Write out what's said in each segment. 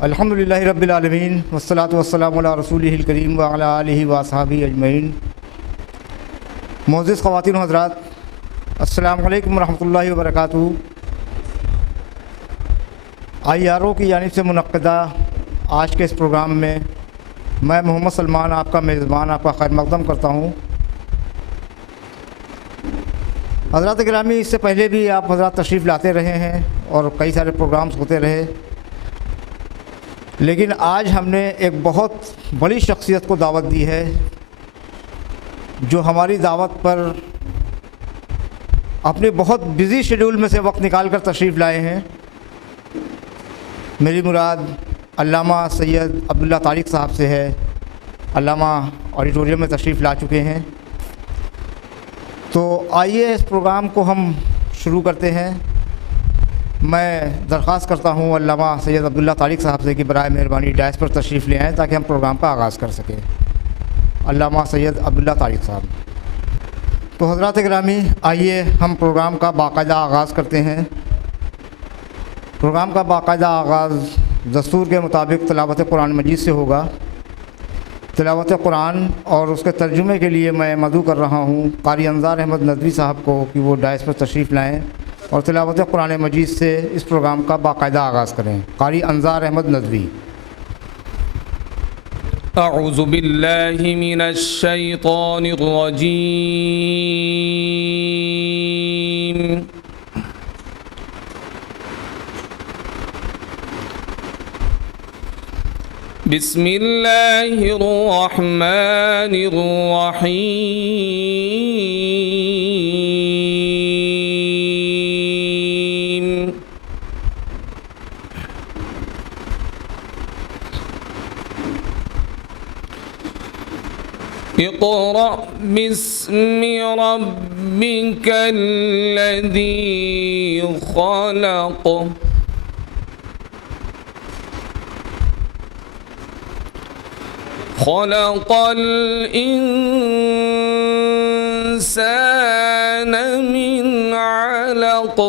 अल्हम्दुलिल्लाहि रब्बिल आलमीन वस्सलातु वस्सलामु अला रसूलिहिल करीम व अला आलिहि व असहाबिहि अजमईन। मोअज़्ज़िज़ ख़वातीन व हज़रात, अस्सलामु अलैकुम व रहमतुल्लाहि व बरकातुहू। IRO की जानिब से मुनक़्क़दा आज के इस प्रोग्राम में मैं मोहम्मद सलमान आपका मेज़बान आपका खैर मक़दम करता हूँ। हज़रात गिरामी, इससे पहले भी आप हज़रात तशरीफ़ लाते रहे हैं और कई सारे प्रोग्राम्स होते रहे, लेकिन आज हमने एक बहुत बड़ी शख्सियत को दावत दी है जो हमारी दावत पर अपने बहुत बिज़ी शेड्यूल में से वक्त निकाल कर तशरीफ़ लाए हैं। मेरी मुराद अल्लामा सैयद अब्दुल्ला तारिक साहब से है। अल्लामा ऑडिटोरियम में तशरीफ़ ला चुके हैं, तो आइए इस प्रोग्राम को हम शुरू करते हैं। मैं दरख्वास्त करता हूँ अल्लामा सैयद अब्दुल्ला तारिक साहब से कि बराए मेहरबानी डायस पर तशरीफ़ ले आएँ ताकि हम प्रोग्राम का आगाज़ कर सकें। अल्लामा सैयद अब्दुल्ला तारिक साहब। तो हज़रात गिरामी, आइए हम प्रोग्राम का बाकायदा आगाज़ करते हैं। प्रोग्राम का बाकायदा आगाज़ दस्तूर के मुताबिक तिलावत कुरान मजीद से होगा। तिलावत कुरान और उसके तर्जुमे के लिए मैं मदऊ कर रहा हूँ कारी अंजार अहमद नदवी साहब को कि वो डायस पर तशरीफ़ लाएँ और तिलावत कुरान मजीद से इस प्रोग्राम का बाकायदा आगाज़ करें। कारी अंजार अहमद नदवी। अऊज़ु बिल्लाहि मिनश शैतानिर रजीम। बिस्मिल्लाहिर रहमानिर रहीम। इक़रा बिस्मि रब्बिकल लज़ी ख़लक़। ख़लक़ल इंसान मिन अलक़।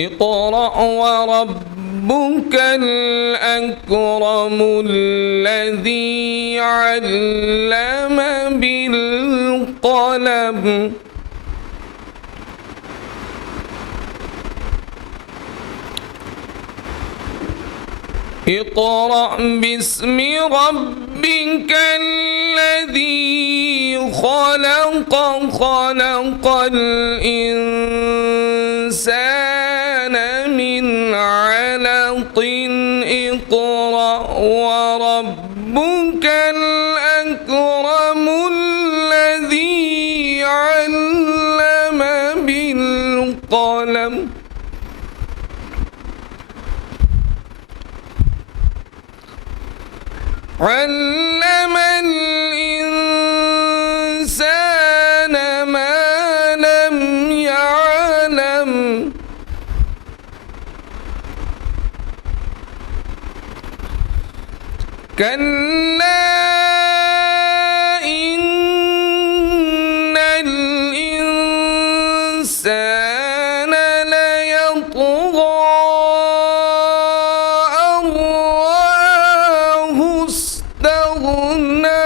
इक़रा व रब्बुकल अकरमुल लज़ी अल्लम बिल क़लम। इक़रा बिस्मि रब्बिकल लज़ी ख़लक़। ख़लक़ल इंसान मिन अलक़। इक़रा व रब्बुकल अकरमुल लज़ी अल्लम बिल क़लम। अल्लमल इंसान मा लम यअलम। कल्ला इन्नल इंसान लयतग़ा अन रआहु इस्तग़ना।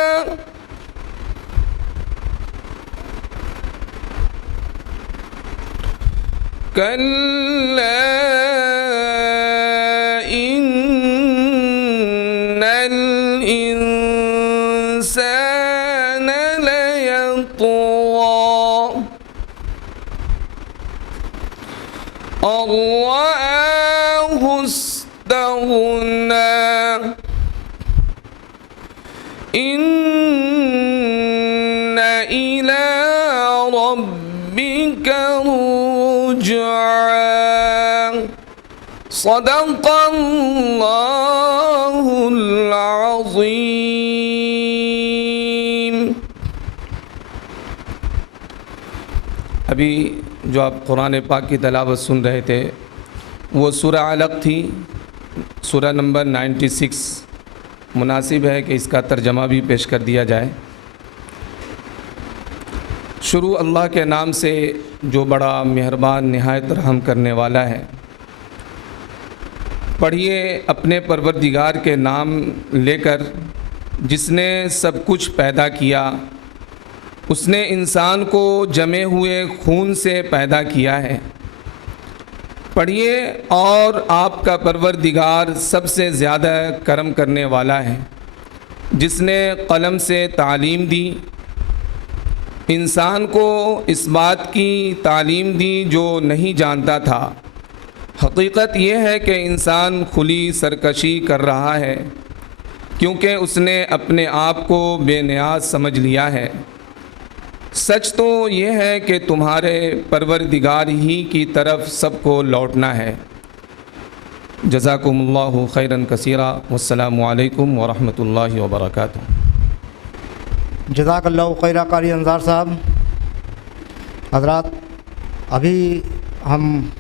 कल्ला इन्नल इंसान लयतग़ा अन रआहु इस्तग़ना। इन्न इला रब्बिक रुजआ। सदक़ल्लाहुल अज़ीम। अभी जो आप कुरान पाक की तिलावत सुन रहे थे वो सूरह अलग थी, सूरह नंबर 96। मुनासिब है कि इसका तर्जमा भी पेश कर दिया जाए। शुरू अल्लाह के नाम से जो बड़ा मेहरबान नहायत रहम करने वाला है। पढ़िए अपने परवरदिगार के नाम लेकर, जिसने सब कुछ पैदा किया। उसने इंसान को जमे हुए खून से पैदा किया है। पढ़िए और आपका परवरदिगार सबसे ज़्यादा करम करने वाला है, जिसने कलम से तालीम दी। इंसान को इस बात की तालीम दी जो नहीं जानता था। हकीकत यह है कि इंसान खुली सरकशी कर रहा है, क्योंकि उसने अपने आप को बेनियाज समझ लिया है। सच तो यह है कि तुम्हारे परवरदिगार ही की तरफ सबको लौटना है। जज़ाकुमुल्लाहु खैरन कसीरा। वस्सलामु अलैकुम वरहमतुल्लाहि वबरकातुहू। जज़ाकल्लाहु खैरा कारी अंजार साहब। हज़रात, अभी हम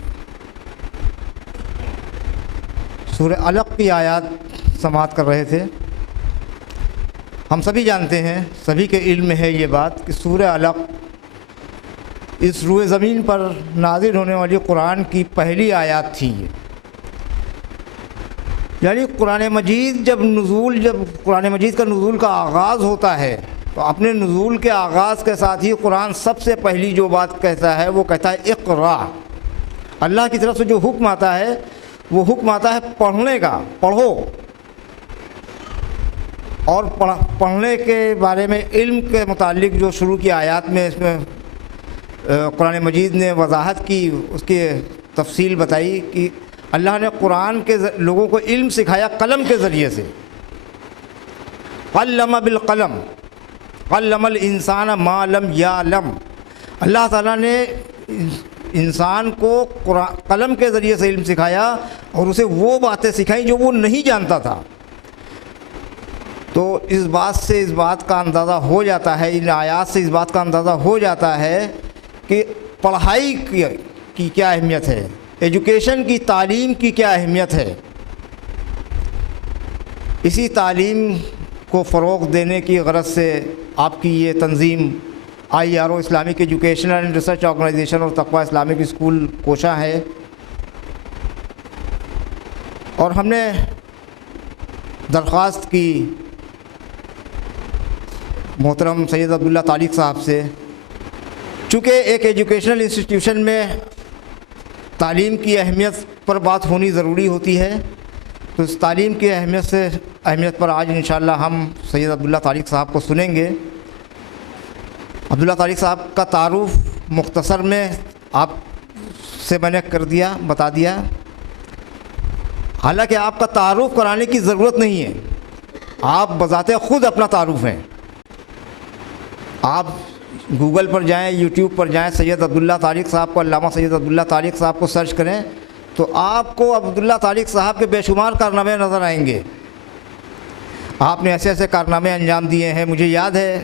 सूरह अलक़ की आयत समाअत कर रहे थे। हम सभी जानते हैं, सभी के इल्म में है ये बात कि सूरह अलक़ इस रूए ज़मीन पर नाज़िल होने वाली कुरान की पहली आयत थी। यानी कुरान मजीद जब कुरान मजीद का नुज़ूल का आगाज़ होता है, तो अपने नुज़ूल के आगाज़ के साथ ही कुरान सबसे पहली जो बात कहता है वो कहता है इक़रा। अल्लाह की तरफ से जो हुक्म आता है वो हुक्म आता है पढ़ने का, पढ़ो। और पढ़ने के बारे में इल्म के मुतालिक जो शुरू की आयत में इसमें कुरान मजीद ने वजाहत की, उसकी तफसील बताई कि अल्लाह ने कुरान के लोगों को इल्म सिखाया कलम के ज़रिए से। अल्लमा बिल कलम अल्लमल इंसान मा लम यालम। अल्लाह ताला ने इंसान को कलम के ज़रिए से इल्म सिखाया और उसे वो बातें सिखाई जो वो नहीं जानता था। तो इस बात का अंदाज़ा हो जाता है, इन आयात से इस बात का अंदाज़ा हो जाता है कि पढ़ाई की क्या अहमियत है, एजुकेशन की, तालीम की क्या अहमियत है। इसी तालीम को फ़रोग़ देने की गरज से आपकी ये तंज़ीम IRO Islamic educational and research organization और तक़वा इस्लामिक स्कूल कोशा है। और हमने दरख्वास्त की मोहतरम सैयद अब्दुल्ला तारिक साहब से, चूँकि एक एजुकेशनल इंस्टीट्यूशन में तालीम की अहमियत पर बात होनी ज़रूरी होती है, तो इस तालीम की अहमियत पर आज इंशाअल्लाह हम सैयद अब्दुल्ला तारिक साहब को सुनेंगे। अब्दुल्ला तारिक साहब का तारुफ़ मुख्तसर में आप से मैंने बता दिया। हालांकि आपका तारुफ़ कराने की ज़रूरत नहीं है, आप बज़ाते ख़ुद अपना तारुफ़ हैं। आप गूगल पर जाएं, यूट्यूब पर जाएं, सैयद अब्दुल्ला तारिक साहब को, अल्लामा सैयद अब्दुल्ला तारिक साहब को सर्च करें तो आपको अब्दुल्ला तारिक साहब के बेशुमार कारनामे नज़र आएंगे। आपने ऐसे ऐसे कारनामे अंजाम दिए हैं। मुझे याद है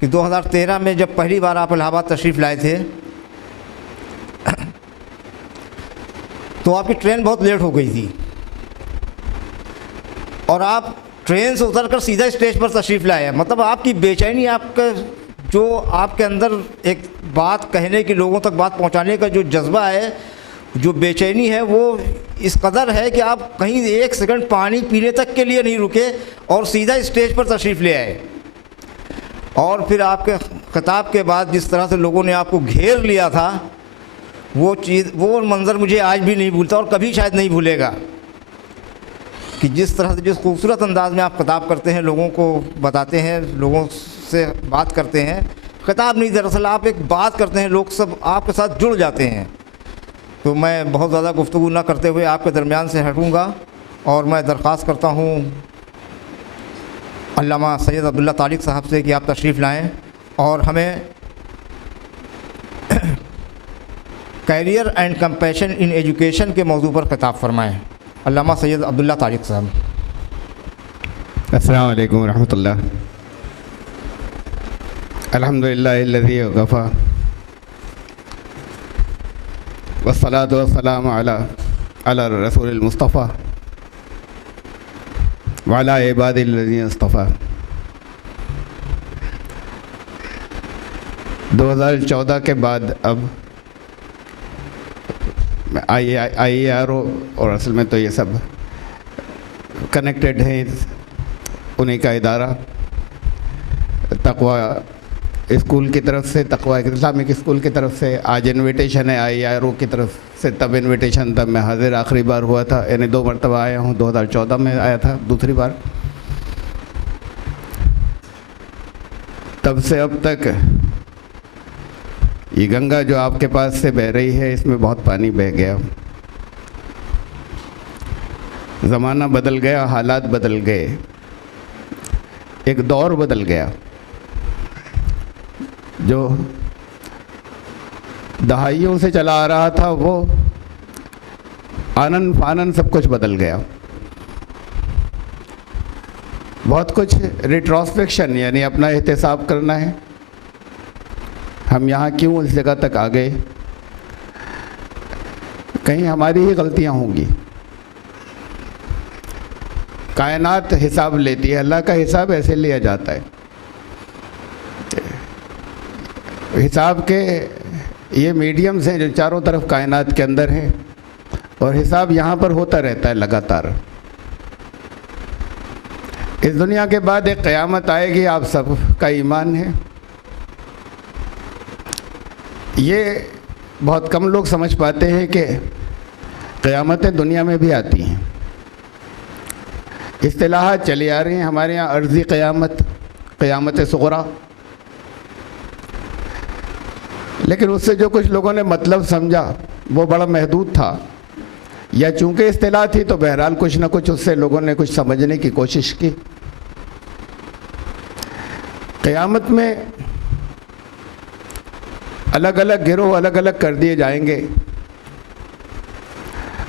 कि 2013 में जब पहली बार आप इलाहाबाद तशरीफ़ लाए थे तो आपकी ट्रेन बहुत लेट हो गई थी और आप ट्रेन से उतरकर सीधा स्टेज पर तशरीफ़ लाए। मतलब आपकी बेचैनी, जो आपके अंदर एक बात कहने की, लोगों तक बात पहुंचाने का जो जज्बा है, जो बेचैनी है, वो इस कदर है कि आप कहीं एक सेकंड पानी पीने तक के लिए नहीं रुके और सीधा स्टेज पर तशरीफ़ ले आए। और फिर आपके ख़िताब के बाद जिस तरह से लोगों ने आपको घेर लिया था, वो मंज़र मुझे आज भी नहीं भूलता और कभी शायद नहीं भूलेगा कि जिस तरह से, जिस खूबसूरत अंदाज़ में आप ख़िताब करते हैं, लोगों को बताते हैं, लोगों से बात करते हैं। ख़िताब नहीं, दरअसल आप एक बात करते हैं, लोग सब आपके साथ जुड़ जाते हैं। तो मैं बहुत ज़्यादा गुफ्तगू ना करते हुए आपके दरमियान से हटूँगा और मैं दरख्वास्त करता हूँ अल्लामा सैयद अब्दुल्ला तारिक साहब से कि आप तशरीफ़ लाएँ और हमें career and compassion in education के मौजू पर खिताब फरमाएँ। अल्लामा सैयद अब्दुल्ला तारिक साहब। अस्सलामु अलैकुम वरहमतुल्लाह। अल्हम्दुलिल्लाहिल्लज़ी वक़फ़ा वस्सलातु वस्सलामु अला रसूलिल मुस्तफ़ा व अला इबादिल्लज़ीना इस्तफ़ा। 2014 के बाद अब IARO और असल में तो ये सब कनेक्टेड हैं, उन्हीं का इदारा तकवा स्कूल की तरफ से, तकवा इस्लामिक स्कूल की तरफ से आज इनविटेशन है IARO की तरफ से। तब इनविटेशन, तब मैं हाजिर आखिरी बार हुआ था, यानी 2 मरतबा आया हूँ। 2014 में आया था दूसरी बार। तब से अब तक ये गंगा जो आपके पास से बह रही है, इसमें बहुत पानी बह गया। ज़माना बदल गया, हालात बदल गए, एक दौर बदल गया। जो दहाइयों से चला आ रहा था वो आनन फानन सब कुछ बदल गया। बहुत कुछ रिट्रोस्पेक्शन, यानी अपना एहतिसाब करना है, हम यहाँ क्यों इस जगह तक आ गए, कहीं हमारी ही गलतियाँ होंगी। कायनात हिसाब लेती है, अल्लाह का हिसाब ऐसे लिया जाता है। हिसाब के ये मीडियम्स हैं जो चारों तरफ कायनात के अंदर हैं, और हिसाब यहाँ पर होता रहता है लगातार। इस दुनिया के बाद एक क़यामत आएगी, आप सब का ईमान है। ये बहुत कम लोग समझ पाते हैं कि क़यामतें दुनिया में भी आती हैं। इस्तिलाहात चली आ रही हैं हमारे यहाँ, अर्ज़ी क़यामत, क़यामत सुग़रा, लेकिन उससे जो कुछ लोगों ने मतलब समझा वो बड़ा महदूद था, या चूँकि इस्तिलाह थी तो बहरहाल कुछ ना कुछ उससे लोगों ने कुछ समझने की कोशिश की। क़यामत में अलग अलग गिरोह अलग अलग कर दिए जाएंगे।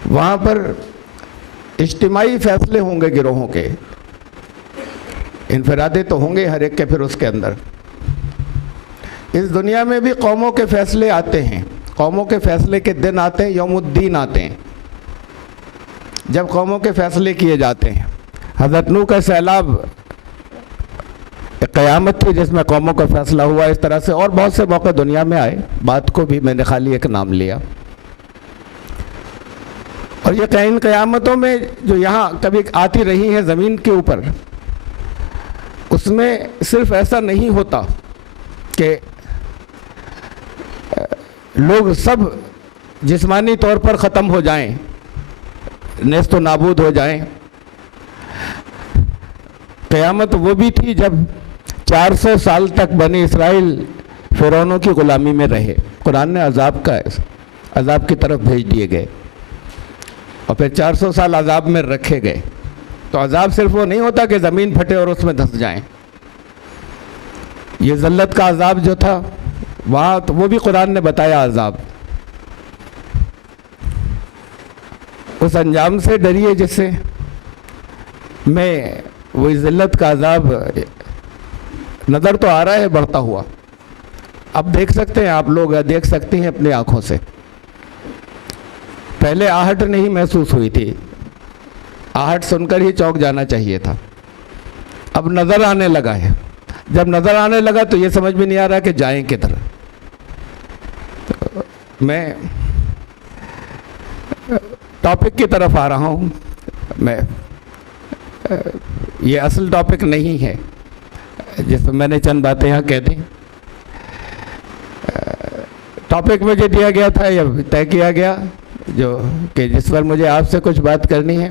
वहाँ पर इज्तिमाई फैसले होंगे गिरोहों के, इनफरादे तो होंगे हर एक के। फिर उसके अंदर इस दुनिया में भी कौमों के फैसले आते हैं, कौमों के फैसले के दिन आते हैं, यौमुद्दीन आते हैं, जब कौमों के फैसले किए जाते हैं। हज़रत नूह का सैलाब क़यामत थी जिसमें कौमों का फैसला हुआ। इस तरह से और बहुत से मौके दुनिया में आए, बात को भी मैंने खाली एक नाम लिया। और ये इन क़यामतों में जो यहाँ कभी आती रही हैं ज़मीन के ऊपर, उसमें सिर्फ ऐसा नहीं होता कि लोग सब जिस्मानी तौर पर ख़त्म हो जाएं, नेस्तो नाबूद हो जाएं। क़यामत वो भी थी जब 400 साल तक बनी इसराइल फ़िरौनों की ग़ुलामी में रहे। कुरान ने अज़ाब की तरफ भेज दिए गए और फिर 400 साल अज़ाब में रखे गए। तो अज़ाब सिर्फ वो नहीं होता कि ज़मीन फटे और उसमें धंस जाएं। ये ज़ल्लत का अज़ाब जो था वहाँ, तो वो भी कुरान ने बताया। अज़ाब उस अंजाम से डरिए जिससे मैं वही ज़िल्लत का अज़ाब नज़र तो आ रहा है बढ़ता हुआ। अब देख सकते हैं आप लोग, देख सकते हैं अपनी आँखों से। पहले आहट नहीं महसूस हुई थी, आहट सुनकर ही चौंक जाना चाहिए था। अब नज़र आने लगा है। जब नज़र आने लगा तो ये समझ में नहीं आ रहा कि जाएं किधर। तो मैं टॉपिक की तरफ आ रहा हूँ। मैं ये असल टॉपिक नहीं है जिसमें मैंने चंद बातें यहाँ कह दी। टॉपिक मुझे दिया गया था या तय किया गया जो कि जिस पर मुझे आपसे कुछ बात करनी है,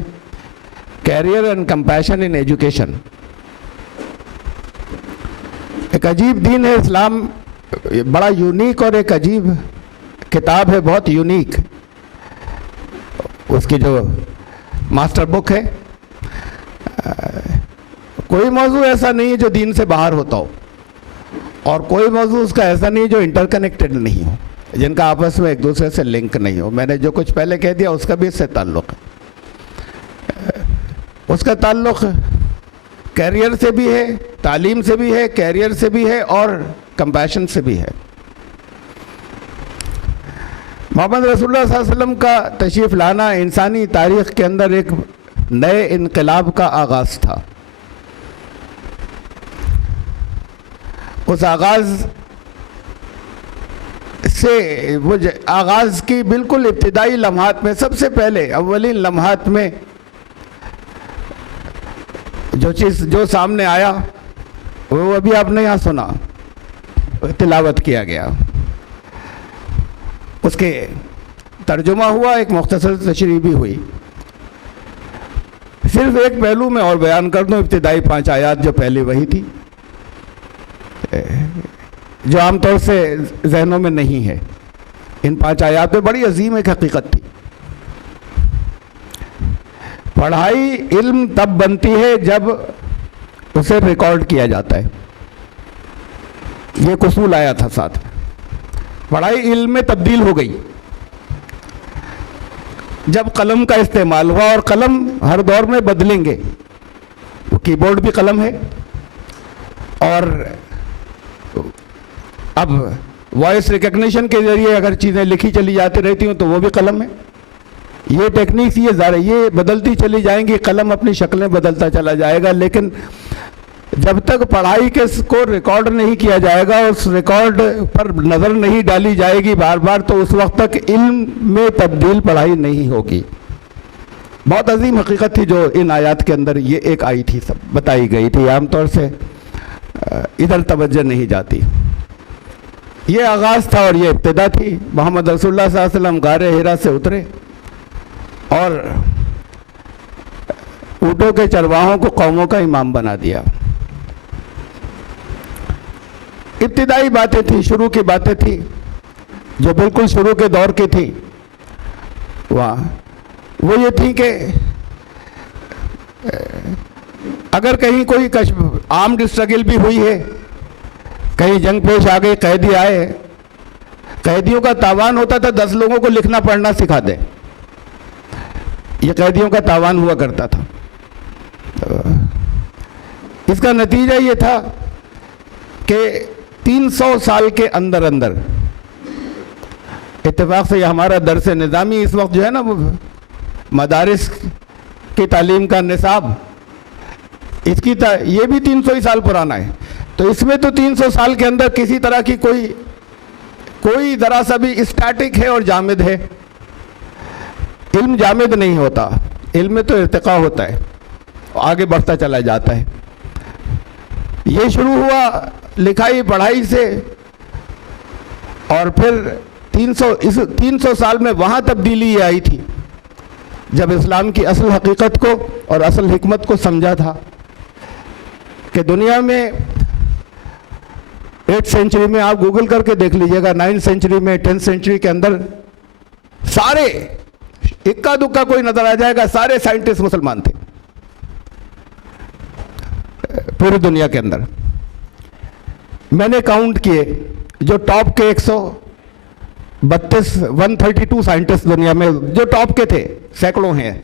career and compassion in education. एक अजीब दीन है इस्लाम, बड़ा यूनिक और एक अजीब किताब है, बहुत यूनिक। उसकी जो मास्टर बुक है, कोई मौजू ऐसा नहीं है जो दीन से बाहर होता हो, और कोई मौजू उसका ऐसा नहीं जो इंटरकनेक्टेड नहीं हो, जिनका आपस में एक दूसरे से लिंक नहीं हो। मैंने जो कुछ पहले कह दिया उसका भी इससे ताल्लुक़ है। उसका ताल्लुक़ कैरियर से भी है, तालीम से भी है, कैरियर से भी है और कंपैशन से भी है। मोहम्मद रसूलुल्लाह सल्लल्लाहु अलैहि वसल्लम का तशरीफ़ लाना इंसानी तारीख़ के अंदर एक नए इनकलाब का आगाज़ था। उस आगाज़ से वो आगाज़ की बिल्कुल इब्तिदाई लम्हात में, सबसे पहले अव्वलीन लम्हात में जो चीज़ जो सामने आया वो अभी आपने यहाँ सुना, तिलावत किया गया, उसके तर्जुमा हुआ, एक मुख्तसर तशरीह भी हुई। सिर्फ एक पहलू में और बयान कर दूं, इब्तिदाई 5 आयात जो पहले वही थी जो आमतौर से जहनों में नहीं है। इन 5 आयात में बड़ी अजीम एक हकीकत थी। पढ़ाई इल्म तब बनती है जब उसे रिकॉर्ड किया जाता है, ये उसूल आया था साथ। पढ़ाई इल्म में तब्दील हो गई जब कलम का इस्तेमाल हुआ, और कलम हर दौर में बदलेंगे। कीबोर्ड भी कलम है, और अब वॉइस रिकग्निशन के जरिए अगर चीज़ें लिखी चली जाती रहती हूँ तो वो भी कलम है। ये टेक्निक्स ये बदलती चली जाएंगी, कलम अपनी शक्लें बदलता चला जाएगा। लेकिन जब तक पढ़ाई के को रिकॉर्ड नहीं किया जाएगा, उस रिकॉर्ड पर नज़र नहीं डाली जाएगी बार बार, तो उस वक्त तक इल्म में तब्दील पढ़ाई नहीं होगी। बहुत अजीम हकीकत थी जो इन आयात के अंदर ये एक आई थी, सब बताई गई थी। आमतौर से इधर तवज्जो नहीं जाती। ये आगाज़ था और ये इब्तिदा थी। मोहम्मद रसूलुल्लाह सल्लल्लाहु अलैहि वसल्लम गारे हिरा से उतरे और ऊँटों के चरवाहों को कौमों का इमाम बना दिया। इब्तिदाई बातें थी, शुरू की बातें थी, जो बिल्कुल शुरू के दौर की थी। वो ये थी कि अगर कहीं कोई आर्म्ड स्ट्रगल भी हुई है, कहीं जंग पेश आ गई, कैदी आए, कैदियों का तावान होता था 10 लोगों को लिखना पढ़ना सिखा दे। ये कैदियों का तावान हुआ करता था। इसका नतीजा ये था कि 300 साल के अंदर अंदर, इत्तेफाक से हमारा दर्स निज़ामी इस वक्त जो है ना, वो मदारिस की तालीम का निसाब, इसकी ये भी 300 ही साल पुराना है। तो इसमें तो 300 साल के अंदर किसी तरह की कोई ज़रा सा भी स्टैटिक है और जामिद है। इल्म जामिद नहीं होता, इल्म में तो इर्तिका होता है, आगे बढ़ता चला जाता है। ये शुरू हुआ लिखाई पढ़ाई से, और फिर 300 साल में वहाँ तब्दीली आई थी जब इस्लाम की असल हकीकत को और असल हिकमत को समझा था कि दुनिया में 8th सेंचुरी में, आप गूगल करके देख लीजिएगा, 9th सेंचुरी में, 10th सेंचुरी के अंदर सारे, इक्का दुक्का कोई नजर आ जाएगा, सारे साइंटिस्ट मुसलमान थे पूरी दुनिया के अंदर। मैंने काउंट किए, जो टॉप के 132 साइंटिस्ट दुनिया में जो टॉप के थे, सैकड़ों हैं,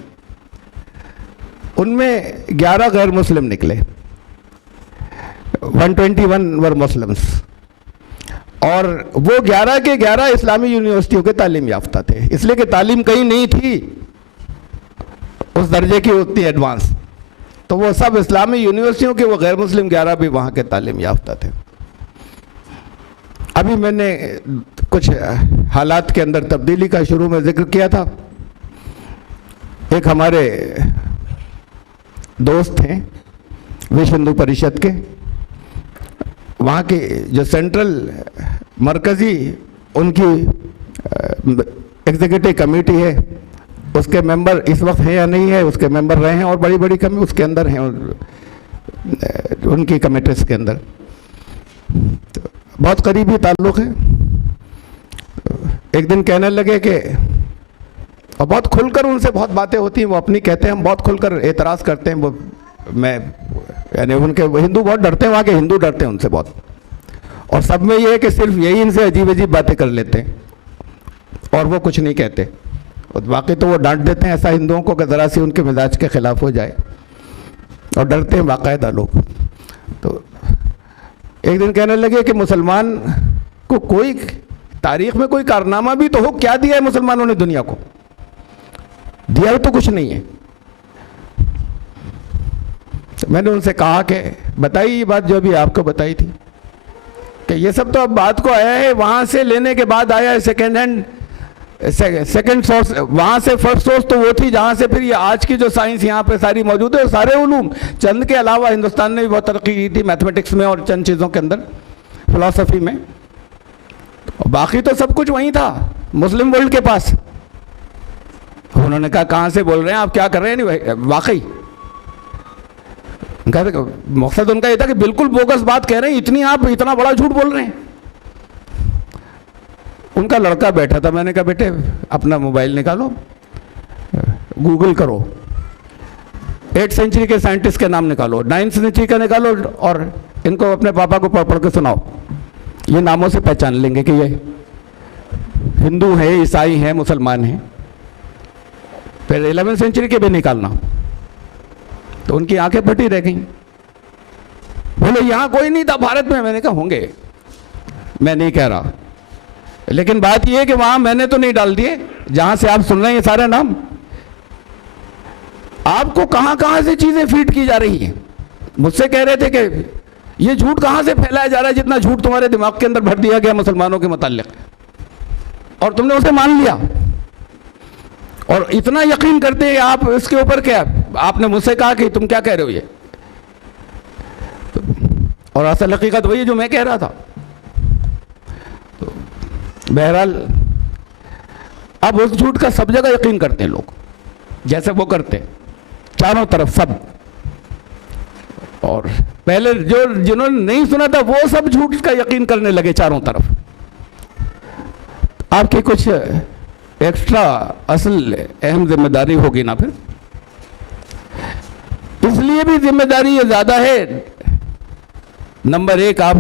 उनमें 11 गैर मुस्लिम निकले, 121 वर मुस्लिम्स, और वो 11 के 11 इस्लामी यूनिवर्सिटियों के तालीम याफ्ता थे। इसलिए कि तालीम कहीं नहीं थी उस दर्जे की उतनी एडवांस, तो वो सब इस्लामी यूनिवर्सिटियों के, वो गैर मुस्लिम 11 भी वहाँ के तालीम याफ्ता थे। अभी मैंने कुछ हालात के अंदर तब्दीली का शुरू में जिक्र किया था। एक हमारे दोस्त हैं विश्व हिंदू परिषद के, वहाँ की जो सेंट्रल मरकज़ी उनकी एग्जीक्यूटिव कमेटी है, उसके मेंबर इस वक्त हैं या नहीं है, उसके मेंबर रहे हैं, और बड़ी बड़ी कमी उसके अंदर हैं, उनकी कमेटीज के अंदर तो बहुत करीबी ताल्लुक़ है। एक दिन कहने लगे कि, और बहुत खुलकर उनसे बहुत बातें होती हैं, वो अपनी कहते हैं, हम बहुत खुलकर एतराज़ करते हैं। वो मैं यानी उनके हिंदू बहुत डरते हैं, वहाँ के हिंदू डरते हैं उनसे बहुत, और सब में ये है कि सिर्फ यही इनसे अजीब अजीब बातें कर लेते हैं और वो कुछ नहीं कहते, और बाकी तो वो डांट देते हैं ऐसा हिंदुओं को कि ज़रा सी उनके मिजाज के ख़िलाफ़ हो जाए, और डरते हैं बाकायदा लोग। तो एक दिन कहने लगे कि मुसलमान को कोई तारीख़ में कोई कारनामा भी तो हो, क्या दिया है मुसलमानों ने दुनिया को? दिया तो कुछ नहीं है। तो मैंने उनसे कहा कि बताइए ये बात जो अभी आपको बताई थी। कि ये सब तो अब बात को आया है, वहाँ से लेने के बाद आया है सेकेंड हैंड, सेकेंड सोर्स, वहाँ से फर्स्ट सोर्स तो वो थी जहाँ से फिर ये आज की जो साइंस यहाँ पे सारी मौजूद है, और सारे उलूम, चंद के अलावा हिंदुस्तान ने भी बहुत तरक्की की थी मैथमेटिक्स में और चंद चीज़ों के अंदर, फिलॉसफी में, और बाकी तो सब कुछ वहीं था मुस्लिम वर्ल्ड के पास। उन्होंने कहा कहाँ से बोल रहे हैं आप, क्या कर रहे हैं? नहीं वाकई मकसद उनका ये था कि बिल्कुल बोगस बात कह रहे हैं, इतनी आप इतना बड़ा झूठ बोल रहे हैं। उनका लड़का बैठा था, मैंने कहा बेटे अपना मोबाइल निकालो, गूगल करो, 8th सेंचुरी के साइंटिस्ट के नाम निकालो, 9th सेंचुरी का निकालो, और इनको अपने पापा को पढ़ के सुनाओ, ये नामों से पहचान लेंगे कि ये हिंदू है, ईसाई हैं, मुसलमान हैं। फिर 11th सेंचुरी के भी निकालना, तो उनकी आंखें फटी रह गई। बोले यहाँ कोई नहीं था भारत में। मैंने कहा होंगे, मैं नहीं कह रहा, लेकिन बात यह है कि वहां मैंने तो नहीं डाल दिए जहां से आप सुन रहे हैं ये सारे नाम। आपको कहां कहां से चीजें फीड की जा रही हैं। मुझसे कह रहे थे कि ये झूठ कहां से फैलाया जा रहा है, जितना झूठ तुम्हारे दिमाग के अंदर भर दिया गया मुसलमानों के मुताल्लिक, और तुमने उसे मान लिया और इतना यकीन करते हैं आप इसके ऊपर। क्या आपने मुझसे कहा कि तुम क्या कह रहे हो ये, और असल हकीकत वही है जो मैं कह रहा था। तो बहरहाल अब उस झूठ का सब जगह यकीन करते हैं लोग, जैसे वो करते चारों तरफ सब। और पहले जो जिन्होंने नहीं सुना था वो सब झूठ का यकीन करने लगे चारों तरफ। आपकी कुछ एक्स्ट्रा असल अहम जिम्मेदारी होगी ना फिर, इसलिए भी जिम्मेदारी ये ज्यादा है। नंबर 1 आप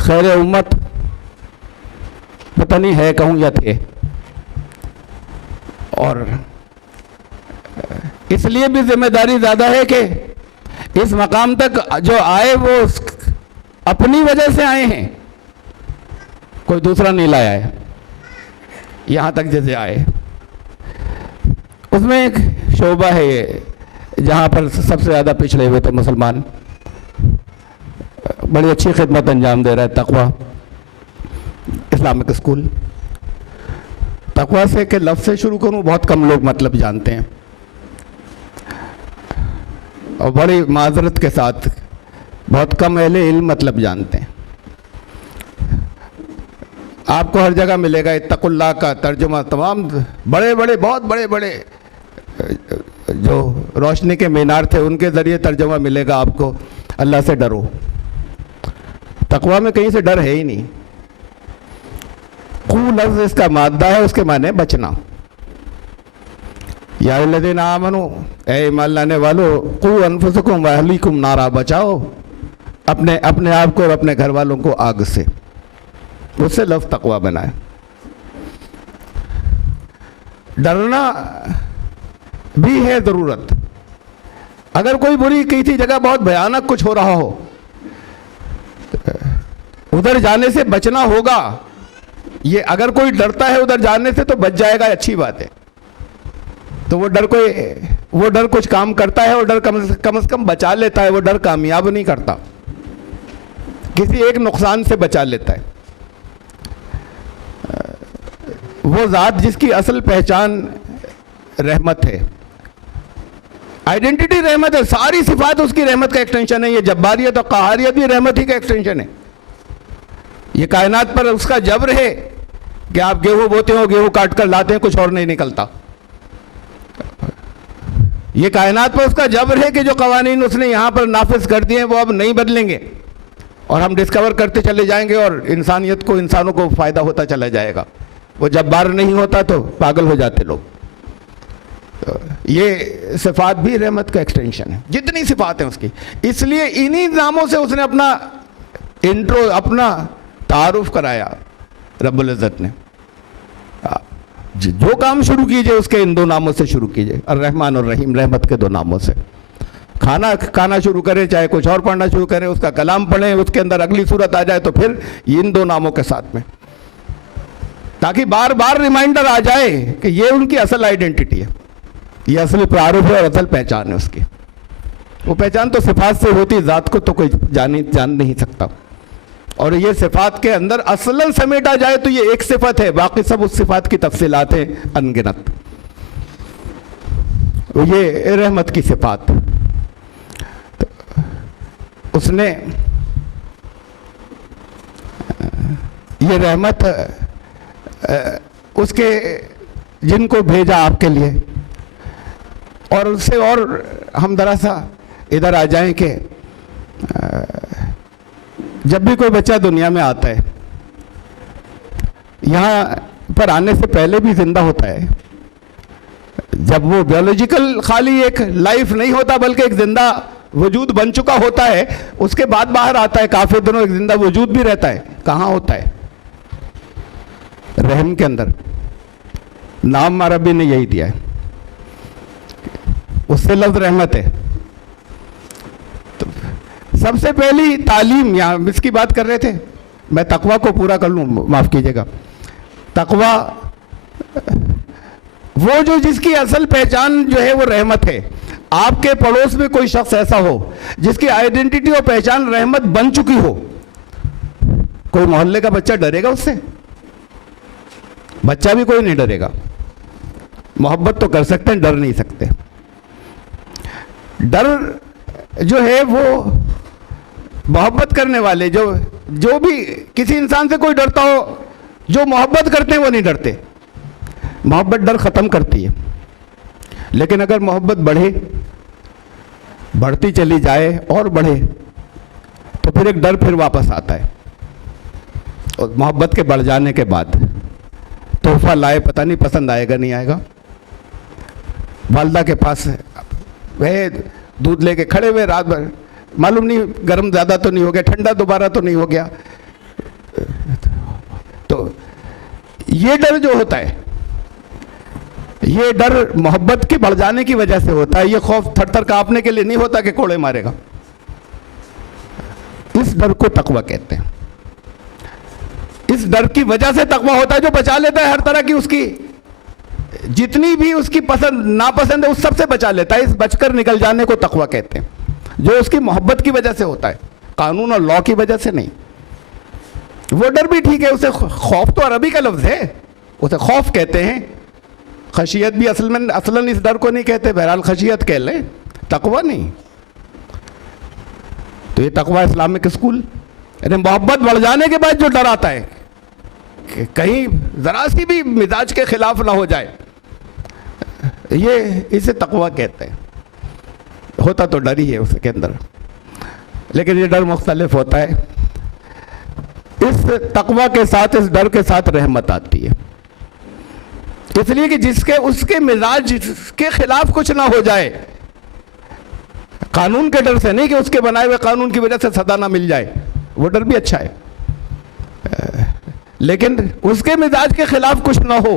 खैर उम्मत, पता नहीं है कहूं या थे, और इसलिए भी जिम्मेदारी ज्यादा है कि इस मकाम तक जो आए वो अपनी वजह से आए हैं, कोई दूसरा नहीं लाया है। यहाँ तक जैसे आए, उसमें एक शोबा है ये जहाँ पर सबसे ज़्यादा पिछड़े हुए थे मुसलमान, बड़ी अच्छी खिदमत अंजाम दे रहा है तकवा इस्लामिक स्कूल। तकवा से के लफ्ज़ से शुरू करूँ, बहुत कम लोग मतलब जानते हैं, और बड़ी माजरत के साथ बहुत कम अहले इल्म मतलब जानते हैं। आपको हर जगह मिलेगा इत्तकुल्लाह का तर्जुमा, तमाम बड़े बड़े बहुत बड़े बड़े जो रोशनी के मीनार थे उनके ज़रिए तर्जुमा मिलेगा आपको, अल्लाह से डरो। तकवा में कहीं से डर है ही नहीं। कू लफ्ज़ इसका मादा है, उसके माने बचना। या अल्लज़ीना आमनू, ऐ ईमान लाने वालों, कू अनफुसकुम व अहलीकुम नारा, बचाओ अपने आप को और अपने घर वालों को आग से। उससे लफ्ज़ तकवा बना है। डरना भी है ज़रूरत। अगर कोई बुरी किसी जगह बहुत भयानक कुछ हो रहा हो, उधर जाने से बचना होगा। ये अगर कोई डरता है उधर जाने से तो बच जाएगा, अच्छी बात है। तो वो डर कुछ काम करता है, और डर कम से कम बचा लेता है। वो डर कामयाब नहीं करता, किसी एक नुकसान से बचा लेता है। वो ज़ात जिसकी असल पहचान रहमत है, आइडेंटिटी रहमत है, सारी सिफात उसकी रहमत का एक्सटेंशन है। ये जब्बारियत और कहारियत भी रहमत ही का एक्सटेंशन है। ये कायनात पर उसका जबर है कि आप गेहूं बोते हो, गेहूं काट कर लाते हैं, कुछ और नहीं निकलता। ये कायनात पर उसका जबर है कि जो कवानीन उसने यहाँ पर नाफिज कर दिए हैं वो अब नहीं बदलेंगे, और हम डिस्कवर करते चले जाएंगे, और इंसानों को फ़ायदा होता चला जाएगा। वो जब्बार नहीं होता तो पागल हो जाते लोग। तो ये सिफात भी रहमत का एक्सटेंशन है, जितनी सिफात हैं उसकी। इसलिए इन्हीं नामों से उसने अपना तारुफ कराया रब्बुल इज़्ज़त ने। जो काम शुरू कीजिए उसके इन 2 नामों से शुरू कीजिए, अर्रहमान और रहीम, रहमत के 2 नामों से। खाना शुरू करें, चाहे कुछ और पढ़ना शुरू करें, उसका कलाम पढ़ें, उसके अंदर अगली सूरत आ जाए तो फिर इन 2 नामों के साथ में, ताकि बार बार रिमाइंडर आ जाए कि ये उनकी असल आइडेंटिटी है, ये असली प्रारूप है और असल पहचान है उसकी। वो पहचान तो सिफात से होती, ज़ात को तो कोई जान नहीं सकता। और ये सिफात के अंदर असलन समेटा जाए तो ये एक सिफत है, बाकी सब उस सिफात की तफसीलात हैं अनगिनत। ये रहमत की सिफात, तो उसने ये रहमत उसके जिनको भेजा आपके लिए। और उससे और हम जरा सा इधर आ जाएं कि जब भी कोई बच्चा दुनिया में आता है, यहाँ पर आने से पहले भी जिंदा होता है। जब वो बायोलॉजिकल खाली एक लाइफ नहीं होता बल्कि एक जिंदा वजूद बन चुका होता है, उसके बाद बाहर आता है, काफी दिनों एक जिंदा वजूद भी रहता है। कहाँ होता है? रहम के अंदर। नाम अरबी ने यही दिया है, उससे लफ्ज रहमत है। तो सबसे पहली तालीम, यहाँ इसकी बात कर रहे थे, मैं तकवा को पूरा कर लूँ, माफ़ कीजिएगा। तकवा वो जो जिसकी असल पहचान जो है वो रहमत है। आपके पड़ोस में कोई शख्स ऐसा हो जिसकी आइडेंटिटी और पहचान रहमत बन चुकी हो, कोई मोहल्ले का बच्चा डरेगा उससे? बच्चा भी कोई नहीं डरेगा। मोहब्बत तो कर सकते हैं, डर नहीं सकते। डर जो है वो मोहब्बत करने वाले, जो भी किसी इंसान से कोई डरता हो, जो मोहब्बत करते हैं वो नहीं डरते। मोहब्बत डर ख़त्म करती है। लेकिन अगर मोहब्बत बढ़ती चली जाए और बढ़े तो फिर एक डर फिर वापस आता है। और मोहब्बत के बढ़ जाने के बाद तोहफा लाए, पता नहीं पसंद आएगा नहीं आएगा। वालदा के पास वह दूध लेके खड़े हुए रात भर, मालूम नहीं गर्म ज़्यादा तो नहीं हो गया, ठंडा दोबारा तो नहीं हो गया। तो ये डर जो होता है, ये डर मोहब्बत के बढ़ जाने की वजह से होता है। ये खौफ थर-थर कांपने के लिए नहीं होता कि कोड़े मारेगा। इस डर को तकवा कहते हैं। इस डर की वजह से तकवा होता है, जो बचा लेता है हर तरह की, उसकी जितनी भी उसकी पसंद नापसंद है उस सब से बचा लेता है। इस बचकर निकल जाने को तकवा कहते हैं, जो उसकी मोहब्बत की वजह से होता है, कानून और लॉ की वजह से नहीं। वो डर भी ठीक है, उसे खौफ तो अरबी का लफ्ज़ है, उसे खौफ कहते हैं। खशियत भी असलन इस डर को नहीं कहते, बहरहाल खशियत कह लें, तकवा नहीं। तो ये तकवा इस्लामिक स्कूल, यानी मोहब्बत बढ़ जाने के बाद जो डर आता है कि कहीं ज़रा सी भी मिजाज के खिलाफ ना हो जाए, ये इसे तकवा कहते हैं। होता तो डर ही है उसके अंदर, लेकिन ये डर मुख्तलिफ होता है। इस तकवा के साथ, इस डर के साथ रहमत आती है, इसलिए कि जिसके उसके मिजाज के खिलाफ कुछ ना हो जाए। कानून के डर से नहीं कि उसके बनाए हुए कानून की वजह से सजा ना मिल जाए, वो डर भी अच्छा है, लेकिन उसके मिजाज के खिलाफ कुछ ना हो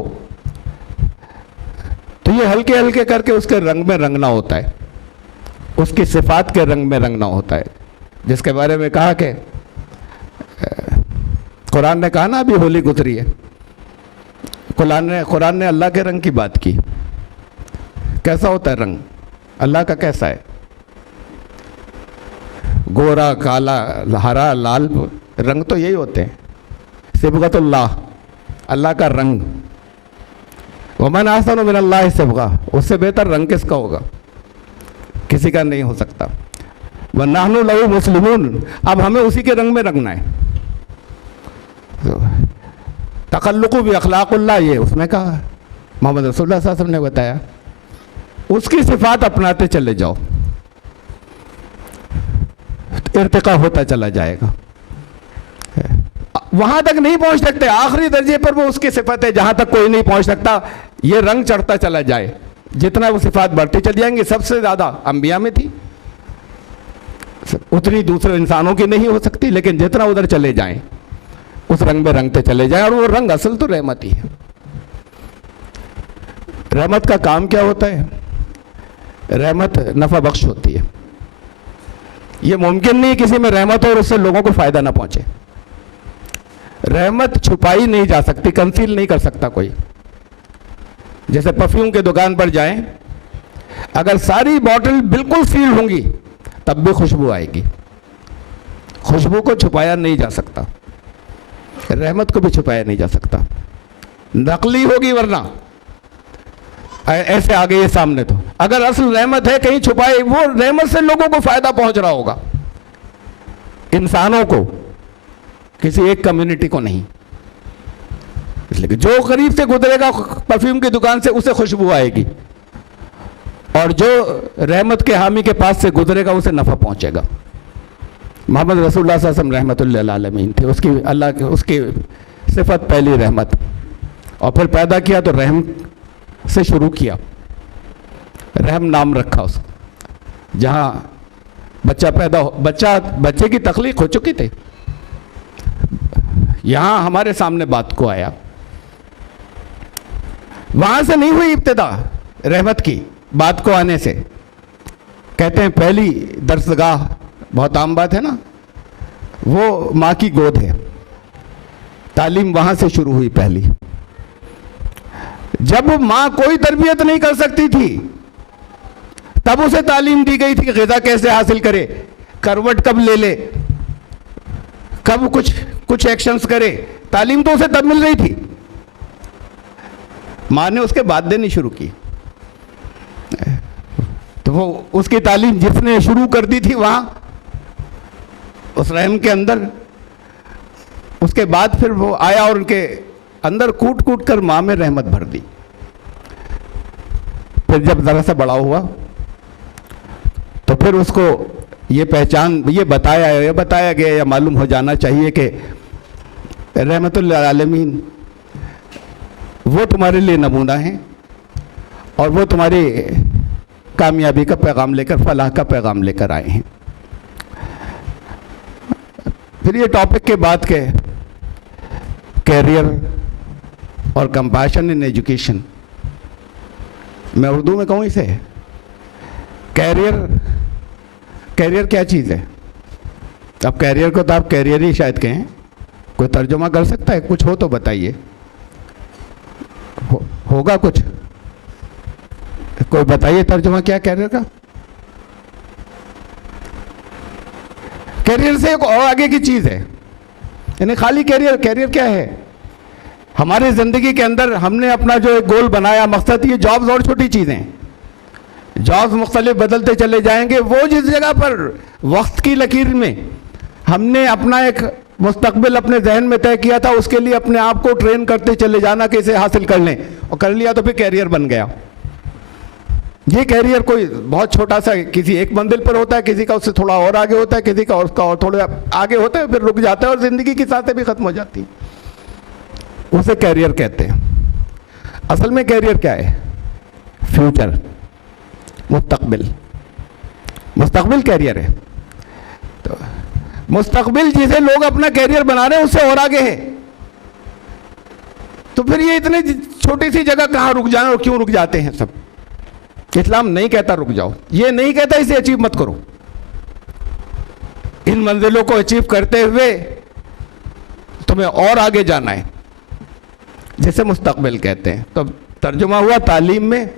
तो ये हल्के हल्के करके उसके रंग में रंगना होता है, उसकी सिफात के रंग में रंगना होता है। जिसके बारे में कहा कि कुरान ने कहा ना, अभी होली गुजरी है, कुरान ने अल्लाह के रंग की बात की। कैसा होता है रंग अल्लाह का? कैसा है? गोरा, काला, हरा, लाल रंग तो यही होते हैं। सिबगतुल्लाह, अल्लाह का रंग। वमन अहसनु मिनल्लाहि सिबगा, उससे बेहतर रंग किसका होगा? किसी का नहीं हो सकता। वन्नहनु लहु मुस्लिमून, अब हमें उसी के रंग में रंगना है। तो तकल्लुकु भी अखलाकुल्लाह, ये उसमें कहा, मोहम्मद रसूलुल्लाह सल्लल्लाहु अलैहि वसल्लम ने बताया। उसकी सिफात अपनाते चले जाओ, इर्तिका होता चला जाएगा। वहां तक नहीं पहुंच सकते, आखिरी दर्जे पर वो उसकी सिफत है जहां तक कोई नहीं पहुंच सकता। ये रंग चढ़ता चला जाए, जितना वो सिफात बढ़ती चली जाएंगी। सबसे ज़्यादा अंबिया में थी, उतनी दूसरे इंसानों की नहीं हो सकती, लेकिन जितना उधर चले जाएं उस रंग में रंगते चले जाएं। और वो रंग असल तो रहमत ही है। रहमत का काम क्या होता है? रहमत नफ़ा बख्श होती है। ये मुमकिन नहीं किसी में रहमत हो और उससे लोगों को फ़ायदा ना पहुंचे। रहमत छुपाई नहीं जा सकती, कंसील नहीं कर सकता कोई। जैसे परफ्यूम के दुकान पर जाएं, अगर सारी बॉटल बिल्कुल सील होंगी तब भी खुशबू आएगी। खुशबू को छुपाया नहीं जा सकता, रहमत को भी छुपाया नहीं जा सकता। नकली होगी वरना ऐसे आ गई है सामने, तो अगर असल रहमत है कहीं छुपाए, वो रहमत से लोगों को फायदा पहुंच रहा होगा, इंसानों को, किसी एक कम्युनिटी को नहीं। इसलिए जो करीब से गुजरेगा परफ्यूम की दुकान से उसे खुशबू आएगी, और जो रहमत के हामी के पास से गुजरेगा उसे नफा पहुंचेगा। मोहम्मद रसूलुल्लाह सल्लल्लाहु अलैहि वसल्लम रहमतुल्लिल आलमीन थे, उसकी अल्लाह की उसकी सिफत पहली रहमत, और फिर पैदा किया तो रहम से शुरू किया, रहम नाम रखा उसको। जहाँ बच्चे की तख्लीक हो चुकी थी, यहाँ हमारे सामने बात को आया, वहाँ से नहीं हुई इब्तिदा रहमत की, बात को आने से। कहते हैं पहली दरसगाह, बहुत आम बात है ना, वो माँ की गोद है, तालीम वहाँ से शुरू हुई पहली। जब माँ कोई तरबियत नहीं कर सकती थी तब उसे तालीम दी गई थी कि ग़िज़ा कैसे हासिल करे, करवट कब ले ले, कब कुछ एक्शंस करे, तालीम तो उसे तब मिल रही थी। माँ ने उसके बाद देनी शुरू की, तो वो उसकी तालीम जिसने शुरू कर दी थी वहाँ उस रहम के अंदर, उसके बाद फिर वो आया और उनके अंदर कूट कूट कर माँ में रहमत भर दी। फिर जब ज़रा सा बड़ा हुआ तो फिर उसको ये बताया गया या मालूम हो जाना चाहिए कि रहमतुल आलमीन वो तुम्हारे लिए नमूना है, और वो तुम्हारी कामयाबी का पैगाम लेकर, फलाह का पैगाम लेकर आए हैं। फिर ये टॉपिक के बाद के कैरियर और कंपैशन इन एजुकेशन, मैं उर्दू में कहूँ इसे, कैरियर क्या चीज़ है? अब कैरियर को तो आप कैरियर ही शायद कहें, कोई तर्जुमा कर सकता है? कुछ हो तो बताइए, होगा कुछ? कोई बताइए तर्जुमा क्या कैरियर का? कैरियर से एक और आगे की चीज़ है, यानी खाली कैरियर क्या है? हमारी ज़िंदगी के अंदर हमने अपना जो एक गोल बनाया, मकसद, ये जॉब्स और छोटी चीज़ें, जॉब्स मुख्तलिफ बदलते चले जाएंगे। वो जिस जगह पर वक्त की लकीर में हमने अपना एक मुस्तकबिल अपने जहन में तय किया था, उसके लिए अपने आप को ट्रेन करते चले जाना कि इसे हासिल कर लें, और कर लिया तो फिर कैरियर बन गया। ये कैरियर कोई बहुत छोटा सा किसी एक मंजिल पर होता है, किसी का उससे थोड़ा और आगे होता है, किसी का उसका और थोड़ा आगे होता है, फिर रुक जाता है और ज़िंदगी की सांसें भी ख़त्म हो जाती हैं। उसे कैरियर कहते हैं। असल में कैरियर क्या है? फ्यूचर, मुस्तकबिल कैरियर है। तो मुस्तकबिल जिसे लोग अपना कैरियर बना रहे हैं उससे और आगे है, तो फिर ये इतने छोटी सी जगह कहाँ रुक जाए और क्यों रुक जाते हैं सब? इस्लाम नहीं कहता रुक जाओ, ये नहीं कहता इसे अचीव मत करो। इन मंजिलों को अचीव करते हुए तुम्हें और आगे जाना है, जिसे मुस्तकबिल कहते हैं। तो तर्जुमा हुआ तालीम में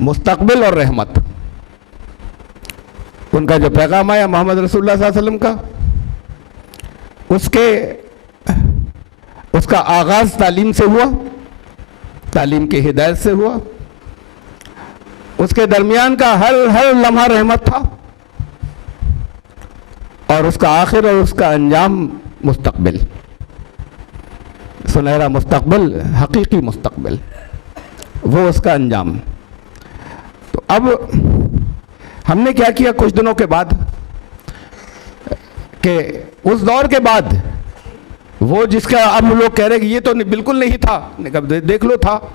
मुस्तकबिल और रहमत। उनका जो पैगाम आया मोहम्मद रसूलुल्लाह सल्लल्लाहु अलैहि वसल्लम का, उसका आगाज़ तालीम से हुआ, तालीम की हिदायत से हुआ। उसके दरमियान का हर लम्हा रहमत था, और उसका आखिर और उसका अंजाम मुस्तकबिल, सुनहरा मुस्तकबिल, हकीकी मुस्तकबिल, वो उसका अंजाम। तो अब हमने क्या किया कुछ दिनों के बाद, कि उस दौर के बाद वो जिसका अब लोग कह रहे हैं कि ये तो बिल्कुल नहीं था, देख लो था,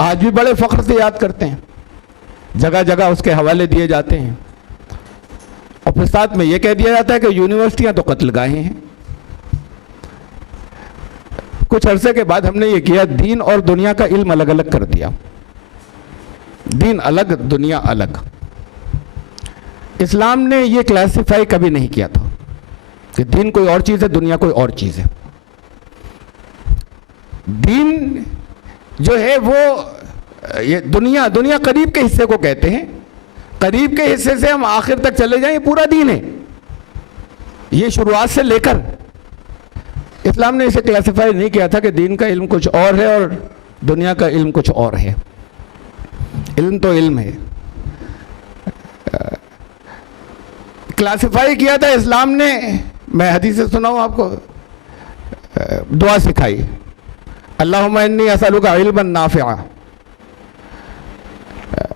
आज भी बड़े फख्र से याद करते हैं, जगह जगह उसके हवाले दिए जाते हैं, और फिर साथ में ये कह दिया जाता है कि यूनिवर्सिटियां तो कत्लगाहें हैं। कुछ अरसे के बाद हमने ये किया, दीन और दुनिया का इल्म अलग अलग कर दिया, दीन अलग, दुनिया अलग। इस्लाम ने ये क्लासिफाई कभी नहीं किया था कि दीन कोई और चीज़ है, दुनिया कोई और चीज़ है। दीन जो है वो ये दुनिया करीब के हिस्से को कहते हैं, करीब के हिस्से से हम आखिर तक चले जाएं, ये पूरा दीन है। ये शुरुआत से लेकर इस्लाम ने इसे क्लासिफाई नहीं किया था कि दीन का इल्म कुछ और है और दुनिया का इल्म कुछ और है। इल्म तो इल्म है। क्लासिफाई किया था इस्लाम ने, मैं हदीस से सुनाऊं आपको, दुआ सिखाई, अल्लाहुम्मा इन्नी असअलुका इल्मन नाफ़िआ,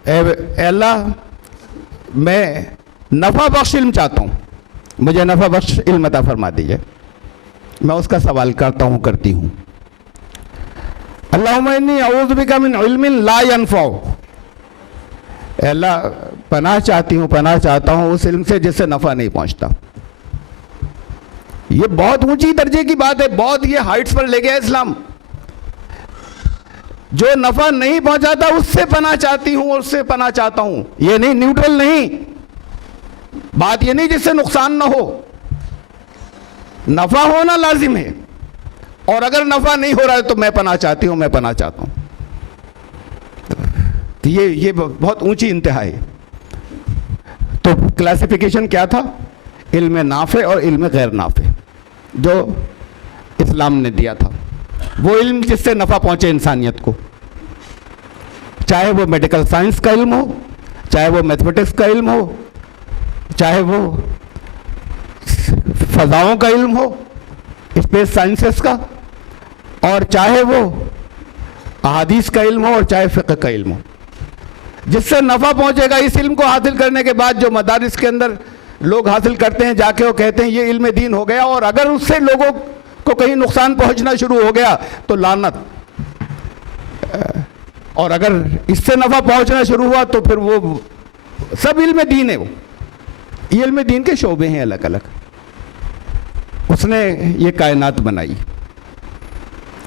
ए अल्लाह मैं नफ़ा बख्श इल्म चाहता हूँ, मुझे नफ़ा बख्श इल्म अता फरमा दीजिए, मैं उसका सवाल करता हूँ, करती हूँ। अल्लाहुम्मा इन्नी अऊज़ु बिका मिन इल्मिन ला यनफ़उ, अल्लाह पनाह चाहता हूँ उस इल्म से जिससे नफ़ा नहीं पहुँचता। ये बहुत ऊंची दर्जे की बात है, बहुत ये हाइट्स पर ले गया इस्लाम। जो नफ़ा नहीं पहुँचाता उससे पनाह चाहती हूँ, उससे पनाह चाहता हूँ, ये नहीं, न्यूट्रल नहीं। बात ये नहीं जिससे नुकसान ना हो, नफ़ा होना लाजिम है, और अगर नफ़ा नहीं हो रहा है तो मैं पनाह चाहती हूँ, मैं पनाह चाहता हूँ। तो ये बहुत ऊंची इंतहा है। तो क्लासिफिकेशन क्या था? इल्म नाफ़े और इल्म गैर नाफ़े जो इस्लाम ने दिया था। वो इल्म जिससे नफ़ा पहुँचे इंसानियत को, चाहे वो मेडिकल साइंस का इल्म हो, चाहे वो मैथमेटिक्स का इल्म हो, चाहे वो फ़ज़ाओं का इल्म हो, स्पेस साइंसेस का, और चाहे वो अहादीस का इल्म हो, और चाहे फ़िक़्ह का इल्म हो, जिससे नफ़ा पहुँचेगा। इस इल्म को हासिल करने के बाद जो मदारिस के अंदर लोग हासिल करते हैं, जाके वो कहते हैं ये इल्म दीन हो गया, और अगर उससे लोगों को कहीं नुकसान पहुँचना शुरू हो गया तो लानत, और अगर इससे नफ़ा पहुँचना शुरू हुआ तो फिर वो सब इल्म दीन है। वो ये इल्म दीन के शोबे हैं अलग अलग। उसने ये कायनात बनाई,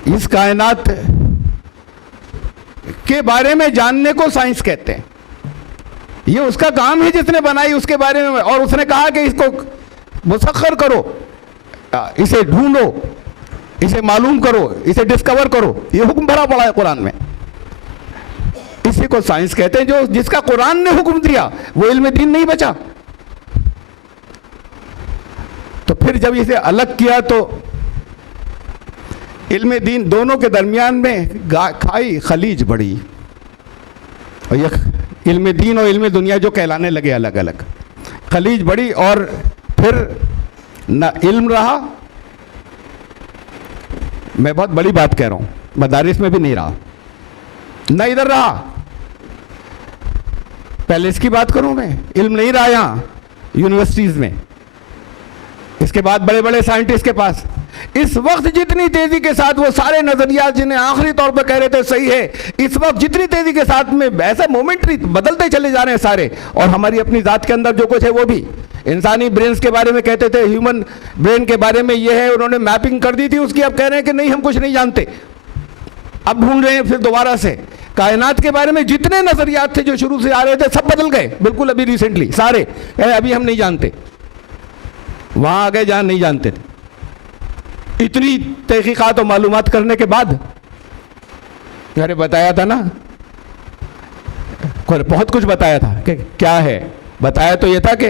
इस कायनात के बारे में जानने को साइंस कहते हैं। ये उसका काम है जिसने बनाई, उसके बारे में, और उसने कहा कि इसको मुसख्खर करो, इसे ढूंढो, इसे मालूम करो, इसे डिस्कवर करो। ये हुक्म भरा पड़ा है कुरान में। इसी को साइंस कहते हैं। जो जिसका कुरान ने हुक्म दिया वो इल्म दीन नहीं बचा। तो फिर जब इसे अलग किया तो इल्म दीन दोनों के दरमियान में खाई खलीज बढ़ी, और ये इल्म दीन और इल्म दुनिया जो कहलाने लगे अलग अलग, खलीज बढ़ी, और फिर न इल्म रहा, मैं बहुत बड़ी बात कह रहा हूँ, मदारिस में भी नहीं रहा, न इधर रहा। पहले इसकी बात करूँ मैं, इल्म नहीं रहा यहाँ यूनिवर्सिटीज़ में, इसके बाद बड़े बड़े साइंटिस्ट के पास। इस वक्त जितनी तेज़ी के साथ वो सारे नज़रियात जिन्हें आखिरी तौर पर कह रहे थे सही है, इस वक्त जितनी तेज़ी के साथ में ऐसा मोमेंटरी बदलते चले जा रहे हैं सारे, और हमारी अपनी ज़ात के अंदर जो कुछ है वो भी, इंसानी ब्रेन्स के बारे में कहते थे, ह्यूमन ब्रेन के बारे में ये है, उन्होंने मैपिंग कर दी थी उसकी, अब कह रहे हैं कि नहीं हम कुछ नहीं जानते, अब ढूंढ रहे हैं फिर दोबारा से। कायनात के बारे में जितने नज़रियात थे जो शुरू से आ रहे थे सब बदल गए बिल्कुल, अभी रिसेंटली सारे, अभी हम नहीं जानते, वहाँ आ गए जहाँ नहीं जानते थे। इतनी तहकीकात और मालूमात करने के बाद, अरे बताया था ना, बहुत कुछ बताया था कि क्या है, बताया तो ये था कि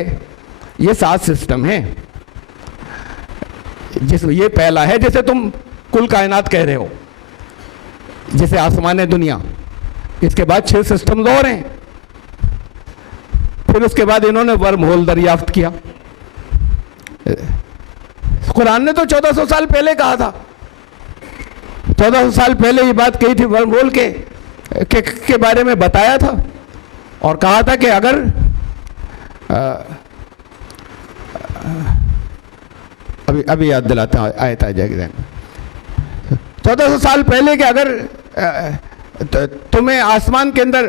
ये 7 सिस्टम है, जिसमें ये पहला है जैसे तुम कुल कायनात कह रहे हो, जैसे आसमान है दुनिया, इसके बाद 6 सिस्टम और हैं। फिर उसके बाद इन्होंने वर्म होल दरियाफ्त किया। कुरान ने तो 1400 साल पहले कहा था, 1400 साल पहले ये बात कही थी, वर्म होल के बारे में बताया था, और कहा था कि अगर अभी याद दिलाता हूँ, आयत आ जाएगी 1400 साल पहले कि अगर तुम्हें आसमान के अंदर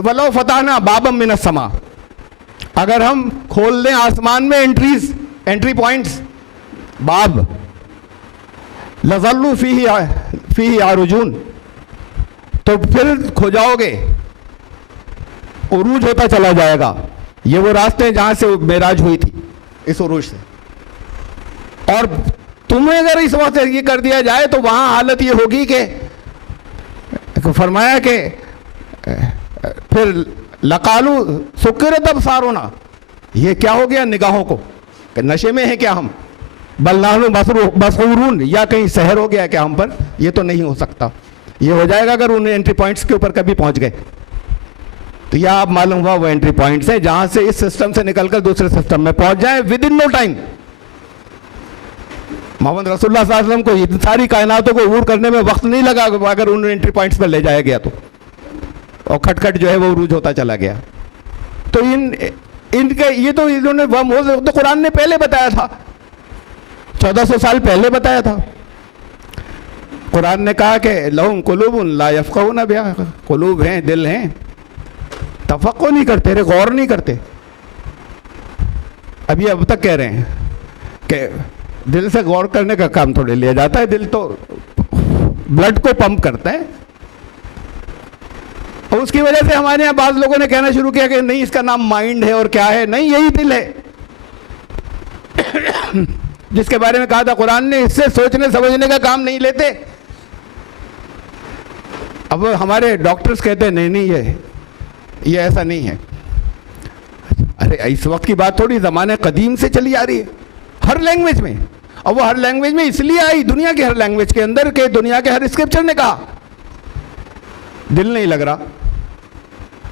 वलो फताहना बाबम मिनस समा, अगर हम खोल दें आसमान में एंट्री पॉइंट्स, बाब, लज़ल्लु फीही आरुजून, तो फिर खो जाओगे, उरूज होता चला जाएगा। ये वो रास्ते हैं जहाँ से मेराज हुई थी, इस उरूज से। और तुम्हें अगर इस वक्त ये कर दिया जाए तो वहाँ हालत ये होगी कि फरमाया कि फिर लकालू सुक्र तब सारोना, ये क्या हो गया, निगाहों को कि नशे में है क्या हम, बलनाहनु मसरूरून, या कहीं सहर हो गया क्या हम पर? ये तो नहीं हो सकता। ये हो जाएगा अगर उन एंट्री पॉइंट्स के ऊपर कभी पहुंच गए। तो यह आप मालूम हुआ वो एंट्री पॉइंट्स है जहां से इस सिस्टम से निकलकर दूसरे सिस्टम में पहुंच जाए within no time. Mohammad रसूलुल्लाह सल्लल्लाहु अलैहि वसल्लम को इन सारी कायनातों को उरूज करने में वक्त नहीं लगा अगर उन एंट्री पॉइंट्स पर ले जाया गया तो, और खटखट जो है वो उरूज होता चला गया। तो इनके ये तो इन्होंने तो कुरान ने पहले बताया था, 1400 साल पहले बताया था। कुरान ने कहा कि लहुम कुलूबुन ला यफ़क़हूना बिहा, कुलूब हैं, दिल हैं, तफ़क्कुर नहीं करते, गौर नहीं करते। अभी अब तक कह रहे हैं कि दिल से गौर करने का काम थोड़े लिया जाता है, दिल तो ब्लड को पंप करता है। और उसकी वजह से हमारे यहाँ बाज़ लोगों ने कहना शुरू किया कि नहीं इसका नाम माइंड है और क्या है, नहीं यही दिल है जिसके बारे में कहा था कुरान ने इससे सोचने समझने का काम नहीं लेते। अब हमारे डॉक्टर्स कहते हैं नहीं नहीं ये ऐसा नहीं है। अरे इस वक्त की बात थोड़ी, ज़माने कदीम से चली आ रही है हर लैंग्वेज में, और वो हर लैंग्वेज में इसलिए आई, दुनिया के हर लैंग्वेज के अंदर के दुनिया के हर स्क्रिप्चर ने कहा दिल नहीं लग रहा,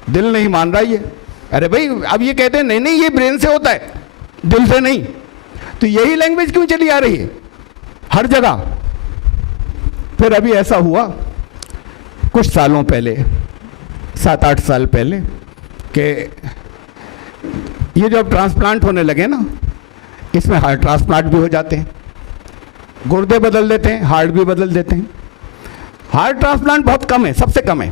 दिल नहीं मान रहा ये। अरे भाई अब ये कहते हैं नहीं नहीं ये ब्रेन से होता है, दिल से नहीं। तो यही लैंग्वेज क्यों चली आ रही है हर जगह? फिर अभी ऐसा हुआ कुछ सालों पहले, 7-8 साल पहले, कि ये जो अब ट्रांसप्लांट होने लगे ना, इसमें हार्ट ट्रांसप्लांट भी हो जाते हैं, गुर्दे बदल देते हैं, हार्ट भी बदल देते हैं। हार्ट ट्रांसप्लांट बहुत कम है, सबसे कम है।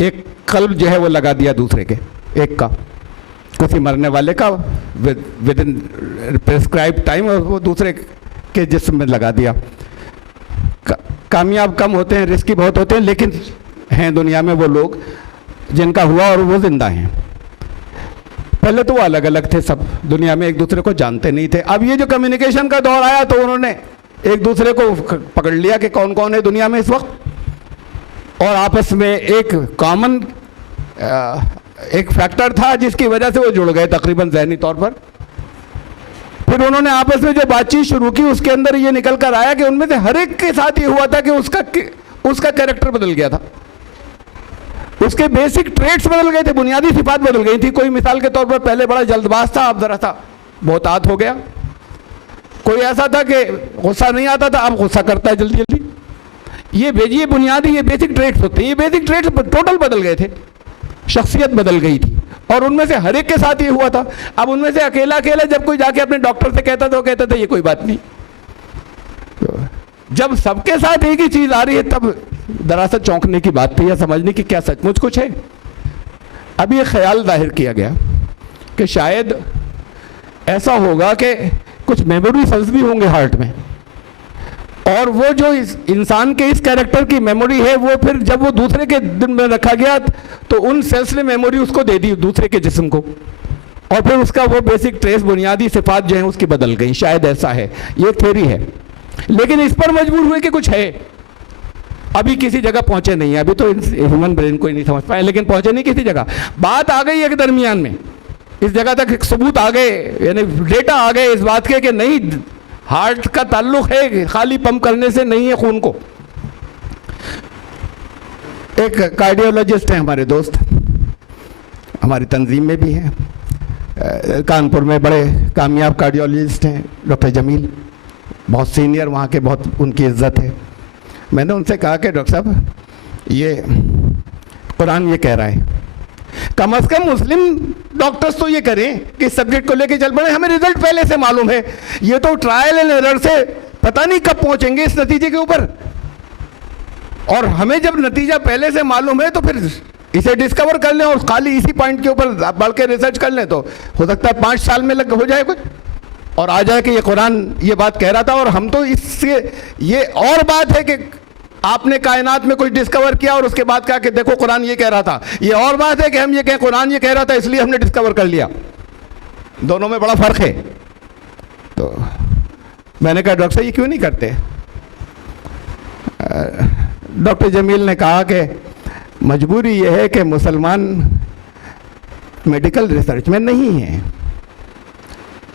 एक कल्ब जो है वो लगा दिया दूसरे के, एक का, किसी मरने वाले का विद इन प्रेस्क्राइब टाइम, और वो दूसरे के जिस्म में लगा दिया। कामयाब कम होते हैं, रिस्की बहुत होते हैं, लेकिन हैं दुनिया में वो लोग जिनका हुआ और वो जिंदा हैं। पहले तो वो अलग अलग थे, सब दुनिया में एक दूसरे को जानते नहीं थे। अब ये जो कम्युनिकेशन का दौर आया तो उन्होंने एक दूसरे को पकड़ लिया कि कौन कौन है दुनिया में इस वक्त, और आपस में एक कॉमन एक फैक्टर था जिसकी वजह से वो जुड़ गए तकरीबन ज़हनी तौर पर। फिर उन्होंने आपस में जो बातचीत शुरू की उसके अंदर ये निकल कर आया कि उनमें से हर एक के साथ ये हुआ था कि उसका कैरेक्टर बदल गया था, उसके बेसिक ट्रेट्स बदल गए थे, बुनियादी सिफात बदल गई थी। कोई मिसाल के तौर पर पहले बड़ा जल्दबाज था, अब ज़रा सा मोहतात हो गया। कोई ऐसा था कि गुस्सा नहीं आता था, अब गुस्सा करता है जल्दी जल्दी। ये बुनियादी ये बेसिक ट्रेट्स होते हैं, ये बेसिक ट्रेट्स टोटल बदल गए थे, शख्सियत बदल गई थी। और उनमें से हर एक के साथ ये हुआ था। अब उनमें से अकेला अकेला जब कोई जाके अपने डॉक्टर से कहता था, वो कहता था ये कोई बात नहीं। जब सबके साथ एक ही चीज़ आ रही है तब दरअसल चौंकने की बात थी या समझने की क्या सचमुच कुछ है। अब ये ख्याल जाहिर किया गया कि शायद ऐसा होगा कि कुछ मेमोरी सेल्स भी होंगे हार्ट में, और वो जो इस इंसान के इस कैरेक्टर की मेमोरी है वो फिर जब वो दूसरे के दिन में रखा गया तो उन सेल्स ने मेमोरी उसको दे दी दूसरे के जिस्म को, और फिर उसका वो बेसिक ट्रेस बुनियादी सिफात जो है उसकी बदल गई। शायद ऐसा है, ये थ्योरी है, लेकिन इस पर मजबूर हुए कि कुछ है। अभी किसी जगह पहुंचे नहीं, अभी तो ह्यूमन ब्रेन को ही नहीं समझ पाए, लेकिन पहुंचे नहीं किसी जगह। बात आ गई एक दरमियान में, इस जगह तक एक सबूत आ गए, यानी डेटा आ गए इस बात के कि नहीं हार्ट का ताल्लुक है खाली पंप करने से नहीं है खून को। एक कार्डियोलॉजिस्ट हैं हमारे दोस्त, हमारी तंजीम में भी हैं, कानपुर में बड़े कामयाब कार्डियोलॉजिस्ट हैं, डॉक्टर जमील, बहुत सीनियर वहाँ के, बहुत उनकी इज्जत है। मैंने उनसे कहा कि डॉक्टर साहब ये कुरान ये कह रहा है, कम से कम मुस्लिम डॉक्टर्स तो ये करें कि सब्जेक्ट को लेके चल पड़े, हमें रिजल्ट पहले से मालूम है। ये तो ट्रायल एंड एरर से पता नहीं कब पहुंचेंगे इस नतीजे के ऊपर, और हमें जब नतीजा पहले से मालूम है तो फिर इसे डिस्कवर कर लें और खाली इसी पॉइंट के ऊपर बढ़ के रिसर्च कर लें तो हो सकता है 5 साल में हो जाए कुछ, और आ जाए कि ये कुरान ये बात कह रहा था। और हम तो इससे ये और बात है कि आपने कायनात में कुछ डिस्कवर किया और उसके बाद कहा कि देखो कुरान ये कह रहा था, ये और बात है कि हम ये कहें कुरान ये कह रहा था इसलिए हमने डिस्कवर कर लिया। दोनों में बड़ा फर्क है। तो मैंने कहा डॉक्टर साहब ये क्यों नहीं करते? डॉक्टर जमील ने कहा कि मजबूरी ये है कि मुसलमान मेडिकल रिसर्च में नहीं है,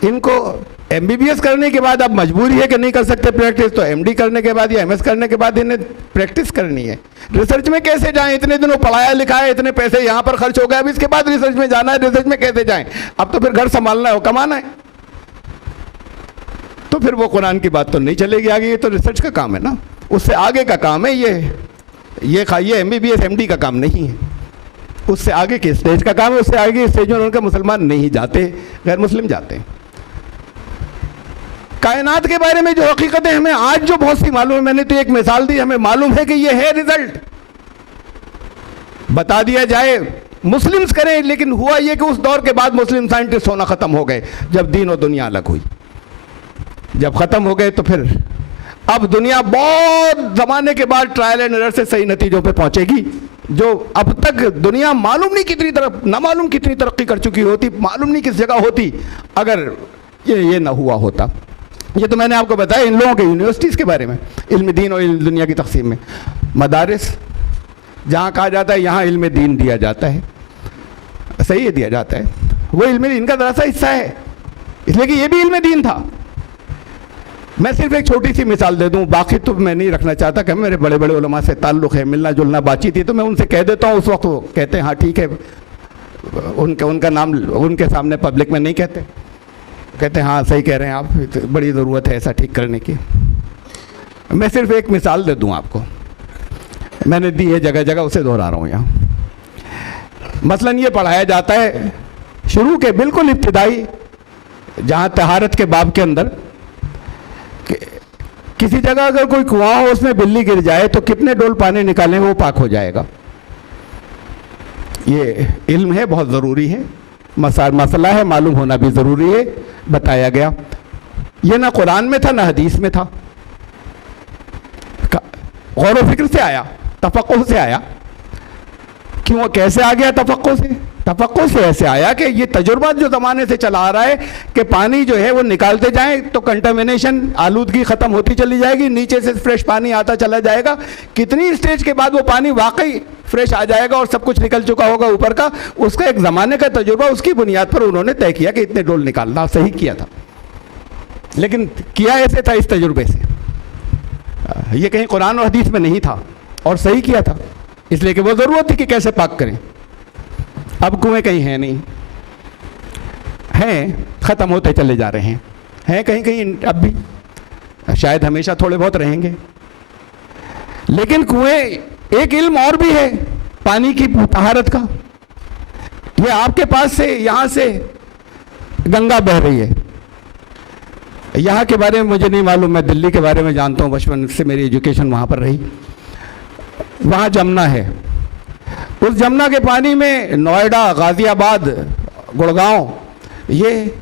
इनको एमबीबीएस करने के बाद अब मजबूरी है कि नहीं कर सकते प्रैक्टिस, तो एमडी करने के बाद या एमएस करने के बाद इन्हें प्रैक्टिस करनी है। रिसर्च में कैसे जाएं? इतने दिनों पढ़ाया लिखा है, इतने पैसे यहाँ पर खर्च हो गए, अब इसके बाद रिसर्च में जाना है, रिसर्च में कैसे जाएं? अब तो फिर घर संभालना है, कमाना है, तो फिर वो कुरान की बात तो नहीं चलेगी आगे। ये तो रिसर्च का काम है ना, उससे आगे का काम है ये एमबीबीएस एमडी का काम नहीं है, उससे आगे के स्टेज का काम है। उससे आगे के स्टेज में उनके मुसलमान नहीं जाते, गैर मुस्लिम जाते हैं। कायनात के बारे में जो हकीकतें हमें आज जो बहुत सी मालूम है, मैंने तो एक मिसाल दी, हमें मालूम है कि ये है रिजल्ट, बता दिया जाए मुस्लिम्स करें, लेकिन हुआ ये कि उस दौर के बाद मुस्लिम साइंटिस्ट होना ख़त्म हो गए, जब दीन और दुनिया अलग हुई। जब ख़त्म हो गए तो फिर अब दुनिया बहुत ज़माने के बाद ट्रायल एंड एरर से सही नतीजों पे पहुंचेगी, जो अब तक दुनिया मालूम नहीं कितनी तरफ ना मालूम कितनी तरक्की कर चुकी होती, मालूम नहीं किस जगह होती अगर ये ना हुआ होता। ये तो मैंने आपको बताया इन लोगों के यूनिवर्सिटीज़ के बारे में, इल्म दीन और इल्म दुनिया की तकसीम में। मदारिस जहाँ कहा जाता है यहाँ इल्म दीन दिया जाता है, सही है दिया जाता है, वो इल्म दीन का ज़रा सा हिस्सा है, इसलिए कि ये भी इल्म दीन था। मैं सिर्फ एक छोटी सी मिसाल दे दूं, बाकी तो मैं नहीं रखना चाहता कि मेरे बड़े बड़े उलमा से ताल्लुक़ है, मिलना जुलना बातचीत थी, तो मैं उनसे कह देता हूँ, उस वक्त वो कहते हैं हाँ ठीक है, उनका नाम उनके सामने पब्लिक में नहीं कहते, कहते हैं हाँ सही कह रहे हैं आप, तो बड़ी ज़रूरत है ऐसा ठीक करने की। मैं सिर्फ एक मिसाल दे दूं आपको, मैंने दी है जगह जगह, उसे दोहरा रहा हूँ यहाँ। मसलन ये पढ़ाया जाता है शुरू के बिल्कुल इब्तिदाई, जहाँ तहारत के बाब के अंदर किसी जगह अगर कोई कुआं हो उसमें बिल्ली गिर जाए तो कितने डोल पानी निकालें वो पाक हो जाएगा। ये इल्म है, बहुत ज़रूरी है, मसला है, मालूम होना भी ज़रूरी है, बताया गया। ये ना कुरान में था ना हदीस में था, गौर व फिक्र से आया, तफक्कुह से आया। क्यों, कैसे आ गया तफक्कुह से? तफक्कुह से ऐसे आया कि ये तजुर्बा जो ज़माने से चला आ रहा है कि पानी जो है वो निकालते जाएं तो कंटामिनेशन, आलूदगी ख़त्म होती चली जाएगी, नीचे से फ्रेश पानी आता चला जाएगा, कितनी स्टेज के बाद वो पानी वाकई फ्रेश आ जाएगा और सब कुछ निकल चुका होगा ऊपर का। उसका एक ज़माने का तजुर्बा, उसकी बुनियाद पर उन्होंने तय किया कि इतने डोल निकालना, सही किया था, लेकिन किया ऐसे था इस तजुर्बे से, ये कहीं कुरान और हदीस में नहीं था, और सही किया था इसलिए कि वो ज़रूरत थी कि कैसे पाक करें। अब कुएं कहीं हैं नहीं, हैं ख़त्म होते चले जा रहे हैं कहीं कहीं अब भी, शायद हमेशा थोड़े बहुत रहेंगे, लेकिन कुएं एक इल्म और भी है पानी की तहारत का। ये आपके पास से, यहाँ से गंगा बह रही है, यहाँ के बारे में मुझे नहीं मालूम, मैं दिल्ली के बारे में जानता हूँ, बचपन से मेरी एजुकेशन वहाँ पर रही। वहाँ जमुना है, उस जमुना के पानी में नोएडा, गाज़ियाबाद, गुड़गांव, ये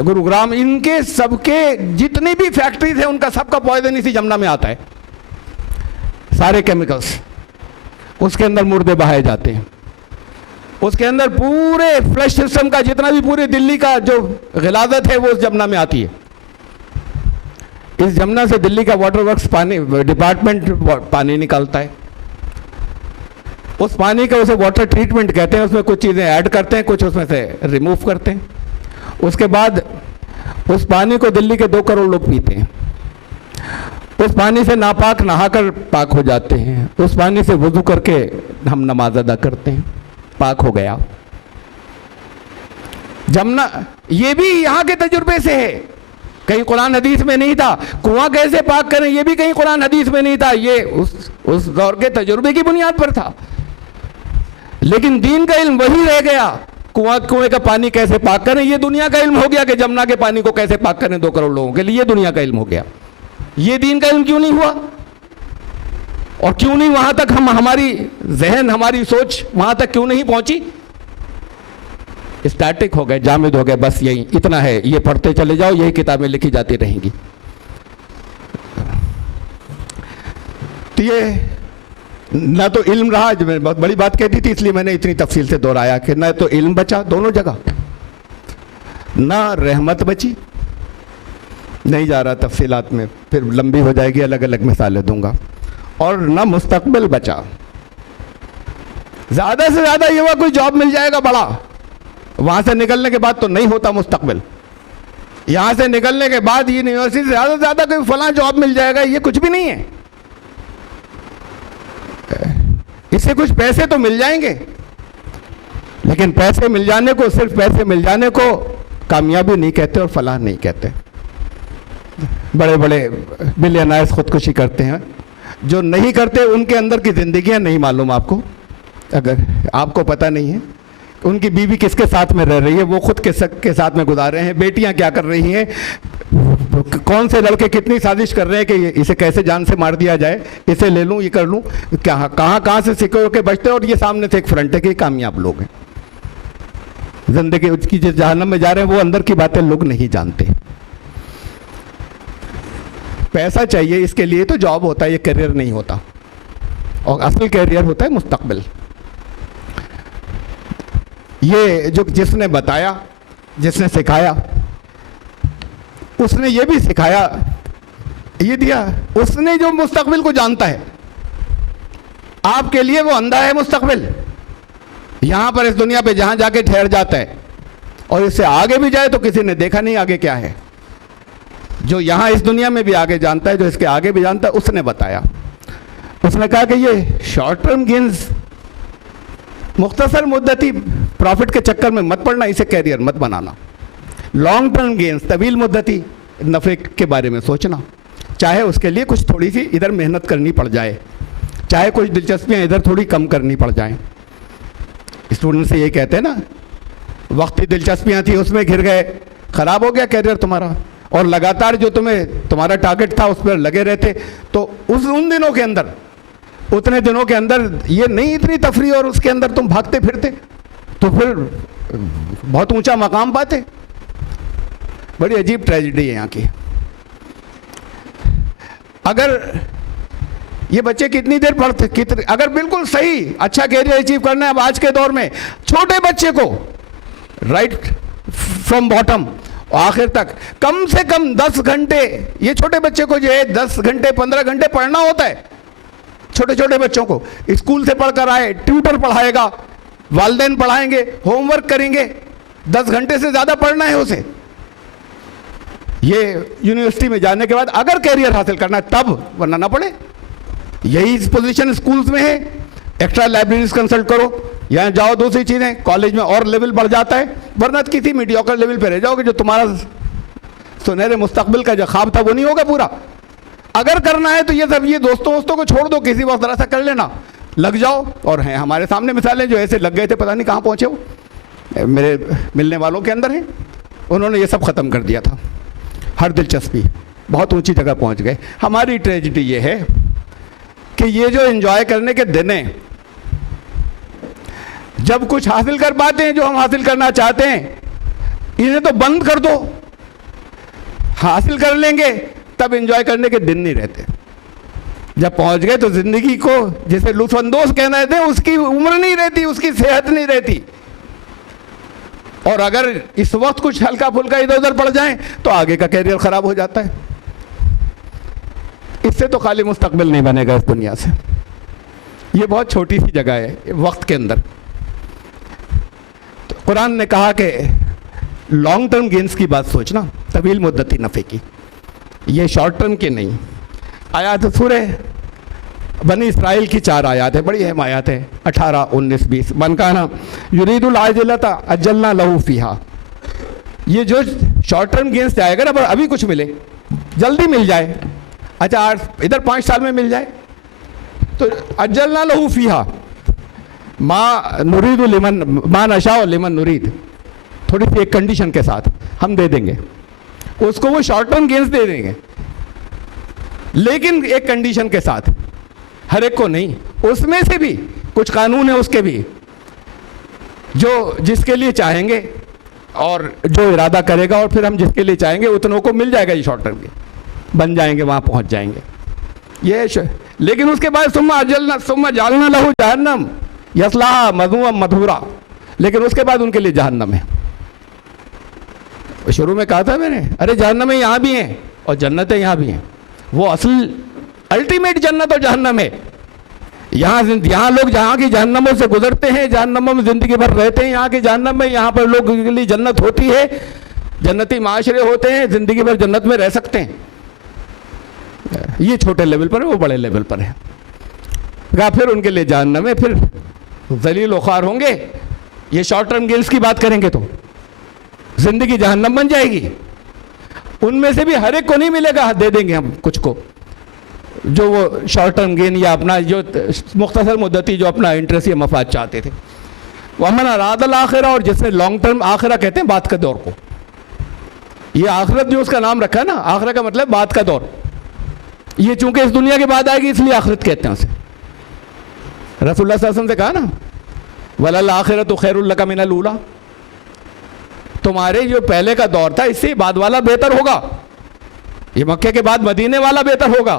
गुरुग्राम, इनके सबके जितनी भी फैक्ट्रीज हैं उनका सबका पॉइजन इसी जमुना में आता है, सारे केमिकल्स उसके अंदर मुर्दे बहाए जाते हैं। उसके अंदर पूरे फ्लश सिस्टम का जितना भी पूरे दिल्ली का जो गिलाजत है वो उस जमुना में आती है। इस जमुना से दिल्ली का वाटर वर्क्स पानी डिपार्टमेंट पानी निकालता है, उस पानी का उसे वाटर ट्रीटमेंट कहते हैं, उसमें कुछ चीज़ें ऐड करते हैं, कुछ उसमें से रिमूव करते हैं। उसके बाद उस पानी को दिल्ली के 2 करोड़ लोग पीते हैं। उस पानी से नापाक नहाकर पाक हो जाते हैं, उस पानी से वुज़ू करके हम नमाज अदा करते हैं, पाक हो गया। जमुना ये भी यहाँ के तजुर्बे से है, कहीं कुरान हदीस में नहीं था। कुआं कैसे पाक करें ये भी कहीं कुरान हदीस में नहीं था, ये उस दौर के तजुर्बे की बुनियाद पर था। लेकिन दीन का इल्म वही रह गया, कुएं का पानी कैसे पाक करें ये दुनिया का इल्म हो गया कि जमुना के पानी को कैसे पाक करें 2 करोड़ लोगों के लिए, ये दुनिया का इल्म हो गया। ये दीन का इल्म क्यों नहीं हुआ, और क्यों नहीं वहां तक हमारी जहन, हमारी सोच वहां तक क्यों नहीं पहुंची? स्टैटिक हो गए, जामिद हो गए, बस यही इतना है, ये पढ़ते चले जाओ, यही किताबें लिखी जाती रहेंगी। तो ये ना तो इल्म रहा, जो मैंने बहुत बड़ी बात कहती थी इसलिए मैंने इतनी तफसील से दोहराया कि ना तो इल्म बचा दोनों जगह, ना रहमत बची। नहीं जा रहा तफसीलात में, फिर लंबी हो जाएगी, अलग अलग मिसालें दूंगा। और ना मुस्तकबिल बचा, ज़्यादा से ज़्यादा ये हुआ कोई जॉब मिल जाएगा बड़ा, वहाँ से निकलने के बाद तो नहीं होता मुस्तकबिल। यहाँ से निकलने के बाद यूनिवर्सिटी से ज़्यादा से ज़्यादा कोई फलां जॉब मिल जाएगा, ये कुछ भी नहीं है। इससे कुछ पैसे तो मिल जाएंगे, लेकिन पैसे मिल जाने को, सिर्फ पैसे मिल जाने को कामयाबी नहीं कहते और फलाह नहीं कहते। बड़े बड़े बिलियनर्स खुदकुशी करते हैं, जो नहीं करते उनके अंदर की ज़िंदगियाँ नहीं मालूम आपको। अगर आपको पता नहीं है उनकी बीवी किसके साथ में रह रही है, वो खुद के साथ में गुजार रहे हैं, बेटियां क्या कर रही हैं, कौन से लड़के कितनी साजिश कर रहे हैं कि इसे कैसे जान से मार दिया जाए, इसे ले लूं, ये कर लूं, कहाँ से सिक्योर के बचते हैं। और ये सामने से एक फ्रंट है कि कामयाब लोग हैं, जिंदगी उसकी जिस जहन्नम में जा रहे हैं वो अंदर की बातें लोग नहीं जानते। पैसा चाहिए इसके लिए तो जॉब होता है, ये करियर नहीं होता। और असल करियर होता है मुस्तकबिल। ये जो जिसने बताया, जिसने सिखाया, उसने ये भी सिखाया, ये दिया, उसने जो मुस्तकबिल को जानता है, आपके लिए वो अंधा है मुस्तकबिल। यहाँ पर इस दुनिया पे जहाँ जाके ठहर जाता है और इससे आगे भी जाए तो किसी ने देखा नहीं आगे क्या है। जो यहाँ इस दुनिया में भी आगे जानता है, जो इसके आगे भी जानता है, उसने बताया। उसने कहा कि ये शॉर्ट टर्म गेन्स, मुख्तसर मुद्दती प्रॉफिट के चक्कर में मत पड़ना, इसे कैरियर मत बनाना। लॉन्ग टर्म गेन्स, तवील मुद्दती नफ़े के बारे में सोचना, चाहे उसके लिए कुछ थोड़ी सी इधर मेहनत करनी पड़ जाए, चाहे कुछ दिलचस्पियाँ इधर थोड़ी कम करनी पड़ जाएं। स्टूडेंट से यही कहते हैं ना, वक्ती दिलचस्पियाँ थी उसमें घिर गए, ख़राब हो गया कैरियर तुम्हारा। और लगातार जो तुम्हारा टारगेट था उस पर लगे रहते तो उन दिनों के अंदर, उतने दिनों के अंदर ये नहीं इतनी तफरीह और उसके अंदर तुम भागते फिरते तो फिर बहुत ऊंचा मकाम पाते। बड़ी अजीब ट्रेजेडी है यहाँ की। अगर ये बच्चे कितनी देर पढ़ते, अगर बिल्कुल सही अच्छा कैरियर अचीव करना है अब आज के दौर में, छोटे बच्चे को राइट फ्रॉम बॉटम आखिर तक कम से कम 10 घंटे, ये छोटे बच्चे को जो है 10 घंटे 15 घंटे पढ़ना होता है। छोटे छोटे बच्चों को स्कूल से पढ़कर आए, ट्यूटर पढ़ाएगा, वालिदैन पढ़ाएंगे, होमवर्क करेंगे, 10 घंटे से ज़्यादा पढ़ना है उसे। ये यूनिवर्सिटी में जाने के बाद अगर कैरियर हासिल करना है तब, वरना ना पढ़े। यही पोजीशन स्कूल्स में है। एक्स्ट्रा लाइब्रेरीज कंसल्ट करो, यहाँ जाओ, दूसरी चीज़ें, कॉलेज में और लेवल बढ़ जाता है, वरना किसी मीडियोकर लेवल पे रह जाओगे। जो तुम्हारा सुनहरे मुस्तकबिल का जो ख्वाब था वो नहीं होगा पूरा। अगर करना है तो ये सब, ये दोस्तों को छोड़ दो, किसी वक्त ज़रा सा कर लेना, लग जाओ। और हैं हमारे सामने मिसालें जो ऐसे लग गए थे, पता नहीं कहाँ पहुँचे वो, मेरे मिलने वालों के अंदर हैं, उन्होंने ये सब ख़त्म कर दिया था, हर दिलचस्पी, बहुत ऊंची जगह पहुँच गए। हमारी ट्रेजिडी ये है कि ये जो एंजॉय करने के दिन हैं, जब कुछ हासिल कर पाते हैं जो हम हासिल करना चाहते हैं, इन्हें तो बंद कर दो। हासिल कर लेंगे तब एंजॉय करने के दिन नहीं रहते। जब पहुंच गए तो जिंदगी को जैसे लुत्फअंदोज कहना रहते हैं, उसकी उम्र नहीं रहती, उसकी सेहत नहीं रहती। और अगर इस वक्त कुछ हल्का फुल्का इधर उधर पड़ जाए तो आगे का कैरियर खराब हो जाता है। इससे तो खाली मुस्तकबिल नहीं बनेगा इस दुनिया से। ये बहुत छोटी सी जगह है वक्त के अंदर। तो कुरान ने कहा कि लॉन्ग टर्म गेन्स की बात सोचना, तवील मुद्दती नफ़े की, ये शॉर्ट टर्म की नहीं। आयात सूरह बनी इसराइल की 4 आयात है, बड़ी अहम आयात है, 18, 19, 20। मनकाना युरीदुल आजिलता अज्जलना लहू फीहा। ये जो शॉर्ट टर्म गेन्स जाएगा ना, अभी कुछ मिले, जल्दी मिल जाए, अच्छा इधर 5 साल में मिल जाए, तो अज्जलना लहू फीहा मा नुरीदु लिमन मा नशाओ लिमन नुरीद, थोड़ी सी एक कंडीशन के साथ हम दे देंगे उसको, वो शॉर्ट टर्म गेन्स दे देंगे, लेकिन एक कंडीशन के साथ, हर एक को नहीं। उसमें से भी कुछ कानून है उसके भी, जो जिसके लिए चाहेंगे और जो इरादा करेगा, और फिर हम जिसके लिए चाहेंगे उतनों को मिल जाएगा, ये शॉर्ट टर्म के बन जाएंगे, वहाँ पहुँच जाएंगे ये। लेकिन उसके बाद सुम्मा जालना लहू जहन्नम यसलाहा मज़मूमन मदहूरा, लेकिन उसके बाद उनके लिए जहन्नम है। शुरू में कहा था मैंने, अरे जहन्नम यहाँ भी हैं और जन्नतें यहाँ भी हैं। वो असल अल्टीमेट जन्नत और जहन्नम है। यहाँ लोग जहाँ की जहन्नमों से गुजरते हैं, जहन्नमों में ज़िंदगी भर रहते हैं, यहाँ की जहन्नम में यहाँ पर लोगों के लिए जन्नत होती है। जन्नती माशरे होते हैं, ज़िंदगी भर जन्नत में रह सकते हैं। ये छोटे लेवल पर है, वो बड़े लेवल पर है। कहा फिर उनके लिए जहन्नम है, फिर जलील वखार होंगे। ये शॉर्ट टर्म गेन्स की बात करेंगे तो ज़िंदगी जहन्नम बन जाएगी। उनमें से भी हर एक को नहीं मिलेगा, दे देंगे हम कुछ को, जो वो शॉर्ट टर्म गेन या अपना जो मुख्तसर मुद्दती जो अपना इंटरेस्ट या मफाद चाहते थे। वमन अरादल आखिरा, और जिसने लॉन्ग टर्म, आखिरा कहते हैं बात का दौर को। ये आखिरत जो उसका नाम रखा है ना, आखिरा का मतलब बात का दौर। ये चूंकि इस दुनिया के बाद आएगी इसलिए आखिरत कहते हैं उसे। रसूलुल्लाह सल्लल्लाहु अलैहि वसल्लम से कहा ना, वलल आखिरतु खैरुल लका मिनल ऊला, तुम्हारे जो पहले का दौर था इससे बाद वाला बेहतर होगा। ये मक्के के बाद मदीने वाला बेहतर होगा।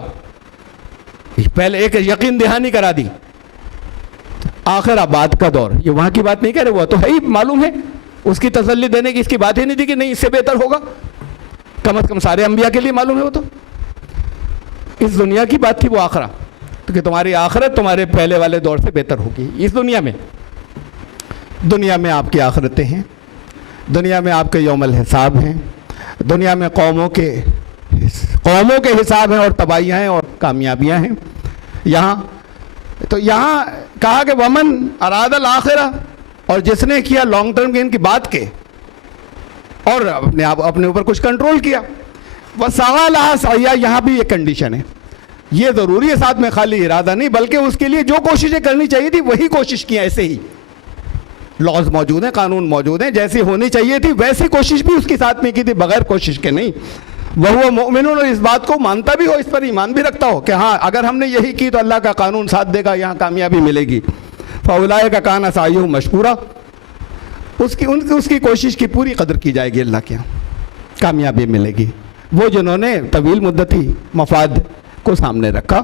पहले एक यकीन दहानी करा दी, आखिर बाद का दौर, ये वहां की बात नहीं कह रहे, वो तो है ही मालूम है, उसकी तसल्ली देने की इसकी बात ही नहीं थी कि नहीं इससे बेहतर होगा। कम से कम सारे अंबिया के लिए मालूम है वो तो। इस दुनिया की बात थी वो आखिरा, तो कि तुम्हारी आखिरत तुम्हारे पहले वाले दौर से बेहतर होगी। इस दुनिया में आपकी आखिरतें हैं, दुनिया में आपके यौमल हिसाब हैं, दुनिया में कौमों के हिसाब हैं और तबाहियाँ हैं और कामयाबियाँ हैं। यहाँ कहा कि वमन अरादल आखिरा, और जिसने किया लॉन्ग टर्म गेन की बात के और अपने ऊपर कुछ कंट्रोल किया, वह सवाल सहिया, यहाँ भी एक कंडीशन है। ये ज़रूरी है साथ में खाली इरादा नहीं, बल्कि उसके लिए जो कोशिशें करनी चाहिए थी वही कोशिश किया। ऐसे ही लॉज मौजूद हैं, कानून मौजूद हैं, जैसी होनी चाहिए थी वैसी कोशिश भी उसके साथ में की थी, बगैर कोशिश के नहीं। वह मोमिन, और इस बात को मानता भी हो, इस पर ईमान भी रखता हो कि हाँ अगर हमने यही की तो अल्लाह का कानून साथ देगा, यहाँ कामयाबी मिलेगी। फ़ौलाए का काना सायु मशकूरा, उसकी कोशिश की पूरी कदर की जाएगी, अल्लाह के यहाँ कामयाबी मिलेगी। वो जिन्होंने तवील मुद्दती मफाद को सामने रखा,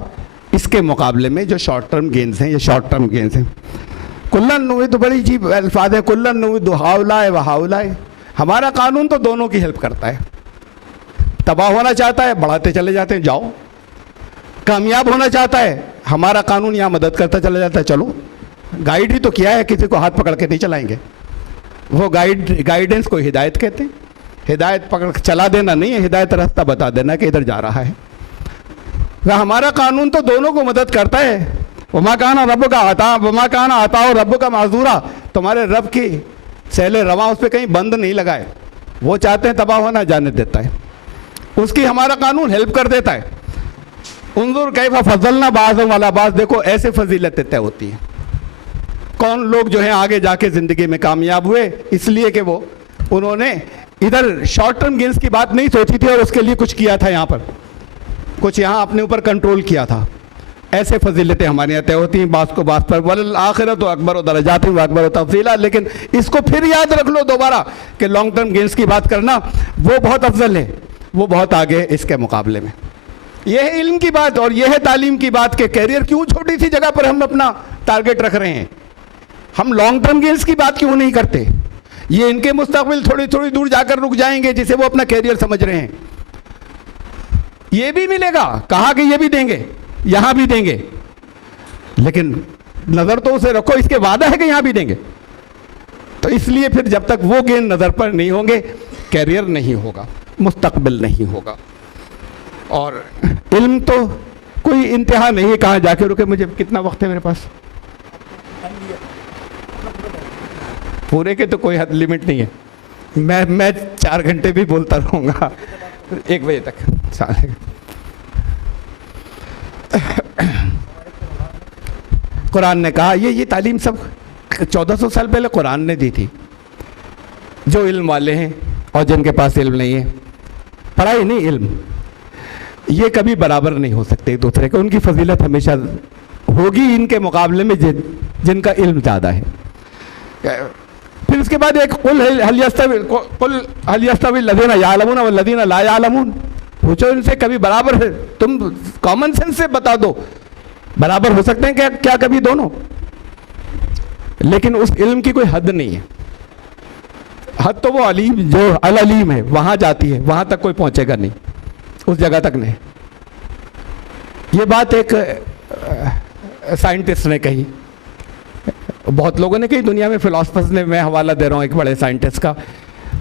इसके मुकाबले में जो शॉर्ट टर्म गेन्स हैं, ये शॉर्ट टर्म गेन्स हैं। कुल्लन नुविद, बड़ी जी अल्फाज है, कुल्लन नुविद हाउलाए व हाउलाए, हमारा कानून तो दोनों की हेल्प करता है। तबाह होना चाहता है, बढ़ाते चले जाते हैं, जाओ। कामयाब होना चाहता है, हमारा कानून यहाँ मदद करता चला जाता है, चलो। गाइड ही तो किया है, किसी को हाथ पकड़ के नहीं चलाएंगे। वो गाइडेंस को हिदायत कहते हैं। हिदायत पकड़ चला देना नहीं है, हिदायत रास्ता बता देना कि इधर जा रहा है। वह हमारा कानून तो दोनों को मदद करता है। वमा काना रब का आता, वमा काना आता और रब का माजूरा, तुम्हारे रब की सैले रवा उस पर कहीं बंद नहीं लगाए। वो चाहते हैं तबाह होना, जाने देता है, उसकी हमारा कानून हेल्प कर देता है। उन्जुर कैफा फजलना बाज़ वाला बाज़, देखो ऐसे फजीलतें तय होती हैं। कौन लोग जो हैं आगे जाके ज़िंदगी में कामयाब हुए, इसलिए कि वो उन्होंने इधर शॉर्ट टर्म गेन्स की बात नहीं सोची थी और उसके लिए कुछ किया था, यहाँ पर कुछ यहाँ अपने ऊपर कंट्रोल किया था। ऐसे फजीलतें हमारे यहाँ तय होती हैं, बात को बात पर। वल आखिरत अकबर व दरजात व अकबर व तफसीला, लेकिन इसको फिर याद रख लो दोबारा कि लॉन्ग टर्म गेन्स की बात करना वो बहुत अफजल है, वो बहुत आगे इसके मुकाबले में। यह है इल्म की बात और यह है तालीम की बात के कैरियर क्यों छोटी सी जगह पर हम अपना टारगेट रख रहे हैं। हम लॉन्ग टर्म गेन्स की बात क्यों नहीं करते। ये इनके मुस्तकबिल थोड़ी थोड़ी दूर जाकर रुक जाएंगे, जिसे वो अपना कैरियर समझ रहे हैं। ये भी मिलेगा, कहा कि ये भी देंगे, यहां भी देंगे, लेकिन नजर तो उसे रखो, इसके वादा है कि यहां भी देंगे। तो इसलिए फिर जब तक वो गेन नजर पर नहीं होंगे, कैरियर नहीं होगा, मुस्तकबिल नहीं होगा। और इल्म तो कोई इंतहा नहीं है, कहाँ जाके रुके। मुझे कितना वक्त है मेरे पास? पूरे के तो कोई हद लिमिट नहीं है। मैं 4 घंटे भी बोलता रहूँगा, 1 बजे तक साले। कुरान ने कहा, ये तालीम सब 1400 साल पहले कुरान ने दी थी। जो इल्म वाले हैं और जिनके पास इल्म नहीं है, पढ़ाई नहीं इल्म, ये कभी बराबर नहीं हो सकते एक दूसरे के। उनकी फजीलत हमेशा होगी इनके मुकाबले में जिनका इल्म ज़्यादा है। फिर उसके बाद एक कुल हल यस्तवी लदीना यालमून व लदीना ला यालमून, पूछो इनसे कभी बराबर है? तुम कॉमन सेंस से बता दो, बराबर हो सकते हैं क्या कभी दोनों? लेकिन उस इल्म की कोई हद नहीं है। हद तो वो अलीम, जो अल अलीम है वहाँ जाती है, वहाँ तक कोई पहुँचेगा नहीं, उस जगह तक नहीं। ये बात एक साइंटिस्ट ने कही, बहुत लोगों ने कही दुनिया में, फिलोसफर्स ने। मैं हवाला दे रहा हूँ एक बड़े साइंटिस्ट का।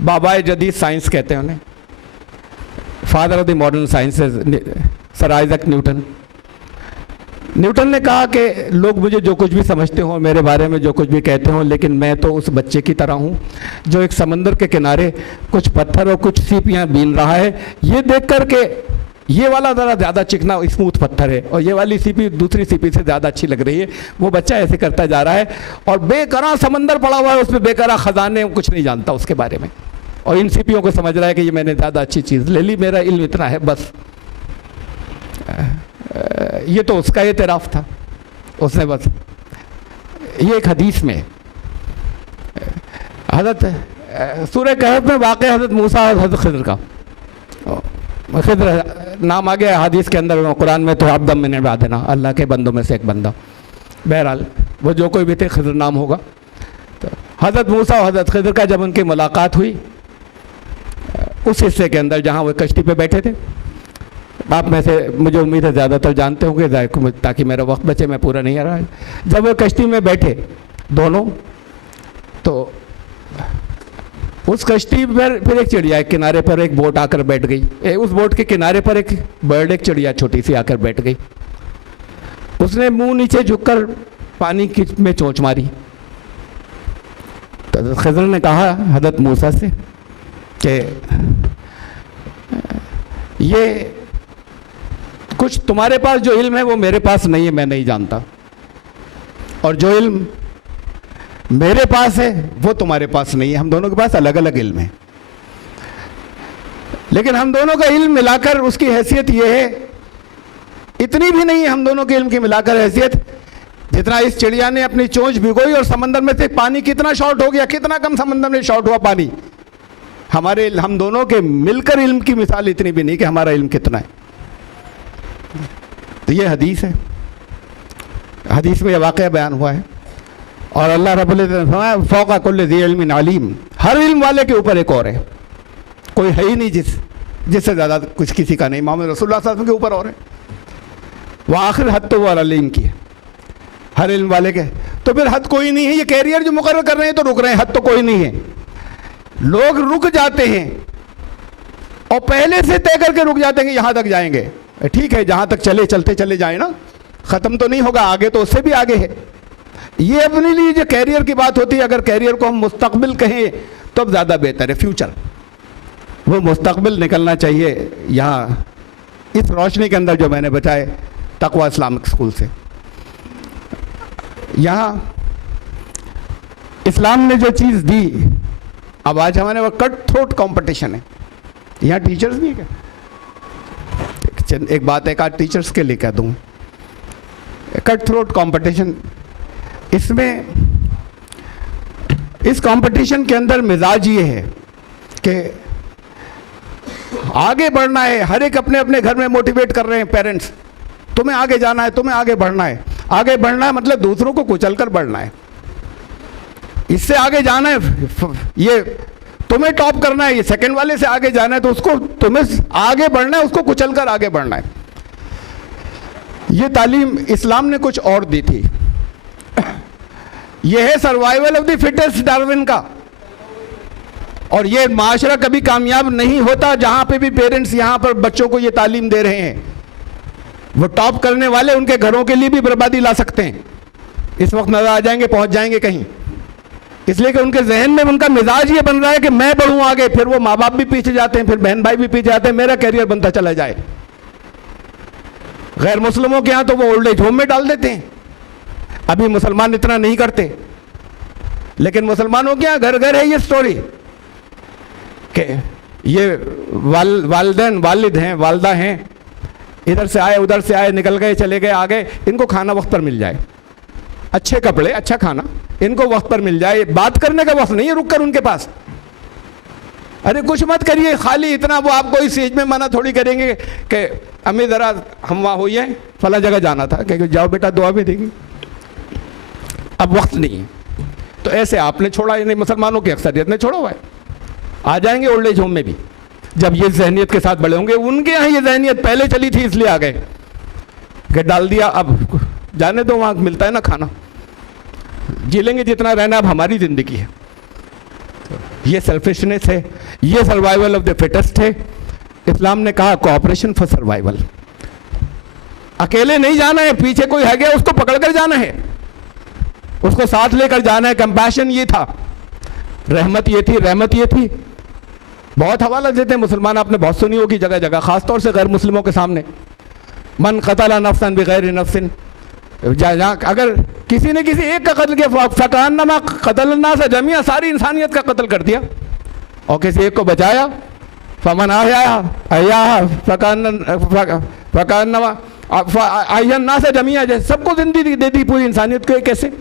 बाबाए जदीद साइंस कहते हैं उन्हें, father of the modern sciences, sir Isaac Newton. Newton ने कहा कि लोग मुझे जो कुछ भी समझते हो, मेरे बारे में जो कुछ भी कहते हो, लेकिन मैं तो उस बच्चे की तरह हूँ जो एक समंदर के किनारे कुछ पत्थर और कुछ सीपियाँ बीन रहा है। ये देख कर के ये वाला ज़रा ज़्यादा चिकना स्मूथ पत्थर है और ये वाली सीपी दूसरी सीपी से ज़्यादा अच्छी लग रही है। वो बच्चा ऐसे करता जा रहा है और बेकरार समंदर पड़ा हुआ है, उसमें बेकरार ख़जाने, कुछ नहीं जानता उसके बारे में, और इन सीपियों को समझ रहा है कि ये मैंने ज़्यादा अच्छी चीज़ ले ली, मेरा इल्म इतना है बस। ये तो उसका एतराफ़ था, उसने बस। ये एक हदीस में हज़रत सूरह कहफ में वाक़या हज़रत मूसा और हज़रत खिज़र का, खिज़र नाम आ गया हदीस के अंदर, कुरान में तो अब्दम मिन इबादिना, अल्लाह के बंदों में से एक बंदा। बहरहाल वो जो कोई भी थे खिज़र नाम होगा। तो हज़रत मूसा और हज़रत खिज़र का जब उनकी मुलाकात हुई उस हिस्से के अंदर जहाँ वो कश्ती पे बैठे थे, आप में से मुझे उम्मीद है ज़्यादातर जानते होंगे, ताकि मेरा वक्त बचे, मैं पूरा नहीं आ रहा। जब वो कश्ती में बैठे दोनों, तो उस कश्ती पर फिर एक चिड़िया एक किनारे पर एक बोट आकर बैठ गई। उस बोट के किनारे पर एक बर्ड, एक चिड़िया छोटी सी आकर बैठ गई। उसने मुंह नीचे झुककर पानी की में चोंच मारी। तो खिज़र ने कहा हज़रत मूसा से कि ये कुछ तुम्हारे पास जो इल्म है वो मेरे पास नहीं है, मैं नहीं जानता, और जो इल्म मेरे पास है वो तुम्हारे पास नहीं है। हम दोनों के पास अलग अलग इल्म है, लेकिन हम दोनों का इल्म मिलाकर उसकी हैसियत ये है, इतनी भी नहीं है हम दोनों के इल्म की मिलाकर हैसियत, जितना इस चिड़िया ने अपनी चोंच भिगोई और समंदर में से पानी कितना शॉर्ट हो गया, कितना कम समंदर में शॉर्ट हुआ पानी। हम दोनों के मिलकर इल्म की मिसाल इतनी भी नहीं कि हमारा इल्म कितना है। तो ये हदीस है, हदीस में यह वाक़या बयान हुआ है। और अल्लाह रब्बुल इज़्ज़त ने फरमाया फ़ौक़ कुल्लि ज़ी इल्मिन अलीम, हर इल्म वाले के ऊपर एक और है, कोई है ही नहीं जिससे ज़्यादा कुछ किसी का नहीं। मोहम्मद रसूलुल्लाह सल्लल्लाहु अलैहि वसल्लम के ऊपर और है। वह आखिर हद तो वो अलीम की है, हर इल्म वाले के। तो फिर हद कोई नहीं है, ये कैरियर जो मुकर्रर कर रहे हैं तो रुक रहे हैं, हद तो कोई नहीं है। लोग रुक जाते हैं और पहले से तय करके रुक जाते हैं कि यहाँ तक जाएंगे, ठीक है जहाँ तक चलते चले जाए ना, ख़त्म तो नहीं होगा, आगे तो उससे भी आगे है। ये अपने लिए जो कैरियर की बात होती है, अगर कैरियर को हम मुस्तकबिल कहें तो अब ज़्यादा बेहतर है, फ्यूचर। वो मुस्तकबिल निकलना चाहिए यहाँ इस रोशनी के अंदर जो मैंने बताए तकवा इस्लामिक स्कूल से। यहाँ इस्लाम ने जो चीज़ दी, अब आज हमारे वहाँ कट थ्रोट कंपटीशन है। यहाँ टीचर्स नहीं है क्या? एक बात एक आध टीचर्स के लिए कह दूँ, कट थ्रोट कंपटीशन। इसमें इस कंपटीशन के अंदर मिजाज ये है कि आगे बढ़ना है, हर एक अपने अपने घर में मोटिवेट कर रहे हैं पेरेंट्स, तुम्हें आगे जाना है, तुम्हें आगे बढ़ना है। आगे बढ़ना है मतलब दूसरों को कुचलकर बढ़ना है, इससे आगे जाना है, ये तुम्हें टॉप करना है, ये सेकंड वाले से आगे जाना है, तो उसको तुम्हें आगे बढ़ना है, उसको कुचलकर आगे बढ़ना है। ये तालीम इस्लाम ने कुछ और दी थी। ये है survival of the fittest, Darwin का। और ये माशरा कभी कामयाब नहीं होता जहां पे भी पेरेंट्स यहां पर बच्चों को ये तालीम दे रहे हैं। वो टॉप करने वाले उनके घरों के लिए भी बर्बादी ला सकते हैं, इस वक्त नजर आ जाएंगे, पहुंच जाएंगे कहीं, इसलिए कि उनके जहन में उनका मिजाज ये बन रहा है कि मैं बढ़ूं आगे, फिर वो माँ बाप भी पीछे जाते हैं, फिर बहन भाई भी पीछे जाते हैं, मेरा कैरियर बनता चला जाए। गैर मुस्लिमों के यहाँ तो वो ओल्ड एज होम में डाल देते हैं, अभी मुसलमान इतना नहीं करते, लेकिन मुसलमानों के यहाँ घर घर है ये स्टोरी कि ये वालिदैन वालिद हैं, वालदा हैं, इधर से आए उधर से आए, निकल गए चले गए आ गए, इनको खाना वक्त पर मिल जाए, अच्छे कपड़े अच्छा खाना इनको वक्त पर मिल जाए, बात करने का वक्त नहीं है रुक कर उनके पास। अरे कुछ मत करिए, खाली इतना, वो आपको इस एज में मना थोड़ी करेंगे कि अम्मी ज़रा हम वहाँ हुई है फला जगह जाना था, क्योंकि जाओ बेटा दुआ भी देंगे, अब वक्त नहीं है। तो ऐसे आपने छोड़ा, नहीं मुसलमानों की अक्सरियत ने छोड़ा हुआ है, आ जाएंगे ओल्ड एज होम में भी जब ये जहनीत के साथ बड़े होंगे। उनके यहाँ ये जहनीत पहले चली थी इसलिए आ गए कि डाल दिया, अब जाने दो, वहाँ मिलता है ना खाना, जी लेंगे जितना रहना, अब हमारी ज़िंदगी है। ये सेल्फिशनेस है, ये सर्वाइवल ऑफ द फिटेस्ट है। इस्लाम ने कहा कोऑपरेशन फॉर सर्वाइवल। अकेले नहीं जाना है, पीछे कोई है गया उसको पकड़ कर जाना है, उसको साथ लेकर जाना है। कंपैशन ये था, रहमत ये थी, रहमत ये थी। बहुत हवाला देते हैं मुसलमान, आपने बहुत सुनी होगी जगह जगह, खासतौर से गैर मुस्लिमों के सामने। मन क़तल नफ्सन बिगैर नफ्सिन, अगर किसी ने किसी एक का कत्ल किया, फ़कान्नमा क़तलन्नास जमीअ, सारी इंसानियत का कत्ल कर दिया। और किसी एक को बचाया, फमन अहयाहा फ़कान्नमा अहयन्नास जमीअ, सबको जिंदगी दे दी पूरी इंसानियत को। कैसे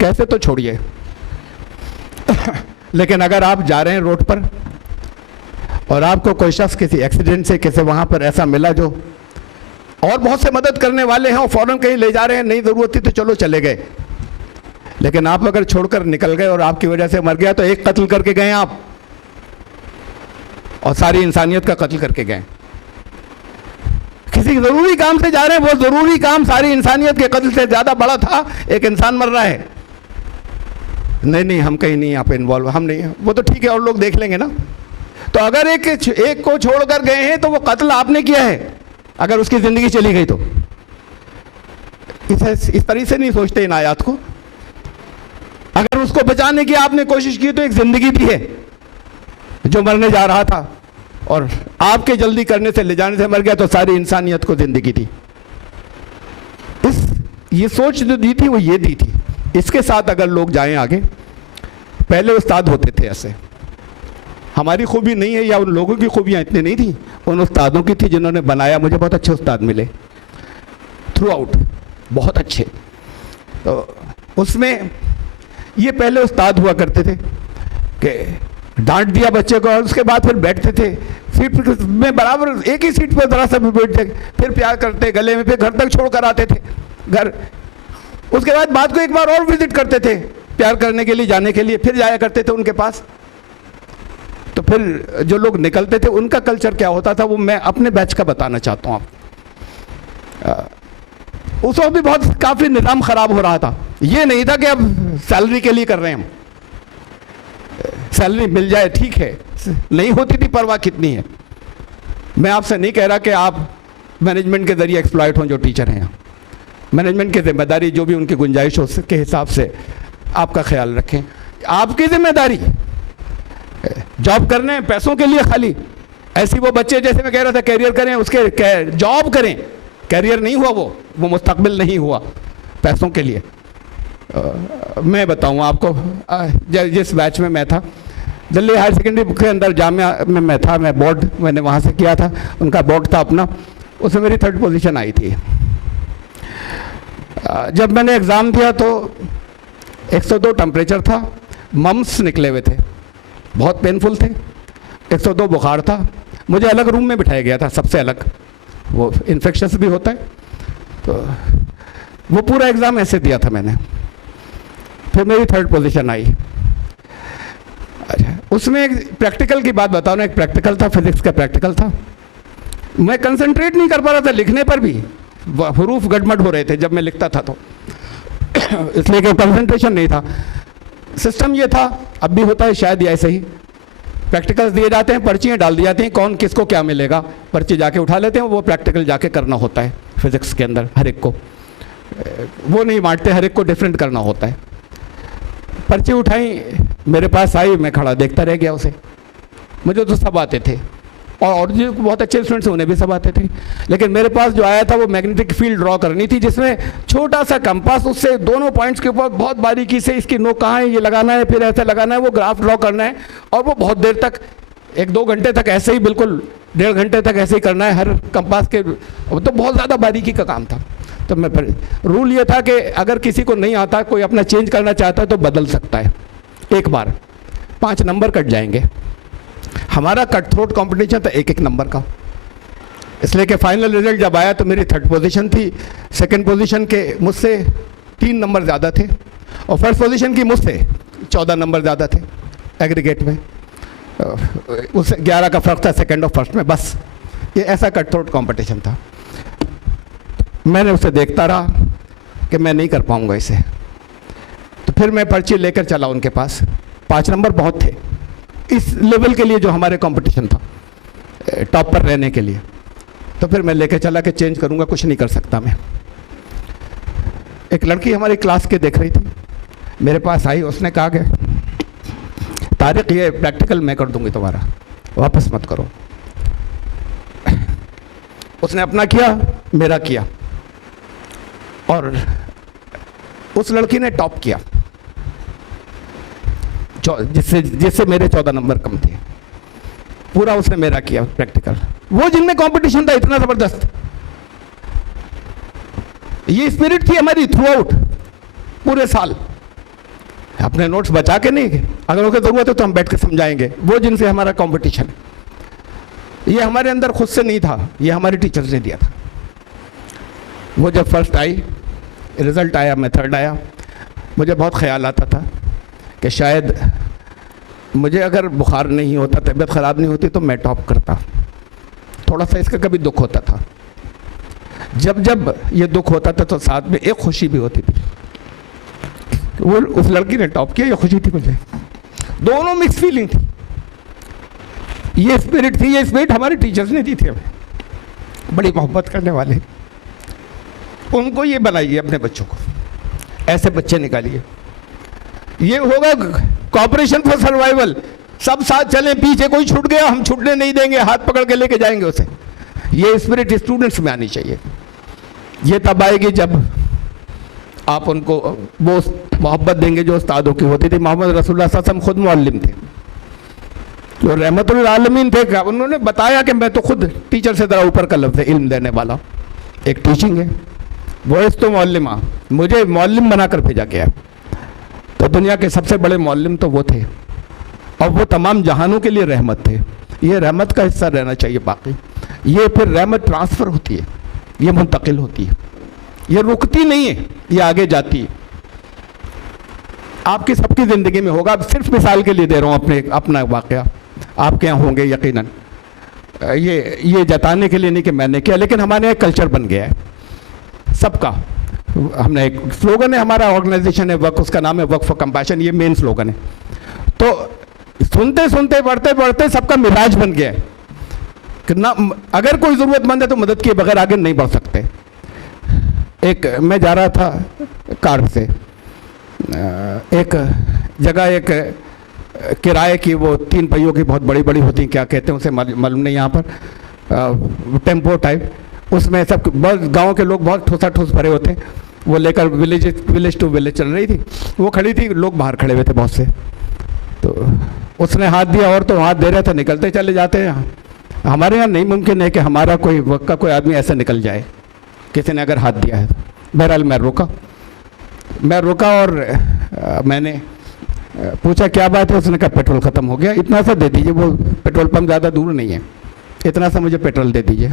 कैसे तो छोड़िए। लेकिन अगर आप जा रहे हैं रोड पर और आपको कोई शख्स किसी एक्सीडेंट से किसी वहाँ पर ऐसा मिला जो, और बहुत से मदद करने वाले हैं और फ़ौरन कहीं ले जा रहे हैं, नहीं ज़रूरत थी तो चलो चले गए, लेकिन आप अगर छोड़कर निकल गए और आपकी वजह से मर गया तो एक कत्ल करके गए आप और सारी इंसानियत का कत्ल करके गए। किसी ज़रूरी काम से जा रहे हैं, वो ज़रूरी काम सारी इंसानियत के कत्ल से ज़्यादा बड़ा था, एक इंसान मर रहा है। नहीं हम कहीं नहीं यहाँ पे इन्वॉल्व, हम नहीं, वो तो ठीक है और लोग देख लेंगे ना। तो अगर एक को छोड़कर गए हैं तो वो कत्ल आपने किया है, अगर उसकी ज़िंदगी चली गई तो। इस तरह से नहीं सोचते इन आयात को। अगर उसको बचाने की आपने कोशिश की तो एक ज़िंदगी भी है जो मरने जा रहा था, और आपके जल्दी करने से ले जाने से मर गया तो सारी इंसानियत को ज़िंदगी दी। ये सोच जो दी थी वो ये दी थी। इसके साथ अगर लोग जाएं आगे, पहले उस्ताद होते थे ऐसे, हमारी खूबी नहीं है या उन लोगों की खूबियाँ इतनी नहीं थी, उन उस्तादों की थी जिन्होंने बनाया। मुझे बहुत अच्छे उस्ताद मिले थ्रू आउट, बहुत अच्छे। तो उसमें ये पहले उस्ताद हुआ करते थे कि डांट दिया बच्चे को और उसके बाद फिर बैठते थे सीट में बराबर एक ही सीट पर ज़रा सा भी बैठते, फिर प्यार करते गले में, फिर घर तक छोड़ कर आते थे घर। उसके बाद को एक बार और विजिट करते थे प्यार करने के लिए, जाने के लिए, फिर जाया करते थे उनके पास। तो फिर जो लोग निकलते थे उनका कल्चर क्या होता था वो मैं अपने बैच का बताना चाहता हूँ आप। उस वक्त भी बहुत काफ़ी निज़ाम ख़राब हो रहा था। ये नहीं था कि अब सैलरी के लिए कर रहे हैं हम, सैलरी मिल जाए ठीक है, नहीं होती थी परवाह कितनी है। मैं आपसे नहीं कह रहा कि आप मैनेजमेंट के ज़रिए एक्सप्लॉइट हों जो टीचर हैं यहाँ। मैनेजमेंट की जिम्मेदारी जो भी उनकी गुंजाइश हो के हिसाब से आपका ख्याल रखें। आपकी जिम्मेदारी जॉब करने हैं पैसों के लिए खाली, ऐसी वो बच्चे जैसे मैं कह रहा था कैरियर करें, उसके जॉब करें, कैरियर नहीं हुआ वो मुस्तकबिल नहीं हुआ पैसों के लिए। मैं बताऊँ आपको, जिस बैच में मैं था दिल्ली हायर सेकेंडरी के अंदर जामिया में मैं था, मैं बोर्ड मैंने वहाँ से किया था, उनका बोर्ड था अपना, उसमें मेरी 3rd पोजीशन आई थी। जब मैंने एग्ज़ाम दिया तो 102 टेम्परेचर था, मम्स निकले हुए थे, बहुत पेनफुल थे, 102 बुखार था। मुझे अलग रूम में बिठाया गया था, सबसे अलग, वो इन्फेक्शस भी होता है। तो वो पूरा एग्ज़ाम ऐसे दिया था मैंने, फिर मेरी 3rd पोजीशन आई। अच्छा, उसमें एक प्रैक्टिकल की बात बताओ ना, एक प्रैक्टिकल था, फिजिक्स का प्रैक्टिकल था। मैं कंसंट्रेट नहीं कर पा रहा था लिखने पर भी, हरूफ गड़बड़ हो रहे थे जब मैं लिखता था तो इसलिए कि कंसंट्रेशन नहीं था। सिस्टम ये था, अब भी होता है शायद ऐसे ही, प्रैक्टिकल्स दिए जाते हैं, पर्चियाँ डाल दी जाती हैं, कौन किसको क्या मिलेगा, पर्ची जाके उठा लेते हैं, वो प्रैक्टिकल जाके करना होता है फिज़िक्स के अंदर। हर एक को वो नहीं बांटते, हर एक को डिफरेंट करना होता है। पर्ची उठाई, मेरे पास आई, मैं खड़ा देखता रह गया उसे। मुझे तो सब आते थे और जो बहुत अच्छे स्टूडेंट्स उन्हें भी सब आते थे, लेकिन मेरे पास जो आया था वो मैग्नेटिक फील्ड ड्रॉ करनी थी, जिसमें छोटा सा कंपास, उससे दोनों पॉइंट्स के ऊपर बहुत बारीकी से इसकी नोक कहाँ है ये लगाना है, फिर ऐसा लगाना है, वो ग्राफ ड्रॉ करना है, और वो बहुत देर तक 1-2 घंटे तक ऐसे ही, बिल्कुल 1.5 घंटे तक ऐसे ही करना है हर कंपास के। तो बहुत ज़्यादा बारीकी का काम था। तो मैं रूल ये था कि अगर किसी को नहीं आता, कोई अपना चेंज करना चाहता है तो बदल सकता है, एक बार 5 नंबर कट जाएंगे। हमारा कट थ्रोट कॉम्पिटिशन था 1-1 नंबर का, इसलिए कि फाइनल रिजल्ट जब आया तो मेरी 3rd पोजीशन थी, 2nd पोजीशन के मुझसे 3 नंबर ज़्यादा थे, और 1st पोजीशन की मुझसे 14 नंबर ज़्यादा थे एग्रीगेट में। उससे 11 का फ़र्क था 2nd और 1st में, बस ये ऐसा कट थ्रोट कॉम्पिटिशन था। मैंने उसे देखता रहा कि मैं नहीं कर पाऊँगा इसे, तो फिर मैं पर्ची लेकर चला उनके पास। 5 नंबर बहुत थे, इस लेवल के लिए जो हमारे कंपटीशन था टॉप पर रहने के लिए। तो फिर मैं लेके चला कि चेंज करूँगा, कुछ नहीं कर सकता मैं। एक लड़की हमारी क्लास के देख रही थी, मेरे पास आई, उसने कहा कि तारिक ये प्रैक्टिकल मैं कर दूंगी तुम्हारा, वापस मत करो। उसने अपना किया, मेरा किया, और उस लड़की ने टॉप किया जिससे मेरे 14 नंबर कम थे। पूरा उसने मेरा किया प्रैक्टिकल। वो जिनमें कंपटीशन था इतना जबरदस्त, ये स्पिरिट थी हमारी थ्रू आउट पूरे साल। अपने नोट्स बचा के नहीं, अगर उनको जरूरत है तो हम बैठ के समझाएंगे। वो जिनसे हमारा कंपटीशन है, ये हमारे अंदर खुद से नहीं था, ये हमारे टीचर्स ने दिया था। वो जब फर्स्ट आई, रिजल्ट आया, मैं थर्ड आया, मुझे बहुत ख्याल आता था कि शायद मुझे अगर बुखार नहीं होता, तबीयत ख़राब नहीं होती तो मैं टॉप करता। थोड़ा सा इसका कभी दुख होता था। जब जब ये दुख होता था तो साथ में एक खुशी भी होती थी, वो उस लड़की ने टॉप किया, ये खुशी थी मुझे। दोनों मिक्स फीलिंग थी। ये स्पिरिट थी, ये स्पिरिट हमारे टीचर्स ने दी थी हमें, बड़ी मोहब्बत करने वाले। उनको ये बनाइए अपने बच्चों को, ऐसे बच्चे निकालिए। ये होगा कॉपरेशन फॉर सर्वाइवल। सब साथ चलें, पीछे कोई छूट गया हम छूटने नहीं देंगे, हाथ पकड़ के लेके जाएंगे उसे। ये स्पिरिट स्टूडेंट्स में आनी चाहिए। ये तब आएगी जब आप उनको वो मोहब्बत देंगे जो उस्तादों की होती थी। मोहम्मद रसूलुल्लाह सल्लल्लाहु अलैहि वसल्लम खुद मुअल्लिम थे, जो रहमतुल आलमीन थे। उन्होंने बताया कि मैं तो खुद टीचर से ज़रा ऊपर का लफ्ज़ है, इल्म देने वाला। एक टीचिंग है, वो इस तो मौल्लिमा, मुझे मौल्लिम बनाकर भेजा गया। तो दुनिया के सबसे बड़े मौल्लिम तो वो थे, और वो तमाम जहानों के लिए रहमत थे। ये रहमत का हिस्सा रहना चाहिए। बाकी ये फिर रहमत ट्रांसफ़र होती है, ये मुंतकिल होती है, ये रुकती नहीं है, ये आगे जाती है। आपकी सबकी ज़िंदगी में होगा। अब सिर्फ मिसाल के लिए दे रहा हूँ अपना वाक़या, आपके यहाँ होंगे यकीनन। ये जताने के लिए नहीं कि मैंने किया, लेकिन हमारे यहाँ कल्चर बन गया है सबका। हमने एक स्लोगन है, हमारा ऑर्गेनाइजेशन है वर्क, उसका नाम है वर्क फॉर कंपैशन। ये मेन स्लोगन है। तो सुनते सुनते बढ़ते बढ़ते सबका मिजाज बन गया है कि ना, अगर कोई ज़रूरतमंद है तो मदद किए बगैर आगे नहीं बढ़ सकते। एक मैं जा रहा था कार से, एक जगह, एक किराए की वो 3 पहियों की बहुत बड़ी बड़ी होती हैं, क्या कहते हैं उसे मालूम नहीं यहाँ पर, टेम्पो टाइप। उसमें सब बहुत गांव के लोग बहुत ठोसा ठोस भरे होते हैं। वो लेकर विलेज टू विलेज चल रही थी। वो खड़ी थी, लोग बाहर खड़े हुए थे बहुत से। तो उसने हाथ दिया, और तो हाथ दे रहे थे, निकलते चले जाते हैं। हमारे यहाँ नहीं मुमकिन है कि हमारा कोई वक्त का कोई आदमी ऐसा निकल जाए, किसी ने अगर हाथ दिया है। बहरहाल मैं रुका और मैंने पूछा क्या बात है। उसने कहा पेट्रोल ख़त्म हो गया, इतना सा दे दीजिए। वो पेट्रोल पंप ज़्यादा दूर नहीं है, इतना सा मुझे पेट्रोल दे दीजिए।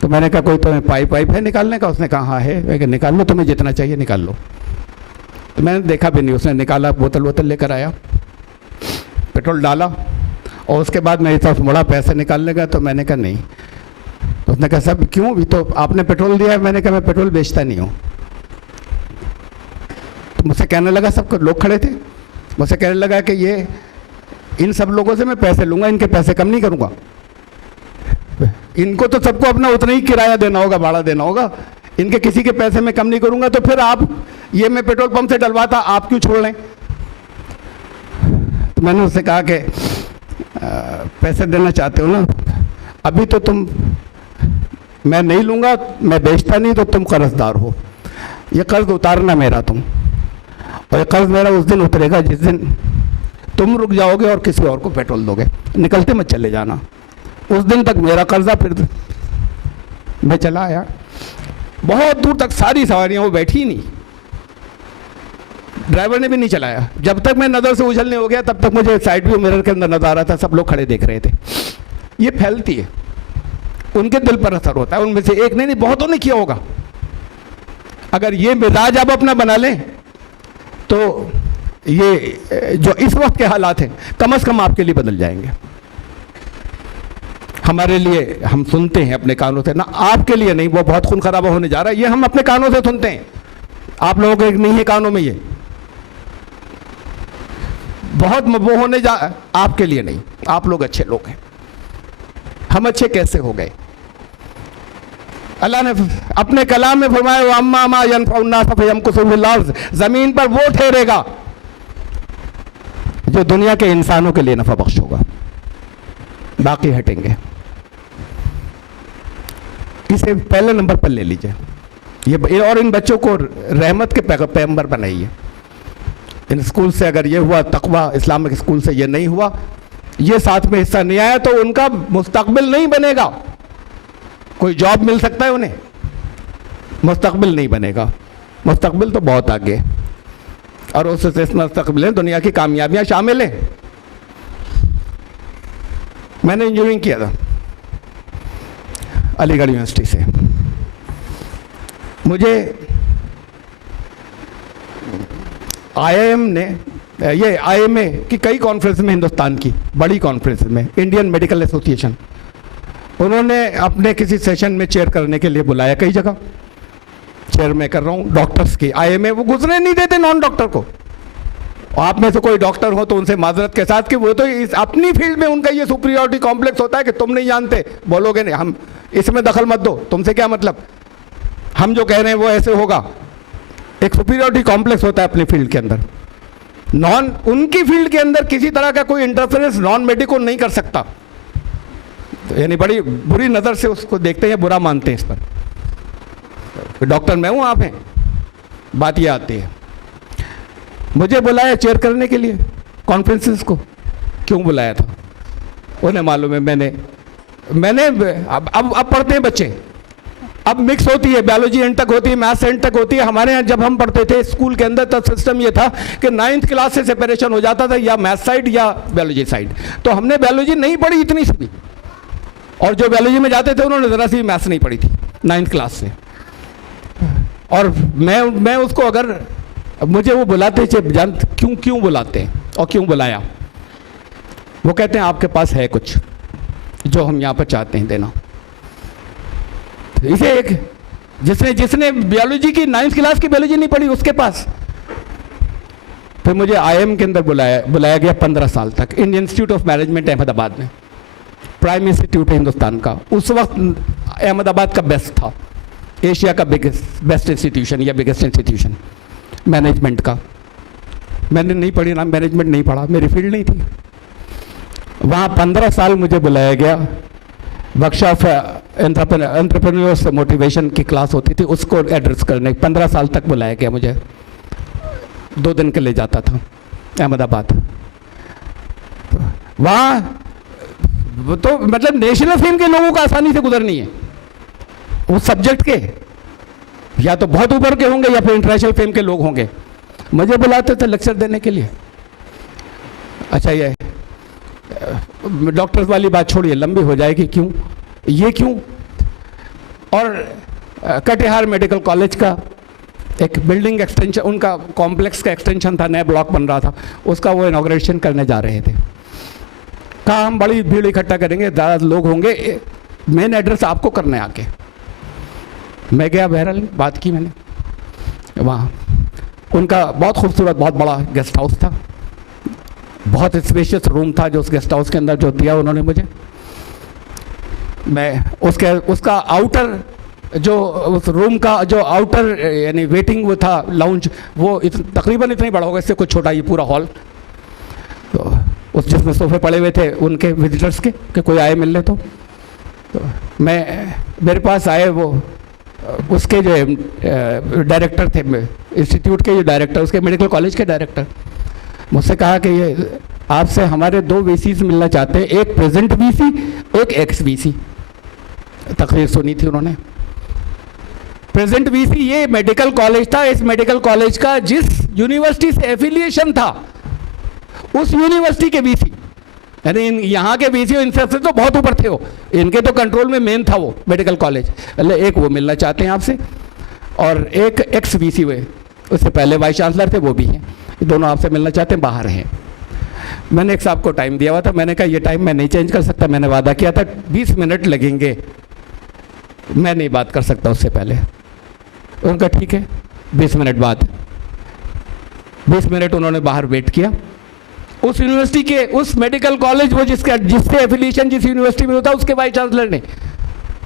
तो मैंने कहा कोई तुम्हें पाइप है निकालने का? उसने कहा हाँ है। मैं कहा निकाल लो, तुम्हें जितना चाहिए निकाल लो। तो मैंने देखा भी नहीं, उसने निकाला, बोतल लेकर आया, पेट्रोल डाला, और उसके बाद मैं इस तरफ मुड़ा पैसे निकालने का। तो मैंने कहा नहीं। तो उसने कहा सब क्यों, भी तो आपने पेट्रोल दिया है। मैंने कहा मैं पेट्रोल बेचता नहीं हूँ। तो मुझसे कहने लगा, सब लोग खड़े थे, मुझसे कहने लगा कि ये इन सब लोगों से मैं पैसे लूँगा, इनके पैसे कम नहीं करूँगा। इनको तो सबको अपना उतना ही किराया देना होगा, भाड़ा देना होगा, इनके किसी के पैसे में कम नहीं करूँगा। तो फिर आप ये मैं पेट्रोल पंप से डलवाता, आप क्यों छोड़ लें? तो मैंने उससे कहा कि पैसे देना चाहते हो ना, अभी तो तुम, मैं नहीं लूँगा, मैं बेचता नहीं, तो तुम कर्जदार हो। ये कर्ज उतारना मेरा तुम, और ये कर्ज मेरा उस दिन उतरेगा जिस दिन तुम रुक जाओगे और किसी और को पेट्रोल दोगे। निकलते मत चले जाना। उस दिन तक मेरा कर्जा। फिर मैं चला आया, बहुत दूर तक सारी सवारियां वो बैठी ही नहीं, ड्राइवर ने भी नहीं चलाया। जब तक मैं नज़र से उछलने हो गया तब तक मुझे साइड व्यू मिरर के अंदर नजर आ रहा था, सब लोग खड़े देख रहे थे। ये फैलती है, उनके दिल पर असर होता है। उनमें से एक ने नहीं, बहुतों ने किया होगा। अगर ये मिजाज आप अपना बना लें तो ये जो इस वक्त के हालात हैं कम से कम आपके लिए बदल जाएंगे। हमारे लिए हम सुनते हैं अपने कानों से ना, आपके लिए नहीं, वो बहुत खून खराबा होने जा रहा है, ये हम अपने कानों से सुनते हैं। आप लोगों के नहीं है कानों में ये। बहुत वो होने जा, आपके लिए नहीं, आप लोग अच्छे लोग हैं। हम अच्छे कैसे हो गए? अल्लाह ने अपने कलाम में फरमाया, अम्मा मा यनफउन्नास फयमकुसु फिल अर्ज़, जमीन पर वो ठहरेगा जो दुनिया के इंसानों के लिए नफा बख्श होगा, बाकी हटेंगे। इसे पहले नंबर पर ले लीजिए ये, और इन बच्चों को रहमत के पैगंबर बनाइए। इन स्कूल से अगर ये हुआ, तकवा इस्लामिक स्कूल से ये नहीं हुआ, ये साथ में हिस्सा नहीं आया, तो उनका मुस्तकबिल नहीं बनेगा। कोई जॉब मिल सकता है उन्हें, मुस्तकबिल नहीं बनेगा। मुस्तकबिल तो बहुत आगे, और उस मुस्तकबिल में दुनिया की कामयाबियां शामिल हैं। मैंने इंजीनियरिंग किया था अलीगढ़ यूनिवर्सिटी से। मुझे आईआईएम ने, ये आईएमए की कई कॉन्फ्रेंस में, हिंदुस्तान की बड़ी कॉन्फ्रेंस में, इंडियन मेडिकल एसोसिएशन, उन्होंने अपने किसी सेशन में चेयर करने के लिए बुलाया। कई जगह चेयर मैं कर रहा हूँ डॉक्टर्स की, आईएमए वो घुसने नहीं देते नॉन डॉक्टर को। आप में से कोई डॉक्टर हो तो उनसे माजरत के साथ कि वो तो इस अपनी फील्ड में उनका ये सुपीरियरिटी कॉम्प्लेक्स होता है कि तुम नहीं जानते, बोलोगे नहीं, हम इसमें दखल मत दो, तुमसे क्या मतलब, हम जो कह रहे हैं वो ऐसे होगा। एक सुपीरियरिटी कॉम्प्लेक्स होता है अपनी फील्ड के अंदर। उनकी फील्ड के अंदर किसी तरह का कोई इंटरफेरेंस नॉन मेडिकल नहीं कर सकता, यानी बड़ी बुरी नज़र से उसको देखते हैं, बुरा मानते हैं इस पर। डॉक्टर मैं हूँ, आप हैं, बात ये आती है। मुझे बुलाया चेयर करने के लिए कॉन्फ्रेंसेस को। क्यों बुलाया था उन्हें मालूम है। मैंने अब पढ़ते हैं बच्चे, अब मिक्स होती है, बायोलॉजी एंड तक होती है, मैथ्स एंड तक होती है। हमारे यहाँ जब हम पढ़ते थे स्कूल के अंदर, तब सिस्टम ये था कि 9th क्लास से सेपरेशन हो जाता था, या मैथ्स साइड या बायोलॉजी साइड। तो हमने बायोलॉजी नहीं पढ़ी इतनी सी भी, और जो बायोलॉजी में जाते थे उन्होंने ज़रा सी मैथ्स नहीं पढ़ी थी 9th क्लास से। और मैं उसको, अगर मुझे वो बुलाते थे, क्यों बुलाते हैं और क्यों बुलाया, वो कहते हैं आपके पास है कुछ जो हम यहाँ पर चाहते हैं देना। इसे एक जिसने बायोलॉजी की 9th क्लास की बायोलॉजी नहीं पढ़ी उसके पास। फिर मुझे आईएम के अंदर बुलाया गया 15 साल तक, Indian institute of management Ahmedabad में, प्राइम इंस्टीट्यूट है हिंदुस्तान का। उस वक्त अहमदाबाद का बेस्ट था, एशिया का बेस्ट इंस्टीट्यूशन या बिगेस्ट इंस्टीट्यूशन मैनेजमेंट का। मैंने नहीं पढ़ी ना, मैनेजमेंट नहीं पढ़ा, मेरी फील्ड नहीं थी। वहाँ 15 साल मुझे बुलाया गया, वर्कशॉप एंटरप्रेन्योर्स मोटिवेशन की क्लास होती थी, उसको एड्रेस करने 15 साल तक बुलाया गया मुझे। 2 दिन के लिए जाता था अहमदाबाद। वहाँ तो मतलब नेशनल फेम के लोगों का आसानी से गुजरनी है उस सब्जेक्ट के, या तो बहुत ऊपर के होंगे या फिर इंटरनेशनल फेम के लोग होंगे। मुझे बुलाते थे लेक्चर देने के लिए। अच्छा, ये डॉक्टर्स वाली बात छोड़िए, लंबी हो जाएगी। क्यों? और कटिहार मेडिकल कॉलेज का एक बिल्डिंग एक्सटेंशन, उनका कॉम्प्लेक्स का एक्सटेंशन था, नया ब्लॉक बन रहा था, उसका वो इनॉग्रेशन करने जा रहे थे। कहा हम बड़ी भीड़ इकट्ठा करेंगे, ज़्यादा लोग होंगे, मेन एड्रेस आपको करने आके। मैं गया, बहरहाल बात की मैंने। वहाँ उनका बहुत खूबसूरत, बहुत बड़ा गेस्ट हाउस था, बहुत स्पेशियस रूम था जो उस गेस्ट हाउस के अंदर जो दिया उन्होंने मुझे। मैं उसका आउटर, जो उस रूम का जो आउटर यानी वेटिंग वो था, लाउंज, वो तकरीबन इतना ही बड़ा होगा, इससे कुछ छोटा, ये पूरा हॉल। तो उस जिसमें सोफे पड़े हुए थे उनके विजिटर्स के कि कोई आए मिलने, तो मेरे पास आए वो उसके जो डायरेक्टर थे इंस्टीट्यूट के, जो डायरेक्टर, उसके मेडिकल कॉलेज के डायरेक्टर, मुझसे कहा कि ये आपसे हमारे 2 वीसीज मिलना चाहते हैं, एक प्रेजेंट वीसी, एक एक्स वीसी। तकरीर सुनी थी उन्होंने। प्रेजेंट वीसी ये मेडिकल कॉलेज था, इस मेडिकल कॉलेज का जिस यूनिवर्सिटी से एफिलिएशन था उस यूनिवर्सिटी के वीसी, यानी यहाँ के वीसी इनसे तो बहुत ऊपर थे वो, इनके तो कंट्रोल में मेन था वो मेडिकल कॉलेज। एक वो मिलना चाहते हैं आपसे, और एक एक्स वीसी हुए, उससे पहले वाइस चांसलर थे, वो भी हैं, दोनों आपसे मिलना चाहते हैं, बाहर हैं। मैंने एक साहब को टाइम दिया हुआ था, मैंने कहा ये टाइम मैं नहीं चेंज कर सकता, मैंने वादा किया था 20 मिनट लगेंगे, मैं नहीं बात कर सकता उससे पहले। उनका ठीक है, 20 मिनट बाद 20 मिनट उन्होंने बाहर वेट किया। उस यूनिवर्सिटी के, उस मेडिकल कॉलेज वो जिससे एफिलिएशन जिस यूनिवर्सिटी में होता है उसके वाइस चांसलर ने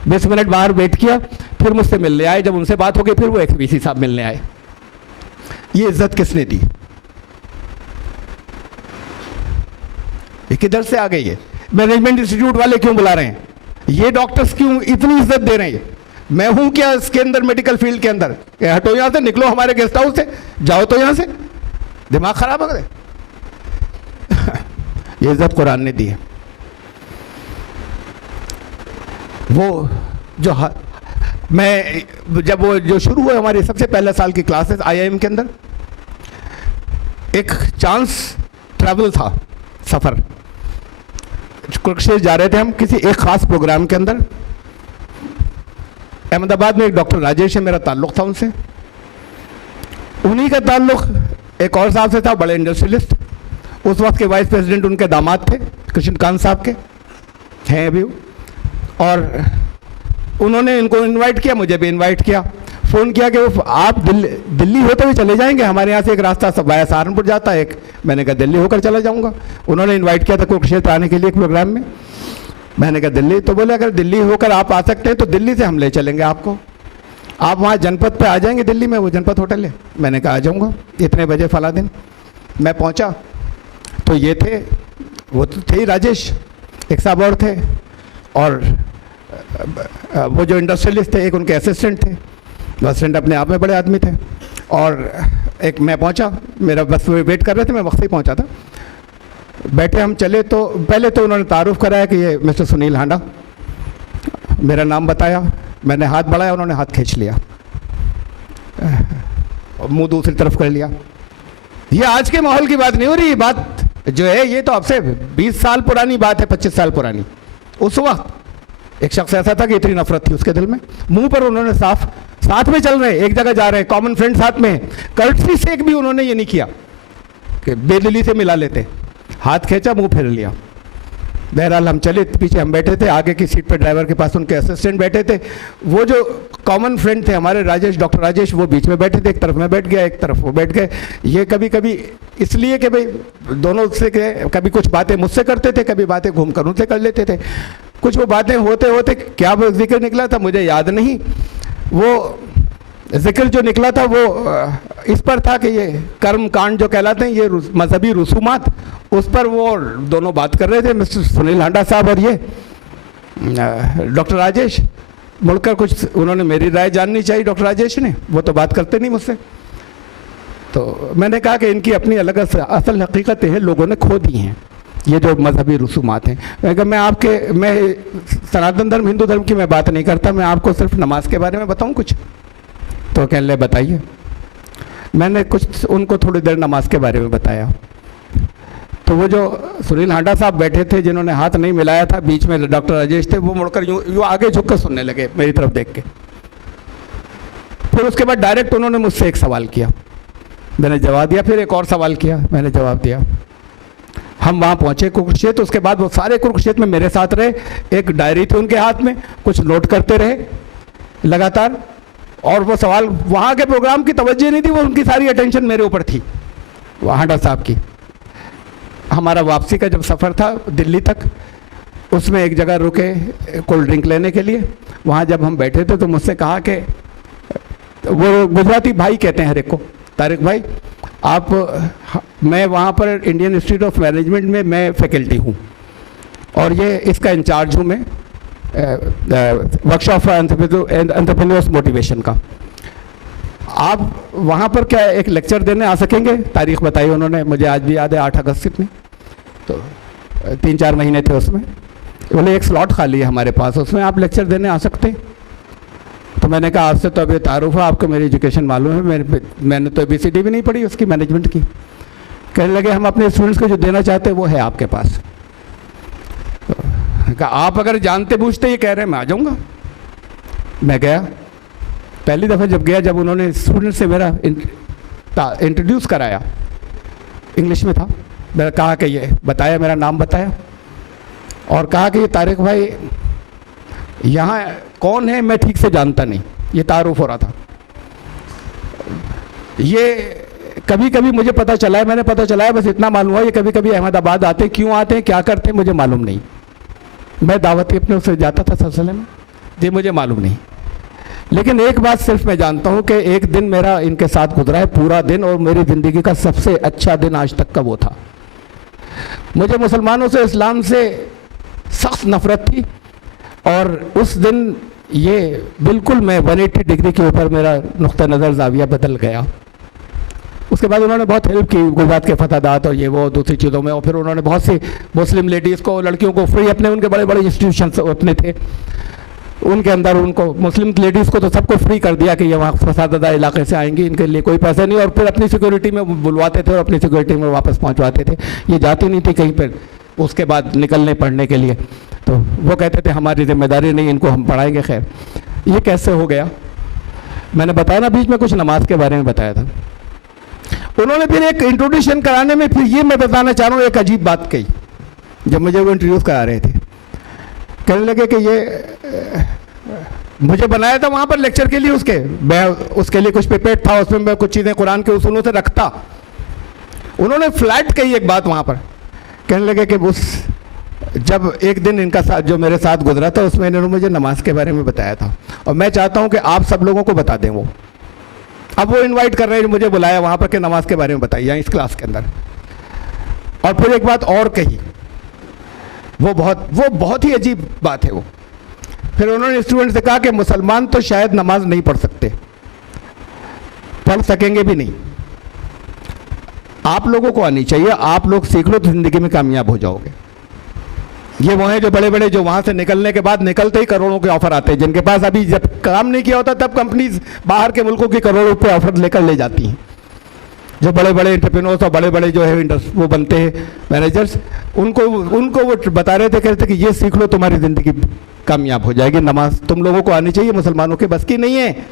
20 मिनट बाहर वेट किया, फिर मुझसे मिलने आए। जब उनसे बात हो गई फिर वो XBC साहब मिलने आए। ये इज्जत किसने दी? ये किधर से आ गई है? मैनेजमेंट इंस्टीट्यूट वाले क्यों बुला रहे हैं? ये डॉक्टर्स क्यों इतनी इज्जत दे रहे हैं? मैं हूं क्या इसके अंदर, मेडिकल फील्ड के अंदर? हटो यहां से, निकलो हमारे गेस्ट हाउस से, जाओ तो यहां से। दिमाग खराब हो गए। ये इज्जत कुरान ने दी है। वो जो मैं जब वो जो शुरू हुए हमारे सबसे पहले साल की क्लासेस IIM के अंदर, एक चांस ट्रैवल था, सफ़र। कुरुक्षेत्र जा रहे थे हम किसी एक खास प्रोग्राम के अंदर। अहमदाबाद में एक डॉक्टर राजेश है, मेरा ताल्लुक़ था उनसे। उन्हीं का ताल्लुक़ एक और साहब से था, बड़े इंडस्ट्रियलिस्ट। उस वक्त के वाइस प्रेसिडेंट उनके दामाद थे, कृष्णकांत साहब के, हैं अभी। और उन्होंने इनको इनवाइट किया, मुझे भी इनवाइट किया। फ़ोन किया कि वो आप दिल्ली होते हुए चले जाएंगे, हमारे यहाँ से एक रास्ता सब वाया सहारनपुर जाता है एक। मैंने कहा दिल्ली होकर चला जाऊँगा। उन्होंने इनवाइट किया था कुरुक्षेत्र आने के लिए एक प्रोग्राम में। मैंने कहा दिल्ली, तो बोले अगर दिल्ली होकर आप आ सकते हैं तो दिल्ली से हम ले चलेंगे आपको, आप वहाँ जनपद पे आ जाएंगे दिल्ली में, वो जनपद होटल है। मैंने कहा आ जाऊँगा, इतने बजे फला दिन। मैं पहुँचा तो ये थे, वो तो थे ही राजेश, एक साहब और थे, और वो जो इंडस्ट्रियलिस्ट थे एक उनके असिस्टेंट थे। असिस्टेंट अपने आप में बड़े आदमी थे। और एक मैं पहुंचा, मेरा बस वेट कर रहे थे, मैं वक्त ही पहुंचा था। बैठे हम चले तो पहले तो उन्होंने तारुफ कराया कि ये मिस्टर सुनील हांडा, मेरा नाम बताया। मैंने हाथ बढ़ाया, उन्होंने हाथ खींच लिया, मुंह दूसरी तरफ कर लिया। ये आज के माहौल की बात नहीं हो रही, ये बात जो है ये तो अब से 20 साल पुरानी बात है, 25 साल पुरानी। उस वक्त एक शख्स ऐसा था कि इतनी नफरत थी उसके दिल में। मुंह पर उन्होंने साथ में चल रहे, एक जगह जा रहे, कॉमन फ्रेंड साथ में, कर्टसी से एक भी उन्होंने ये नहीं किया कि बेदिली से मिला लेते। हाथ खींचा, मुंह फेर लिया। बहरहाल हम चले, पीछे हम बैठे थे, आगे की सीट पर ड्राइवर के पास उनके असिस्टेंट बैठे थे। वो जो कॉमन फ्रेंड थे हमारे राजेश, डॉक्टर राजेश, वो बीच में बैठे थे। एक तरफ मैं बैठ गया, एक तरफ वो बैठ गए। ये कभी कभी इसलिए कि भाई दोनों से कभी कुछ बातें मुझसे करते थे, कभी बातें घूम कर उनसे कर लेते थे। कुछ वो बातें होते होते क्या वो जिक्र निकला था मुझे याद नहीं। वो जिक्र जो निकला था वो इस पर था कि ये कर्म कांड जो कहलाते हैं, ये मजहबी रसूमात, उस पर वो दोनों बात कर रहे थे, मिस्टर सुनील हांडा साहब और ये डॉक्टर राजेश। मुड़कर कुछ उन्होंने मेरी राय जाननी चाहिए डॉक्टर राजेश ने, वो तो बात करते नहीं मुझसे। तो मैंने कहा कि इनकी अपनी अलग असल हकीकतें हैं, लोगों ने खो दी हैं, ये जो मजहबी रसूमात हैं। मैं सनातन धर्म, हिंदू धर्म की मैं बात नहीं करता, मैं आपको सिर्फ नमाज के बारे में बताऊं कुछ। तो कहने लगे बताइए। मैंने कुछ उनको थोड़ी देर नमाज के बारे में बताया। तो वो जो सुनील हांडा साहब बैठे थे, जिन्होंने हाथ नहीं मिलाया था, बीच में डॉक्टर राजेश थे, वो मुड़कर यूँ आगे झुककर सुनने लगे मेरी तरफ देख के। फिर उसके बाद डायरेक्ट उन्होंने मुझसे एक सवाल किया, मैंने जवाब दिया। फिर एक और सवाल किया, मैंने जवाब दिया। हम वहाँ पहुँचे कुरुक्षेत्र। उसके बाद वो सारे कुरुक्षेत्र में मेरे साथ रहे। एक डायरी थी उनके हाथ में, कुछ नोट करते रहे लगातार। और वो सवाल, वहाँ के प्रोग्राम की तवज्जो नहीं थी, वो उनकी सारी अटेंशन मेरे ऊपर थी, हांडा साहब की। हमारा वापसी का जब सफ़र था दिल्ली तक, उसमें एक जगह रुके कोल्ड ड्रिंक लेने के लिए। वहाँ जब हम बैठे थे तो मुझसे कहा कि वो गुजराती भाई कहते हैं हर एक को, तारिक भाई आप, मैं वहाँ पर इंडियन इंस्टीट्यूट ऑफ मैनेजमेंट में मैं फैकल्टी हूँ और ये इसका इंचार्ज हूँ मैं, वर्कशॉप एंटरप्रेन्योर्स मोटिवेशन का। आप वहाँ पर क्या एक लेक्चर देने आ सकेंगे? तारीख बताई उन्होंने, मुझे आज भी याद है, 8 अगस्त में। तो 3-4 महीने थे उसमें। बोले एक स्लॉट खाली है हमारे पास, उसमें आप लेक्चर देने आ सकते हैं। तो मैंने कहा आपसे तो अभी तारुफ है, आपको मेरी एजुकेशन मालूम है, मैंने तो ABCD भी नहीं पढ़ी उसकी, मैनेजमेंट की। कहने लगे हम अपने स्टूडेंट्स को जो देना चाहते हैं वो है आपके पास। कहा आप अगर जानते बूझते ये कह रहे हैं मैं आ जाऊँगा। मैं गया, पहली दफ़ा जब गया, जब उन्होंने स्टूडेंट से मेरा इंट्रोड्यूस कराया, इंग्लिश में था। मैंने कहा कि ये बताया, मेरा नाम बताया और कहा कि ये तारिक भाई यहाँ कौन है मैं ठीक से जानता नहीं, ये तारुफ हो रहा था। ये कभी कभी मुझे पता चला है, मैंने पता चला है, बस इतना मालूम हुआ ये कभी कभी अहमदाबाद आते हैं, क्यों आते हैं, क्या करते हैं, मुझे मालूम नहीं। मैं दावत के अपने उससे जाता था सिलसिले में, ये मुझे मालूम नहीं। लेकिन एक बात सिर्फ मैं जानता हूँ कि एक दिन मेरा इनके साथ गुजरा है पूरा दिन, और मेरी ज़िंदगी का सबसे अच्छा दिन आज तक का वो था। मुझे मुसलमानों से, इस्लाम से सख्त नफरत थी, और उस दिन ये बिल्कुल मैं 180 डिग्री के ऊपर मेरा नुक्ता नज़र ज़ाविया बदल गया। उसके बाद उन्होंने बहुत हेल्प की गुजरात के फतादात और ये वो दूसरी चीज़ों में, और फिर उन्होंने बहुत सी मुस्लिम लेडीज़ को, लड़कियों को फ्री, अपने उनके बड़े बड़े इंस्टीट्यूशन अपने थे उनके अंदर, उनको मुस्लिम लेडीज़ को तो सबको फ्री कर दिया कि ये वहाँ फसादा इलाके से आएंगी, इनके लिए कोई पैसा नहीं, और फिर अपनी सिक्योरिटी में बुलवाते थे और अपनी सिक्योरिटी में वापस पहुँचवाते थे। ये जाती नहीं थी कहीं पर उसके बाद निकलने पढ़ने के लिए, तो वो कहते थे हमारी जिम्मेदारी नहीं, इनको हम पढ़ाएंगे। खैर ये कैसे हो गया, मैंने बताया ना बीच में कुछ नमाज के बारे में बताया था। उन्होंने फिर एक इंट्रोड्यूशन कराने में फिर ये मैं बताना चाह रहा हूँ, एक अजीब बात कही जब मुझे वो इंट्रोड्यूस करा रहे थे। कहने लगे कि ये मुझे बनाया था वहाँ पर लेक्चर के लिए, मैं उसके लिए कुछ प्रिपेयर था, उसमें मैं कुछ चीज़ें कुरान के उसूलों से रखता। उन्होंने फ्लैट कही एक बात वहाँ पर, कहने लगे कि उस जब एक दिन इनका साथ जो मेरे साथ गुजरा था उसमें इन्होंने मुझे नमाज के बारे में बताया था, और मैं चाहता हूँ कि आप सब लोगों को बता दें। वो अब वो इनवाइट कर रहे हैं, मुझे बुलाया वहाँ पर कि नमाज के बारे में बताइए इस क्लास के अंदर। और फिर एक बात और कही, वो बहुत ही अजीब बात है वो। फिर उन्होंने स्टूडेंट से कहा कि मुसलमान तो शायद नमाज नहीं पढ़ सकते, पढ़ सकेंगे भी नहीं, आप लोगों को आनी चाहिए, आप लोग सीख लो तो ज़िंदगी में कामयाब हो जाओगे। ये वो हैं जो बड़े बड़े, जो वहाँ से निकलने के बाद निकलते ही करोड़ों के ऑफर आते हैं, जिनके पास अभी जब काम नहीं किया होता तब कंपनीज बाहर के मुल्कों की करोड़ों रुपये ऑफर लेकर ले जाती हैं। जो बड़े बड़े एंटरप्रेन्योर्स और बड़े बड़े जो है वो बनते हैं मैनेजर्स, उनको वो बता रहे थे, कहते कि ये सीख लो तुम्हारी ज़िंदगी कामयाब हो जाएगी, नमाज तुम लोगों को आनी चाहिए, मुसलमानों के बस की नहीं है।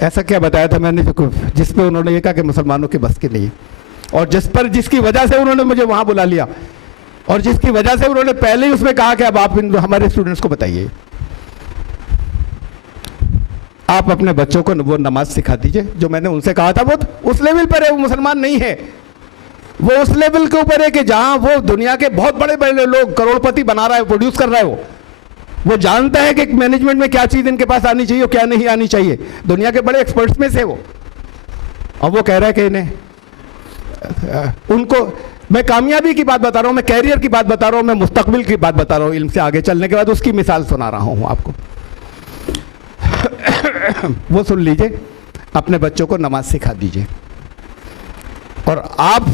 ऐसा क्या बताया था मैंने जिस पे उन्होंने ये कहा कि मुसलमानों के बस की नहीं है, और जिसकी वजह से उन्होंने मुझे वहाँ बुला लिया, और जिसकी वजह से उन्होंने पहले ही उसमें कहा कि अब आप हमारे स्टूडेंट्स को बताइए, आप अपने बच्चों को वो नमाज सिखा दीजिए जो मैंने उनसे कहा था। वो उस लेवल पर है, वो मुसलमान नहीं है, वो उस लेवल के ऊपर है कि जहां वो दुनिया के बहुत बड़े बड़े लोग करोड़पति बना रहा है, प्रोड्यूस कर रहा है। वो जानता है कि मैनेजमेंट में क्या चीज़ इनके पास आनी चाहिए और क्या नहीं आनी चाहिए, दुनिया के बड़े एक्सपर्ट्स में से वो। और वो कह रहा है कि इन्हें उनको, मैं कामयाबी की बात बता रहा हूँ, मैं कैरियर की बात बता रहा हूँ, मैं मुस्तकबिल की बात बता रहा हूँ, इल्म से आगे चलने के बाद उसकी मिसाल सुना रहा हूँ आपको। वो सुन लीजिए, अपने बच्चों को नमाज सिखा दीजिए, और आप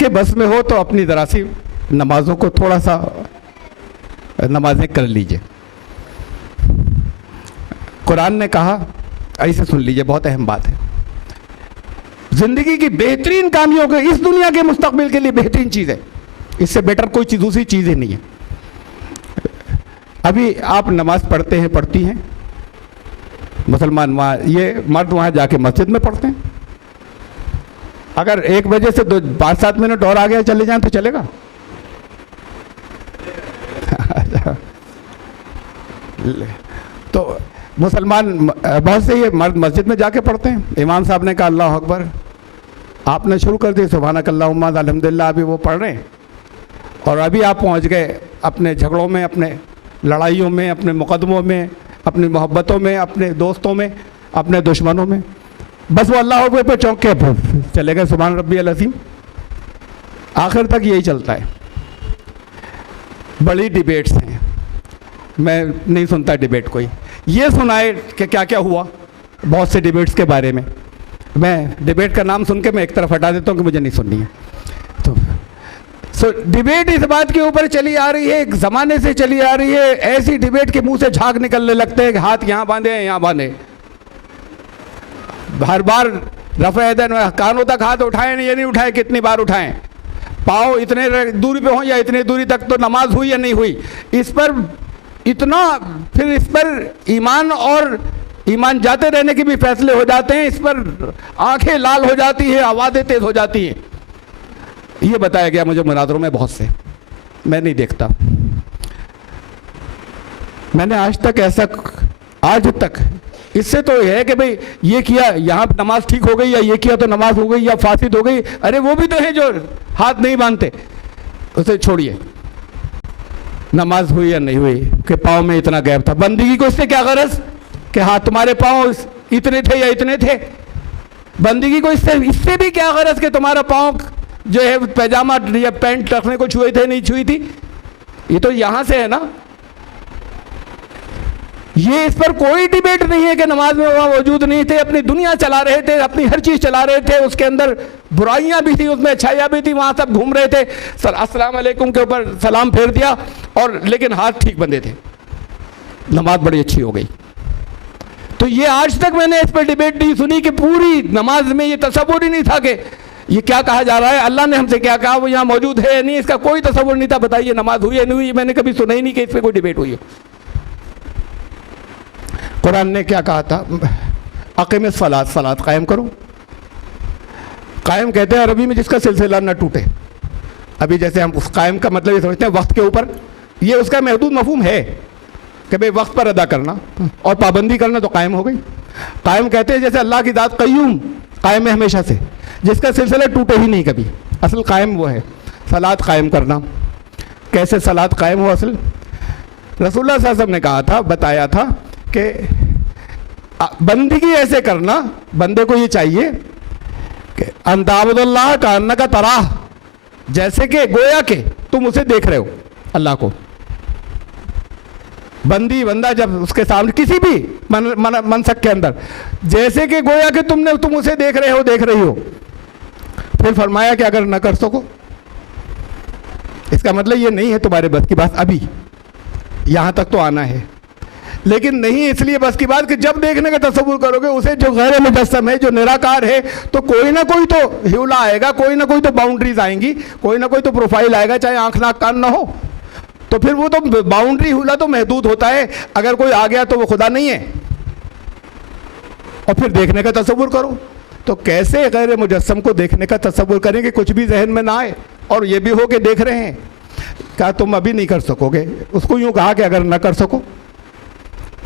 के बस में हो तो अपनी ज़रा सी नमाजों को थोड़ा सा नमाजें कर लीजिए। कुरान ने कहा, ऐसे सुन लीजिए, बहुत अहम बात है, जिंदगी की बेहतरीन कामयाबी के, इस दुनिया के मुस्तकबिल के लिए बेहतरीन चीज़ है, इससे बेटर कोई चीज़ दूसरी चीज़ ही नहीं है। अभी आप नमाज पढ़ते हैं, पढ़ती हैं, मुसलमान वहाँ, ये मर्द वहाँ जाके मस्जिद में पढ़ते हैं। अगर 1 बजे से 5-7 मिनट और आगे चले जाएं तो चलेगा? तो मुसलमान बहुत से ये मर्द मस्जिद में जाके पढ़ते हैं। इमाम साहब ने कहा अल्लाह अकबर, आपने शुरू कर दी सुभानक अल्लाहुम्मा अल्हम्दुलिल्लाह, अभी वो पढ़ रहे हैं, और अभी आप पहुंच गए अपने झगड़ों में, अपने लड़ाइयों में, अपने मुकदमों में, अपनी मोहब्बतों में, अपने दोस्तों में, अपने दुश्मनों में। बस वो अल्लाह अकबर पे चौंक के चले गए, सुभान रब्बी अल अज़ीम। आखिर तक यही चलता है। बड़ी डिबेट्स हैं, मैं नहीं सुनता डिबेट कोई। ये सुनाए कि क्या क्या हुआ बहुत से डिबेट्स के बारे में, मैं डिबेट का नाम सुन के मैं एक तरफ हटा देता हूँ कि मुझे नहीं सुननी है। तो डिबेट इस बात के ऊपर चली आ रही है, एक ज़माने से चली आ रही है। ऐसी डिबेट के मुंह से झाग निकलने लगते हैं कि हाथ यहाँ बांधे हैं, यहाँ बांधे, हर बार रफ़े यदैन, कानों तक हाथ उठाएं नहीं, ये नहीं उठाए, कितनी बार उठाएं, पाँव इतने दूरी पे हो या इतनी दूरी तक तो नमाज हुई या नहीं हुई, इस पर इतना, फिर इस पर ईमान और ईमान जाते रहने के भी फैसले हो जाते हैं, इस पर आंखें लाल हो जाती है, आवाज़ें तेज हो जाती हैं। ये बताया गया मुझे मुनाज़रों में बहुत से, मैं नहीं देखता। मैंने आज तक इससे तो यह है कि भाई ये किया यहाँ नमाज ठीक हो गई, या ये किया तो नमाज हो गई, या फासिद हो गई। अरे वो भी तो है जो हाथ नहीं बांधते, उसे छोड़िए। नमाज हुई या नहीं हुई कि पाँव में इतना गैप था, बंदगी को इससे क्या गरज कि हाँ तुम्हारे पाँव इतने थे या इतने थे। बंदगी को इससे भी क्या गरज कि तुम्हारा पाँव जो है पैजामा या पैंट रखने को छुए थे नहीं छुई थी। ये तो यहाँ से है ना। ये इस पर कोई डिबेट नहीं है कि नमाज में वहाँ मौजूद नहीं थे, अपनी दुनिया चला रहे थे, अपनी हर चीज़ चला रहे थे, उसके अंदर बुराइयां भी थी, उसमें अच्छाइयाँ भी थी, वहाँ सब घूम रहे थे। सर अस्सलाम वालेकुम के ऊपर सलाम फेर दिया, और लेकिन हाथ ठीक बंधे थे, नमाज बड़ी अच्छी हो गई। तो ये आज तक मैंने इस पर डिबेट नहीं सुनी कि पूरी नमाज में ये तसव्वुर ही नहीं था कि ये क्या कहा जा रहा है, अल्लाह ने हमसे क्या कहा, वो यहाँ मौजूद है या नहीं, इसका कोई तसव्वुर नहीं था। बताइए नमाज हुई या नहीं हुई, मैंने कभी सुना ही नहीं कि इस पर कोई डिबेट हुई है। कुरान ने क्या कहा था, अक़ीम सलात, सलात कायम करो। कायम कहते हैं अरबी में जिसका सिलसिला न टूटे। अभी जैसे हम उस कायम का मतलब ये समझते हैं वक्त के ऊपर, ये उसका महदूद मफहूम है कि भाई वक्त पर अदा करना और पाबंदी करना तो कायम हो गई। कायम कहते हैं जैसे अल्लाह की ज़ात क़य्यूम, कायम है हमेशा से, जिसका सिलसिला टूटे ही नहीं कभी, असल कायम वो है। सलात कायम करना, कैसे सलात कायम हो असल, रसूलुल्लाह सल्लल्लाहु अलैहि वसल्लम ने कहा था, बताया था कि बंदगी ऐसे करना, बंदे को ये चाहिए कि अंताबुदुल्लाह का अन्ना का तराह, जैसे कि गोया के तुम उसे देख रहे हो अल्लाह को। बंदी बंदा जब उसके सामने किसी भी मनसक के अंदर, जैसे कि गोया कि तुम उसे देख रहे हो, देख रही हो। फिर फरमाया कि अगर न कर सको, इसका मतलब ये नहीं है तुम्हारे बस की बात, अभी यहाँ तक तो आना है, लेकिन नहीं इसलिए बस की बात कि जब देखने का तसव्वुर करोगे उसे, जो गैर मुजस्सम है, जो निराकार है, तो कोई ना कोई तो ह्यूला आएगा, कोई ना कोई तो बाउंड्रीज आएंगी, कोई ना कोई तो प्रोफाइल आएगा, चाहे आंख नाक कान ना हो। तो फिर वो तो बाउंड्री ह्यूला तो महदूद होता है, अगर कोई आ गया तो वो खुदा नहीं है। और फिर देखने का तसव्वुर करो, तो कैसे गैर मुजस्सम को देखने का तसव्वुर करेंगे, कुछ भी जहन में ना आए, और ये भी हो कि देख रहे हैं। क्या तुम अभी नहीं कर सकोगे, उसको यूँ कहा कि अगर ना कर सको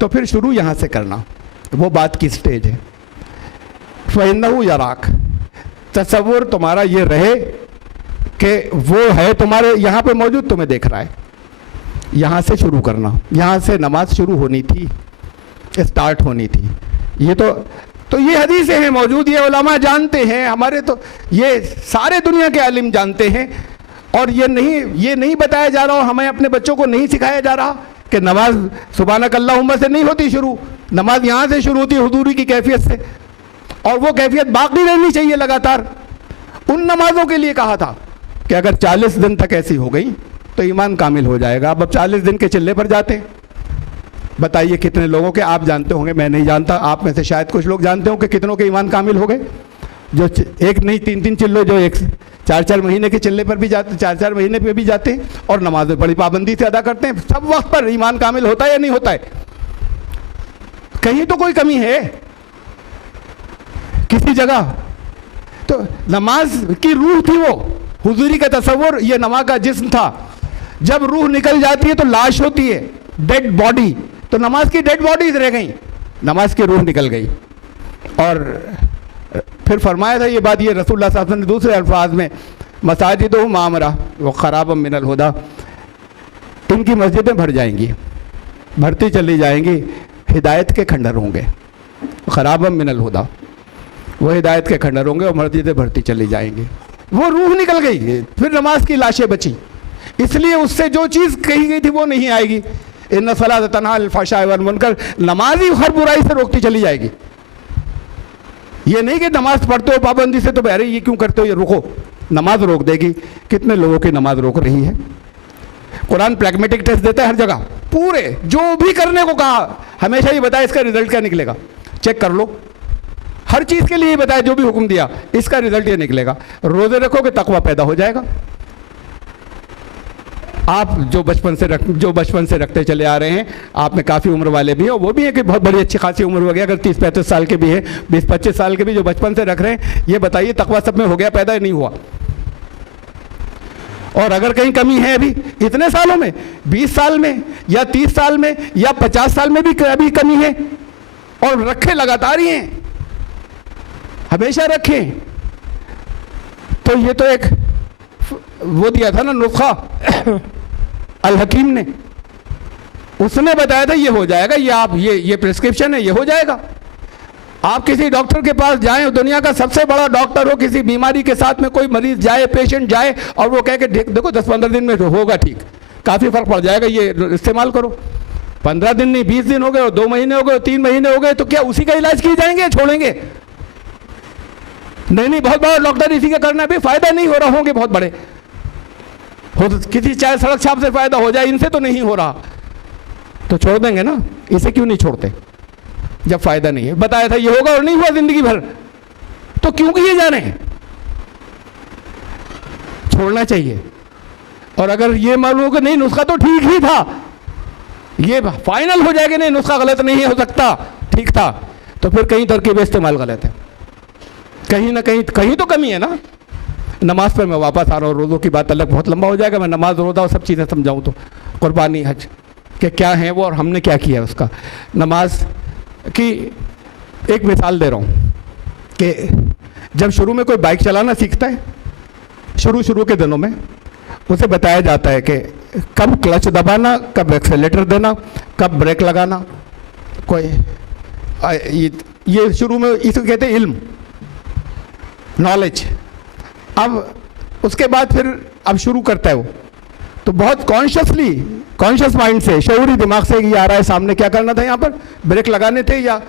तो फिर शुरू यहाँ से करना, वो बात की स्टेज है। फ़इन्नहु यराक, तसव्वुर तुम्हारा ये रहे कि वो है तुम्हारे यहाँ पे मौजूद, तुम्हें देख रहा है। यहाँ से शुरू करना, यहाँ से नमाज शुरू होनी थी, स्टार्ट होनी थी। ये तो ये हदीसें हैं मौजूद, ये उलमा जानते हैं, हमारे तो ये सारे दुनिया के आलिम जानते हैं। और ये नहीं बताया जा रहा, हमें अपने बच्चों को नहीं सिखाया जा रहा कि नमाज सुबहानक अल्लाहुम्मा से नहीं होती शुरू, नमाज यहाँ से शुरू होती है, हुजूरी की कैफियत से, और वो कैफियत बाकी रहनी चाहिए लगातार। उन नमाजों के लिए कहा था कि अगर 40 दिन तक ऐसी हो गई तो ईमान कामिल हो जाएगा। अब 40 दिन के चिल्ले पर जाते हैं। बताइए कितने लोगों के, आप जानते होंगे, मैं नहीं जानता, आप में से शायद कुछ लोग जानते हो कि कितनों के ईमान कामिल हो गए, जो एक नहीं 3-3 चिल्लों, जो 4-4 महीने के चिल्ले पर भी जाते, 4-4 महीने पे भी जाते हैं, और नमाज में बड़ी पाबंदी से अदा करते हैं। सब वक्त पर ईमान कामिल होता है या नहीं होता है? कहीं तो कोई कमी है किसी जगह। तो नमाज की रूह थी वो, हुजूरी का तसव्वुर, ये नमाज का जिस्म था। जब रूह निकल जाती है तो लाश होती है, डेड बॉडी, तो नमाज की डेड बॉडीज रह गई, नमाज की रूह निकल गई। और फिर फरमाया था ये बात, ये रसूलुल्लाह सल्लल्लाहु अलैहि वसल्लम ने दूसरे अल्फाज में, मसाजिदो मामरा व खराबम मिनल हुदा, इनकी मस्जिदें भर जाएंगी, भरती चली जाएंगी, हिदायत के खंडर होंगे। खराबम मिनल हुदा, वो हिदायत के खंडर होंगे और मस्जिदें भरती चली जाएंगी। वो रूह निकल गई, फिर नमाज की लाशें बची, इसलिए उससे जो चीज़ कही गई थी वो नहीं आएगी। इन्ना सलात तनहा अनिल फ़हशाइ वल मुनकर, नमाज ही हर बुराई से रोकती चली जाएगी। ये नहीं कि नमाज पढ़ते हो पाबंदी से तो अरे ये क्यों करते हो, ये रुको, नमाज रोक देगी। कितने लोगों की नमाज रोक रही है? कुरान प्रैग्मेटिक टेस्ट देता है हर जगह, पूरे जो भी करने को कहा हमेशा ये बताया इसका रिजल्ट क्या निकलेगा, चेक कर लो। हर चीज़ के लिए बताया, जो भी हुक्म दिया इसका रिजल्ट ये निकलेगा। रोज़े रखोगे तकवा पैदा हो जाएगा। आप जो बचपन से रखते चले आ रहे हैं, आप में काफ़ी उम्र वाले भी हैं, और वो भी है कि बहुत बड़ी अच्छी खासी उम्र हो गया, अगर 30-35 साल के भी है, 20-25 साल के भी जो बचपन से रख रहे हैं, ये बताइए तकवा सब में हो गया पैदा, नहीं हुआ? और अगर कहीं कमी है अभी इतने सालों में, 20 साल में या 30 साल में या 50 साल में भी अभी कमी है, और रखें, लगातार ही हैं, हमेशा रखें। तो ये तो एक वो दिया था ना नुस्खा अल हकीम ने, उसने बताया था ये हो जाएगा, ये आप ये प्रिस्क्रिप्शन है, ये हो जाएगा। आप किसी डॉक्टर के पास जाएं, दुनिया का सबसे बड़ा डॉक्टर हो, किसी बीमारी के साथ में कोई मरीज जाए, पेशेंट जाए, और वो कहे कि देखो 10-15 दिन में होगा ठीक, काफ़ी फर्क पड़ जाएगा, ये इस्तेमाल करो। 15 दिन नहीं, 20 दिन हो गए, और 2 महीने हो गए, 3 महीने हो गए, तो क्या उसी का इलाज किए जाएंगे, छोड़ेंगे? नहीं, बहुत बड़ा डॉक्टर इसी का करना भी फायदा नहीं हो रहा, होंगे बहुत बड़े हो, किसी चाहे सड़क छाप से फायदा हो जाए, इनसे तो नहीं हो रहा, तो छोड़ देंगे ना। इसे क्यों नहीं छोड़ते जब फायदा नहीं है? बताया था ये होगा और नहीं हुआ जिंदगी भर, तो क्यों किए जा रहे हैं? छोड़ना चाहिए। और अगर ये मालूम हो कि नहीं नुस्खा तो ठीक ही था, ये फाइनल हो जाएगा नहीं नुस्खा गलत नहीं हो सकता, ठीक था, तो फिर कहीं तरकीब इस्तेमाल गलत है, कहीं ना कहीं तो कमी है ना। नमाज पर मैं वापस आ रहा हूँ, रोज़ों की बात अलग बहुत लंबा हो जाएगा, मैं नमाज रोज़ा और सब चीज़ें समझाऊँ तो, कुर्बानी हज के क्या है वो और हमने क्या किया उसका। नमाज की एक मिसाल दे रहा हूँ कि जब शुरू में कोई बाइक चलाना सीखता है, शुरू के दिनों में उसे बताया जाता है कि कब क्लच दबाना, कब एक्सेलेटर देना, कब ब्रेक लगाना। कोई ये शुरू में इसको कहते हैं इल्म, नॉलेज। अब उसके बाद फिर अब शुरू करता है वो, तो बहुत कॉन्शियस माइंड से, शऊरी दिमाग से ये आ रहा है सामने क्या करना था, यहाँ पर ब्रेक लगाने थे या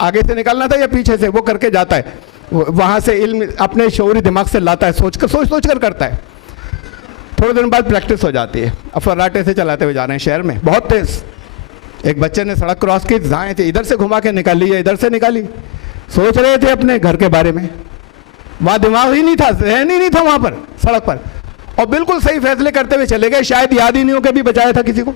आगे से निकालना था या पीछे से, वो करके जाता है। वहाँ से इल्म अपने शऊरी दिमाग से लाता है, सोच कर करता है। थोड़े दिन बाद प्रैक्टिस हो जाती है। अब फर्राटे से चलाते हुए जा रहे हैं शहर में, बहुत तेज़, एक बच्चे ने सड़क क्रॉस की, दाएं से इधर से घुमा के निकाली या इधर से निकाली, सोच रहे थे अपने घर के बारे में, वहाँ दिमाग ही नहीं था, जहन ही नहीं था वहाँ पर सड़क पर, और बिल्कुल सही फैसले करते हुए चले गए। शायद याद ही नहीं हो के भी बचाया था किसी को,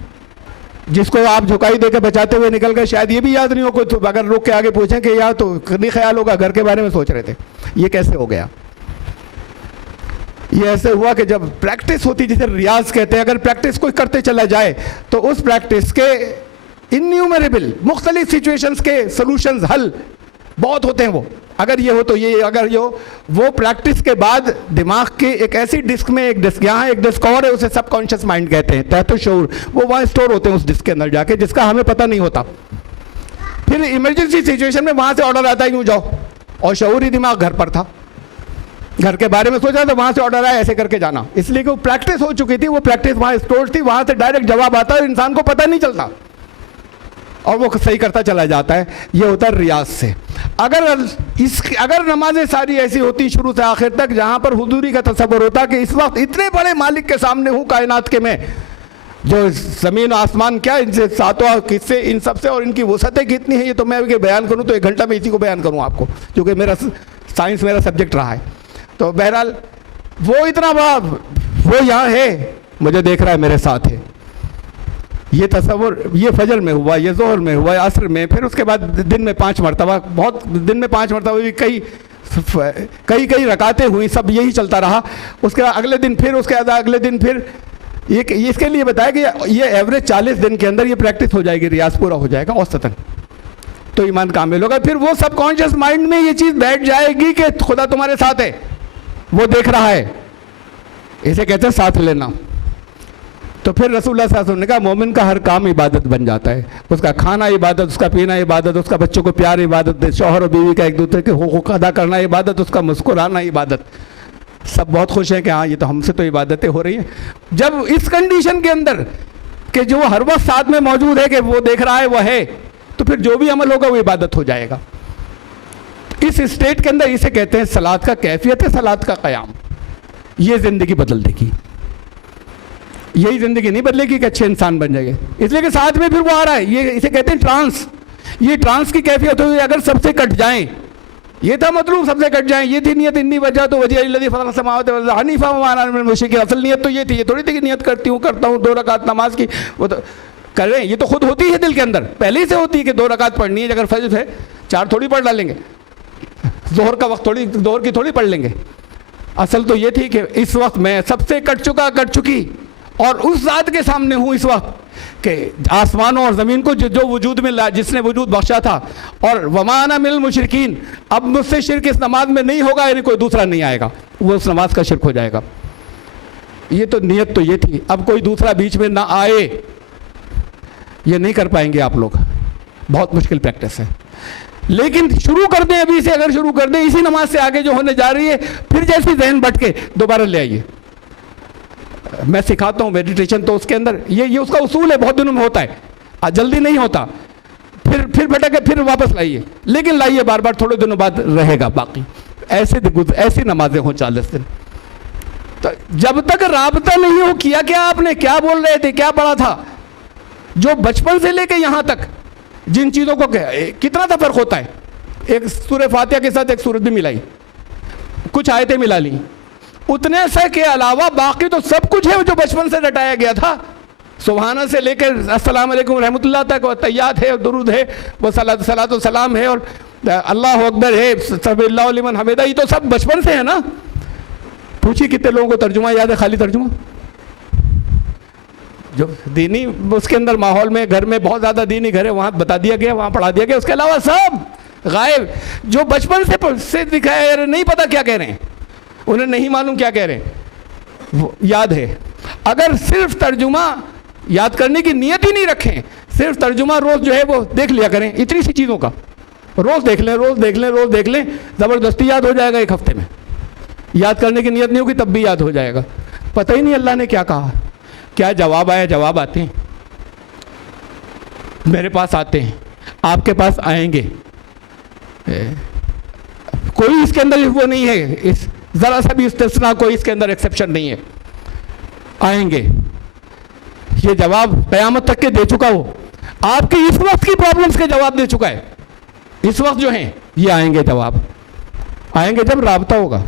जिसको आप झुकाई देकर बचाते हुए निकल गए, शायद ये भी याद नहीं हो कोई, तो अगर रोक के आगे पूछें कि यार तो नहीं ख्याल होगा, घर के बारे में सोच रहे थे। ये कैसे हो गया? ये ऐसे हुआ कि जब प्रैक्टिस होती, जिसे रियाज कहते हैं, अगर प्रैक्टिस कोई करते चला जाए तो उस प्रैक्टिस के इन्यूमरेबल मुख्तलिफ सिचुएशंस के सॉल्यूशंस, हल बहुत होते हैं। वो अगर ये हो तो ये, अगर ये हो वो, प्रैक्टिस के बाद दिमाग के एक ऐसी डिस्क में, एक डिस्क यहाँ, एक डिस्क और है, उसे सबकॉन्शियस माइंड कहते हैं, तहत शऊर, वो वहाँ स्टोर होते हैं उस डिस्क के अंदर जाके, जिसका हमें पता नहीं होता। फिर इमरजेंसी सिचुएशन में वहाँ से ऑर्डर आता है यूँ जाओ, और शऊरी दिमाग घर पर था, घर के बारे में सोचा तो वहाँ से ऑर्डर आया ऐसे करके जाना, इसलिए कि वो प्रैक्टिस हो चुकी थी, वो प्रैक्टिस वहाँ स्टोर थी, वहाँ से डायरेक्ट जवाब आता है, इंसान को पता नहीं चलता और वो सही करता चला जाता है। ये होता है रियाज से। अगर नमाजें सारी ऐसी होती शुरू से आखिर तक, जहाँ पर हुजूरी का तसव्वुर होता कि इस वक्त इतने बड़े मालिक के सामने हूँ कायनात के, मैं जो ज़मीन आसमान क्या, इनसे सातों किस्से, इन सब से, और इनकी वसअतें कितनी है, ये तो मैं बयान करूँ तो 1 घंटा में इसी को बयान करूँ आपको, क्योंकि मेरा साइंस मेरा सब्जेक्ट रहा है। तो बहरहाल वो इतना बड़ा, वो यहाँ है, मुझे देख रहा है, मेरे साथ है। ये तसव्वुर ये फजर में हुआ, ये ज़ोहर में हुआ, असर में, फिर उसके बाद दिन में 5 मरतबा, बहुत दिन में 5 मरतबा भी, कई रकातें हुई, सब यही चलता रहा। उसके बाद अगले दिन फिर, उसके बाद अगले दिन फिर, ये इसके लिए बताया कि ये एवरेज 40 दिन के अंदर ये प्रैक्टिस हो जाएगी, रियाज पूरा हो जाएगा औसतन, तो ईमान कामिल होगा। फिर वो सबकॉन्शियस माइंड में ये चीज़ बैठ जाएगी कि खुदा तुम्हारे साथ है, वो देख रहा है, इसे कहते हैं साथ लेना। तो फिर रसूलुल्लाह सल्लल्लाहु अलैहि वसल्लम ने कहा मोमिन का हर काम इबादत बन जाता है, उसका खाना इबादत, उसका पीना इबादत, उसका बच्चों को प्यार इबादत, शौहर और बीवी का एक दूसरे के हुकूक अदा करना इबादत, उसका मुस्कुराना इबादत। सब बहुत खुश हैं कि हाँ ये तो हमसे तो इबादतें हो रही हैं। जब इस कंडीशन के अंदर कि जो हर वक्त साथ में मौजूद है, कि वो देख रहा है, वो है, तो फिर जो भी अमल होगा वो इबादत हो जाएगा। इस स्टेट के अंदर इसे कहते हैं सलात का कैफियत है, सलात का क़याम। ये ज़िंदगी बदल देगी, यही ज़िंदगी नहीं बदलेगी कि अच्छे इंसान बन जाएंगे, इसलिए कि साथ में फिर वो आ रहा है, ये इसे कहते हैं ट्रांस। ये ट्रांस की कैफियत हुई अगर सबसे कट जाएं, ये था मतलब सबसे कट जाएं, ये थी नियत इन्नी वजह तो वजह फतह समावत हनीफा मुश्किल, असल नियत तो ये थी, ये थोड़ी थी कि नियत करता हूँ 2 रकात नमाज की, वो तो कर रहे हैं, ये तो खुद होती है दिल के अंदर, पहले ही से होती है कि 2 रकात पढ़नी है। अगर फजर है 4 थोड़ी पढ़ डालेंगे, जोहर का वक्त थोड़ी, जोहर की थोड़ी पढ़ लेंगे। असल तो ये थी कि इस वक्त मैं सबसे कट चुकी, और उस ज़ात के सामने हूँ इस वक्त कि आसमानों और ज़मीन को जो वजूद में जिसने वजूद बख्शा था, और वमाना मिल मुशरिकीन, अब मुझसे शिरक इस नमाज में नहीं होगा, यानी कोई दूसरा नहीं आएगा, वो उस नमाज का शिरक हो जाएगा। ये तो नियत तो ये थी, अब कोई दूसरा बीच में ना आए, ये नहीं कर पाएंगे आप लोग, बहुत मुश्किल प्रैक्टिस है। लेकिन शुरू कर दें अभी से, अगर शुरू कर दें इसी नमाज से आगे जो होने जा रही है, फिर जैसी जहन भटके दोबारा ले आइए। मैं सिखाता हूँ मेडिटेशन, तो उसके अंदर ये उसका उसूल है, बहुत दिनों में होता है, जल्दी नहीं होता, फिर भटके फिर वापस लाइए, लेकिन लाइए बार बार, थोड़े दिनों बाद रहेगा बाकी। ऐसी नमाजें हों 40 दिन। तो जब तक राबता नहीं हो, किया क्या आपने, क्या बोल रहे थे, क्या पढ़ा था, जो बचपन से लेके यहाँ तक जिन चीज़ों को कितना सा फर्क होता है, एक सूरह फातिहा के साथ एक सूरत भी मिलाई, कुछ आयतें मिला ली, उतने से के अलावा बाकी तो सब कुछ है जो बचपन से रटाया गया था। सुबहाना से लेकर अस्सलाम वालेकुम रहमतुल्लाह तक, और तैयात है, और दुरूद है, वो सलात व सलाम है, और अल्लाह अकबर है, समीअल्लाहु लिमन हमिदा, ये तो सब बचपन से है ना। पूछिए कितने लोगों को तर्जुमा याद है, खाली तर्जुमा जो दीनी उसके अंदर माहौल में, घर में बहुत ज़्यादा दीनी घर है, वहाँ बता दिया गया, वहाँ पढ़ा दिया गया, उसके अलावा सब गायब। जो बचपन से दिखाया, यार नहीं पता क्या कह रहे हैं, उन्हें नहीं मालूम क्या कह रहे हैं, वो याद है। अगर सिर्फ तर्जुमा याद करने की नीयत ही नहीं रखें, सिर्फ तर्जुमा रोज़ जो है वो देख लिया करें, इतनी सी चीज़ों का रोज़ देख लें, रोज़ देख लें, रोज़ देख लें, ज़बरदस्ती याद हो जाएगा। एक हफ्ते में याद करने की नीयत नहीं होगी तब भी याद हो जाएगा। पता ही नहीं अल्लाह ने क्या कहा, क्या जवाब आया। जवाब आते हैं, मेरे पास आते हैं, आपके पास आएंगे, कोई इसके अंदर वो नहीं है, इस ज़रा सा भी इस्तिस्ना, कोई इसके अंदर एक्सेप्शन नहीं है, आएंगे। ये जवाब क़यामत तक के दे चुका, वो आपकी इस वक्त की प्रॉब्लम्स के जवाब दे चुका है। इस वक्त जो हैं ये आएंगे, जवाब आएंगे जब राबता होगा।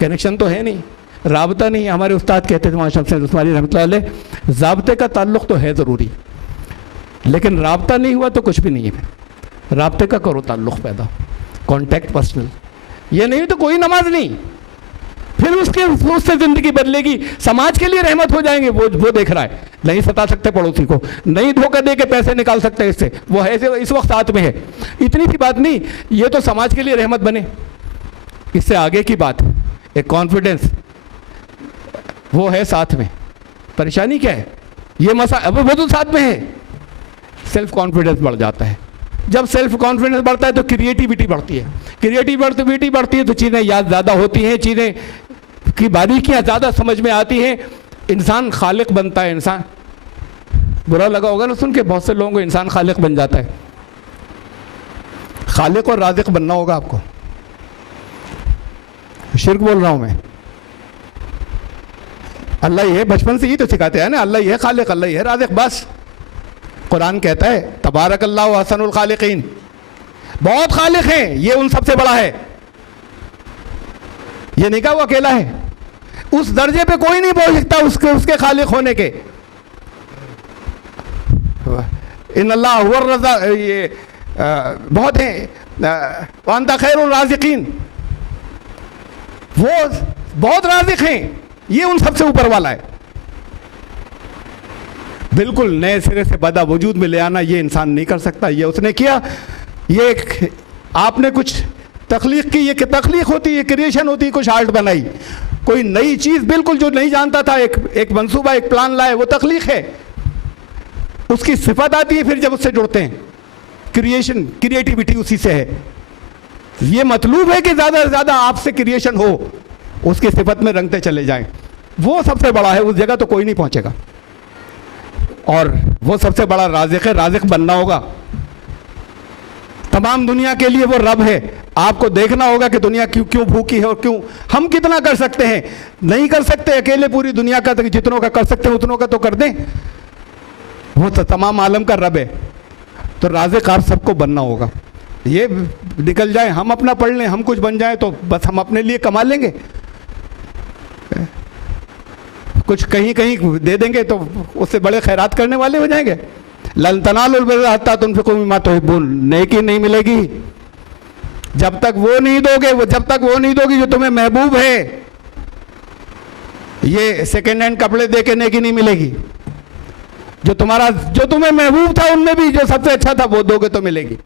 कनेक्शन तो है नहीं, राबता नहीं। हमारे उस्ताद कहते थे वहाँ शम्स उस्मानी रहमतुल्लाह अलैह, ज़ाब्ते का ताल्लुक़ तो है ज़रूरी, लेकिन राबता नहीं हुआ तो कुछ भी नहीं है। राबते का करो ताल्लुक़ पैदा, कॉन्टैक्ट पर्सनल। ये नहीं तो कोई नमाज नहीं, फिर उससे ज़िंदगी बदलेगी, समाज के लिए रहमत हो जाएंगे। वो देख रहा है, नहीं सता सकते पड़ोसी को, नहीं धोखा दे के पैसे निकाल सकते इससे, वो है इस वक्त साथ में है, इतनी सी बात नहीं, ये तो समाज के लिए रहमत बने। इससे आगे की बात, एक कॉन्फिडेंस वो है साथ में। परेशानी क्या है, ये अब वो तो साथ में है, सेल्फ कॉन्फिडेंस बढ़ जाता है। जब सेल्फ कॉन्फिडेंस बढ़ता है तो क्रिएटिविटी बढ़ती है, क्रिएटिविटी बढ़ती है तो चीज़ें याद ज़्यादा होती हैं, चीज़ें की बारीकियाँ ज़्यादा समझ में आती हैं, इंसान खालिक बनता है। इंसान, बुरा लगा होगा ना सुन के, बहुत से लोगों को इंसान खालिक बन जाता है। खालिक और राज़िक बनना होगा आपको। शिर्क बोल रहा हूँ मैं, अल्लाह ही है, बचपन से ही तो सिखाते हैं ना, अल्लाह ही है खालिक, अल्लाह ही है राज़िक, बस। कुरान कहता है तबारकल्लाहु अहसनुल खालिकीन, बहुत खालिक हैं, ये उन सबसे बड़ा है। ये नहीं कहा वो अकेला है, उस दर्जे पे कोई नहीं पहुंच सकता उसके खालिक होने के। इन्नल्लाह हुवा रज़्ज़ाक़, ये बहुत हैं, व अंता खैरुर राज़िक़ीन, वो बहुत राज़िक़ हैं, ये उन सबसे ऊपर वाला है। बिल्कुल नए सिरे से बदा वजूद में ले आना ये इंसान नहीं कर सकता, ये उसने किया। ये आपने कुछ तख्लीक की, ये तख्लीक होती है, क्रिएशन होती है, कुछ आर्ट बनाई, कोई नई चीज़ बिल्कुल जो नहीं जानता था, एक मंसूबा, एक प्लान लाए, वो तख्लीक है। उसकी सिफत आती है फिर जब उससे जुड़ते हैं, क्रिएशन, क्रिएटिविटी उसी से है। ये मतलूब है कि ज़्यादा से ज़्यादा आपसे क्रिएशन हो, उसकी सिफत में रंगते चले जाएं, वो सबसे बड़ा है, उस जगह तो कोई नहीं पहुँचेगा। और वो सबसे बड़ा राज़िक़ है, राज़िक़ बनना होगा। तमाम दुनिया के लिए वो रब है। आपको देखना होगा कि दुनिया क्यों भूखी है और क्यों, हम कितना कर सकते हैं, नहीं कर सकते अकेले पूरी दुनिया का, तो जितनों का कर सकते हैं उतनों का तो कर दें। वो तो तमाम आलम का रब है, तो राज़िक़ आप सबको बनना होगा। ये निकल जाए, हम अपना पढ़ लें, हम कुछ बन जाए तो बस हम अपने लिए कमा लेंगे, कुछ कहीं कहीं दे देंगे तो उससे बड़े खैरात करने वाले हो जाएंगे। लन तनालुल बिर्रा हत्ता तुनफिकू मिम्मा तुहिब्बून, नेकी नहीं मिलेगी जब तक वो नहीं दोगे, जब तक वो नहीं दोगी जो तुम्हें महबूब है। ये सेकेंड हैंड कपड़े दे के नेकी नहीं मिलेगी। जो तुम्हें महबूब था उनमें भी जो सबसे अच्छा था वो दोगे तो मिलेगी।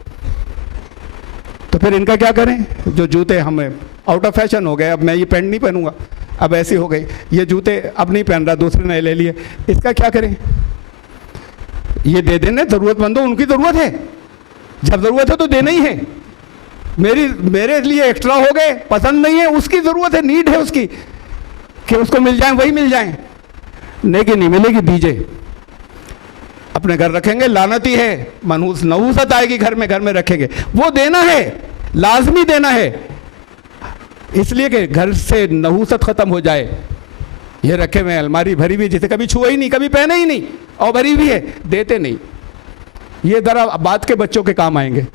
तो फिर इनका क्या करें? जो जूते हमें आउट ऑफ फैशन हो गए, अब मैं ये पैंट नहीं पहनूंगा, अब ऐसी हो गई, ये जूते अब नहीं पहन रहा, दूसरे नए ले लिए, इसका क्या करें? ये दे देने ज़रूरतमंदों, उनकी ज़रूरत है, जब ज़रूरत है तो देना ही है। मेरे लिए एक्स्ट्रा हो गए, पसंद नहीं है, उसकी ज़रूरत है, नीड है उसकी कि उसको मिल जाए, वही मिल जाए। नेकी नहीं मिलेगी, दीजिए। अपने घर रखेंगे, लानती है, मनहूस नहूसत आएगी घर में रखेंगे, वो देना है, लाजमी देना है, इसलिए कि घर से नहूसत ख़त्म हो जाए। ये रखे हुए अलमारी भरी हुई, जिसे कभी छुआ ही नहीं, कभी पहने ही नहीं, और भरी हुई है, देते नहीं। ये ज़रा बात के बच्चों के काम आएंगे,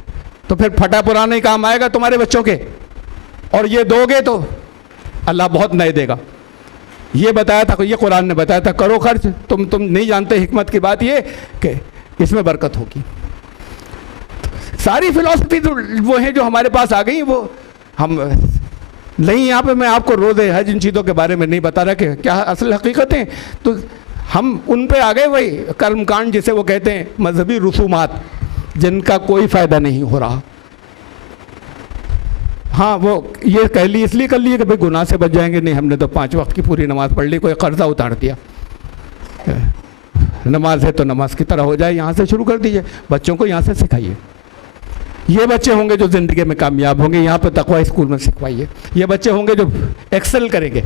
तो फिर फटा पुराना ही काम आएगा तुम्हारे बच्चों के। और ये दोगे तो अल्लाह बहुत नए देगा। ये बताया था, ये कुरान ने बताया था, करो खर्च। तुम नहीं जानते हिकमत की बात ये कि इसमें बरकत होगी। सारी फिलॉसफी तो वो है जो हमारे पास आ गई, वो हम नहीं, यहाँ पे मैं आपको रोज़े हज इन चीज़ों के बारे में नहीं बता रहा कि क्या असल हकीकत है, तो हम उन पे आ गए, वही कर्मकांड जिसे वो कहते हैं, मजहबी रसूमात जिनका कोई फ़ायदा नहीं हो रहा। हाँ, वो ये कह ली इसलिए कर लिए कि भाई गुनाह से बच जाएंगे, नहीं हमने तो 5 वक्त की पूरी नमाज़ पढ़ ली, कोई कर्जा उतार दिया, नमाज है तो नमाज की तरह हो जाए, यहाँ से शुरू कर दीजिए, बच्चों को यहाँ से सिखाइए। ये बच्चे होंगे जो ज़िंदगी में कामयाब होंगे, यहाँ पर तकवा स्कूल में सिखवाइए। ये बच्चे होंगे जो एक्सेल करेंगे।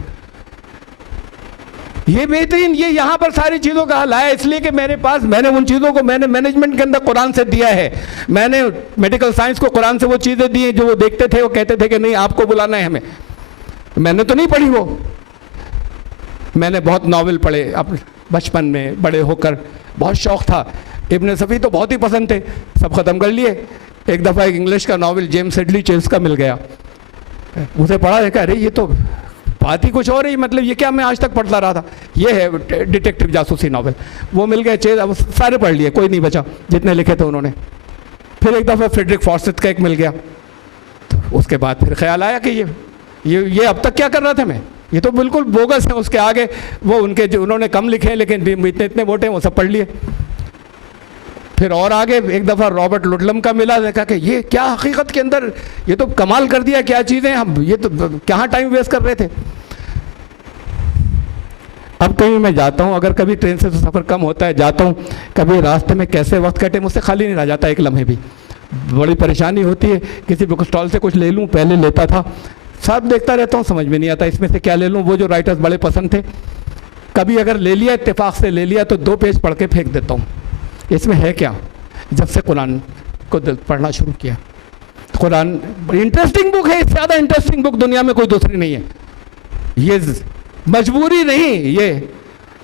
ये बेहतरीन, ये यहाँ पर सारी चीज़ों का हल आया, इसलिए कि मैंने उन चीज़ों को मैंने मैनेजमेंट के अंदर कुरान से दिया है। मैंने मेडिकल साइंस को कुरान से वो चीज़ें दी हैं जो वो देखते थे, वो कहते थे कि नहीं आपको बुलाना है हमें। मैंने तो नहीं पढ़ी वो, मैंने बहुत नावल पढ़े अब बचपन में, बड़े होकर बहुत शौक़ था। इब्न सफ़ी तो बहुत ही पसंद थे, सब ख़त्म कर लिए। एक दफ़ा एक इंग्लिश का नावल जेम्स हेडली चेस का मिल गया, उसे पढ़ा, देखा अरे ये तो बात ही कुछ और है, मतलब ये क्या मैं आज तक पढ़ता रहा था, ये है डिटेक्टिव जासूसी नावल, वो मिल गया चेस, अब सारे पढ़ लिए, कोई नहीं बचा जितने लिखे थे उन्होंने। फिर एक दफ़ा फ्रेडरिक फॉर्सिथ का एक मिल गया, तो उसके बाद फिर ख्याल आया कि ये अब तक क्या कर रहा था मैं, ये तो बिल्कुल बोगस है। उसके आगे वो उनके जो उन्होंने कम लिखे हैं लेकिन इतने मोटे हैं, वो सब पढ़ लिए। फिर और आगे एक दफ़ा रॉबर्ट लुटलम का मिला, देखा कि ये क्या हकीकत के अंदर, ये तो कमाल कर दिया, क्या चीज़ें, हम ये तो कहाँ टाइम वेस्ट कर रहे थे। अब कहीं मैं जाता हूँ, अगर कभी ट्रेन से तो सफ़र कम होता है, जाता हूँ, कभी रास्ते में कैसे वक्त कटे मुझसे खाली नहीं रह जाता एक लम्हे भी, बड़ी परेशानी होती है। किसी बुक स्टॉल से कुछ ले लूँ, पहले लेता था, सब देखता रहता हूँ, समझ में नहीं आता इसमें से क्या ले लूँ। वो जो राइटर्स बड़े पसंद थे, कभी अगर ले लिया, इत्तेफाक से ले लिया, तो 2 पेज पढ़ के फेंक देता हूँ, इसमें है क्या। जब से कुरान को पढ़ना शुरू किया, कुरान इंटरेस्टिंग बुक है, इससे ज़्यादा इंटरेस्टिंग बुक दुनिया में कोई दूसरी नहीं है। ये मजबूरी नहीं, ये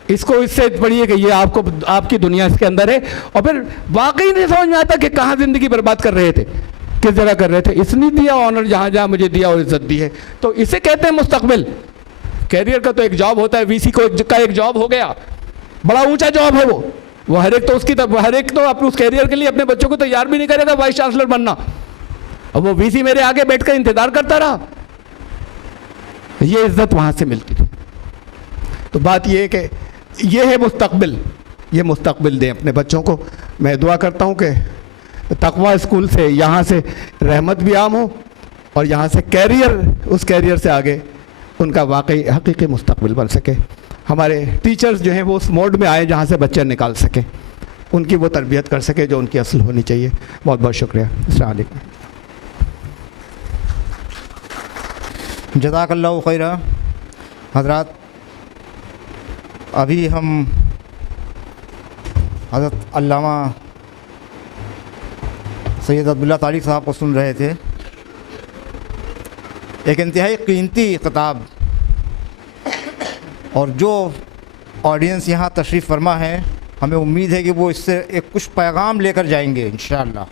इसको इससे पढ़िए कि ये आपकी दुनिया इसके अंदर है। और फिर वाकई नहीं समझ में आता कि कहाँ ज़िंदगी बर्बाद कर रहे थे, किस जगह कर रहे थे। इसने दिया ऑनर, जहाँ जहाँ मुझे दिया और इज्जत दी है, तो इसे कहते हैं मुस्तकबिल। कैरियर का तो एक जॉब होता है, वीसी का एक जॉब हो गया, बड़ा ऊंचा जॉब है वो हर एक तो उसकी तरफ, हर एक तो अपने उस कैरियर के लिए अपने बच्चों को तैयार भी नहीं करेगा वाइस चांसलर बनना। अब वो वीसी मेरे आगे बैठकर इंतजार करता रहा, ये इज्जत वहाँ से मिलती थी। तो बात ये है कि ये है मुस्तकबिल, ये मुस्तकबिल दें अपने बच्चों को। मैं दुआ करता हूँ कि तकवा स्कूल से यहाँ से रहमत भी आम हो, और यहाँ से कैरियर, उस कैरियर से आगे उनका वाकई हकीकी मुस्तकबिल बन सके। हमारे टीचर्स जो हैं वो उस मोड में आए जहाँ से बच्चे निकाल सकें, उनकी वो तरबियत कर सके जो उनकी असल होनी चाहिए। बहुत बहुत शुक्रिया। अस्सलाम वालेकुम। जज़ाकल्लाहु खैरा। हज़रात, अभी हम हज़रत अल्लामा सैयद अब्दुल्ला तारिक साहब को सुन रहे थे। एक इंतहाई कीमती किताब, और जो ऑडियंस यहाँ तशरीफ़ फरमा है, हमें उम्मीद है कि वो इससे एक कुछ पैगाम लेकर जाएंगे इंशाअल्लाह।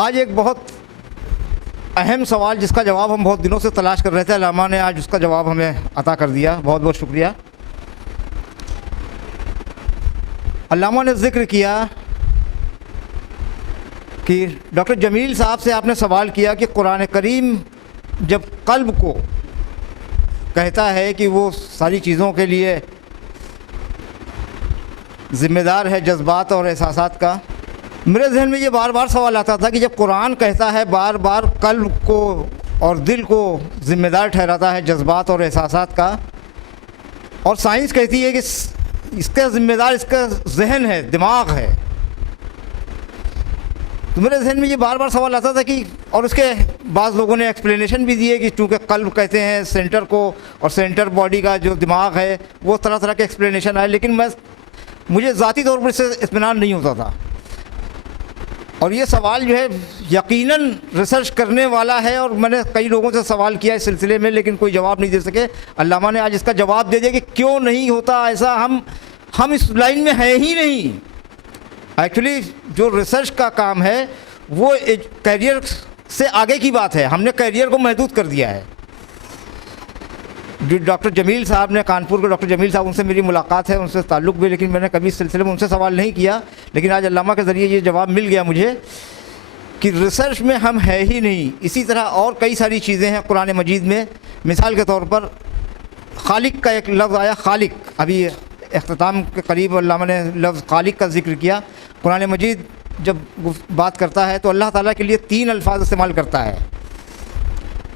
आज एक बहुत अहम सवाल जिसका जवाब हम बहुत दिनों से तलाश कर रहे थे, अल्लामा ने आज उसका जवाब हमें अता कर दिया, बहुत बहुत शुक्रिया। अल्लामा ने ज़िक्र किया कि डॉक्टर जमील साहब से आपने सवाल किया कि कुरान करीम जब कल्ब को कहता है कि वो सारी चीज़ों के लिए ज़िम्मेदार है, जज्बात और एहसासात का। मेरे जहन में ये बार बार सवाल आता था कि जब कुरान कहता है बार बार कल्ब को और दिल को ज़िम्मेदार ठहराता है जज्बात और एहसासात का, और साइंस कहती है कि इसका ज़िम्मेदार इसका जहन है, दिमाग है, तो मेरे जहन में ये बार बार सवाल आता था कि, और उसके बाद लोगों ने एक्सप्लेनेशन भी दिए कि चूँकि कल्ब कहते हैं सेंटर को, और सेंटर बॉडी का जो दिमाग है वो तरह तरह के एक्सप्लेनेशन आए, लेकिन मुझे ज़ाती तौर पर इससे इत्मीनान नहीं होता था। और ये सवाल जो है यकीनन रिसर्च करने वाला है, और मैंने कई लोगों से सवाल किया इस सिलसिले में, लेकिन कोई जवाब नहीं दे सके। अल्लामा ने आज इसका जवाब दे दिया कि क्यों नहीं होता ऐसा, हम इस लाइन में हैं ही नहीं। एक्चुअली जो रिसर्च का काम है वो कैरियर से आगे की बात है, हमने कैरियर को महदूद कर दिया है। जो डॉक्टर जमील साहब ने, कानपुर के डॉक्टर जमील साहब, उनसे मेरी मुलाकात है, उनसे ताल्लुक़ भी, लेकिन मैंने कभी इस सिलसिले में उनसे सवाल नहीं किया, लेकिन आज अल्लामा के ज़रिए ये जवाब मिल गया मुझे कि रिसर्च में हम है ही नहीं। इसी तरह और कई सारी चीज़ें हैं कुरान मजीद में। मिसाल के तौर पर खालिक का एक लफ्ज़ आया, खालिक, अभी इख्तिताम के करीब अल्लामा ने लफ्ज़ खालिक का जिक्र किया। कुरान मजीद जब बात करता है तो अल्लाह ताला के लिए 3 अल्फाज इस्तेमाल करता है,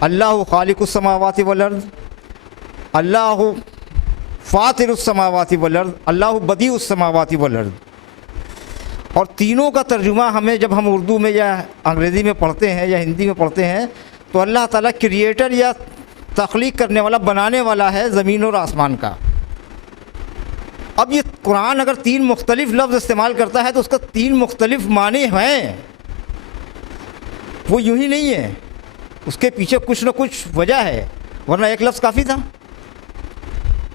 अल्लाहु खालिकुस समावाति वल अर्ज़, अल्लाहु फातिरुस समावाति वल अर्ज़, अल्लाहु बदीउस समावाति वल अर्ज़। और तीनों का तर्जुमा हमें जब हम उर्दू में या अंग्रेज़ी में पढ़ते हैं या हिंदी में पढ़ते हैं तो अल्लाह ताला क्रिएटर या तख्लीक करने वाला, बनाने वाला है ज़मीन और आसमान का। अब ये कुरान अगर 3 मुख्तलिफ़ लफ्ज़ इस्तेमाल करता है तो उसका 3 मुख्तलिफ़ माने हैं, वो यूँ ही नहीं है, उसके पीछे कुछ न कुछ वजह है, वरना एक लफ्ज़ काफ़ी था।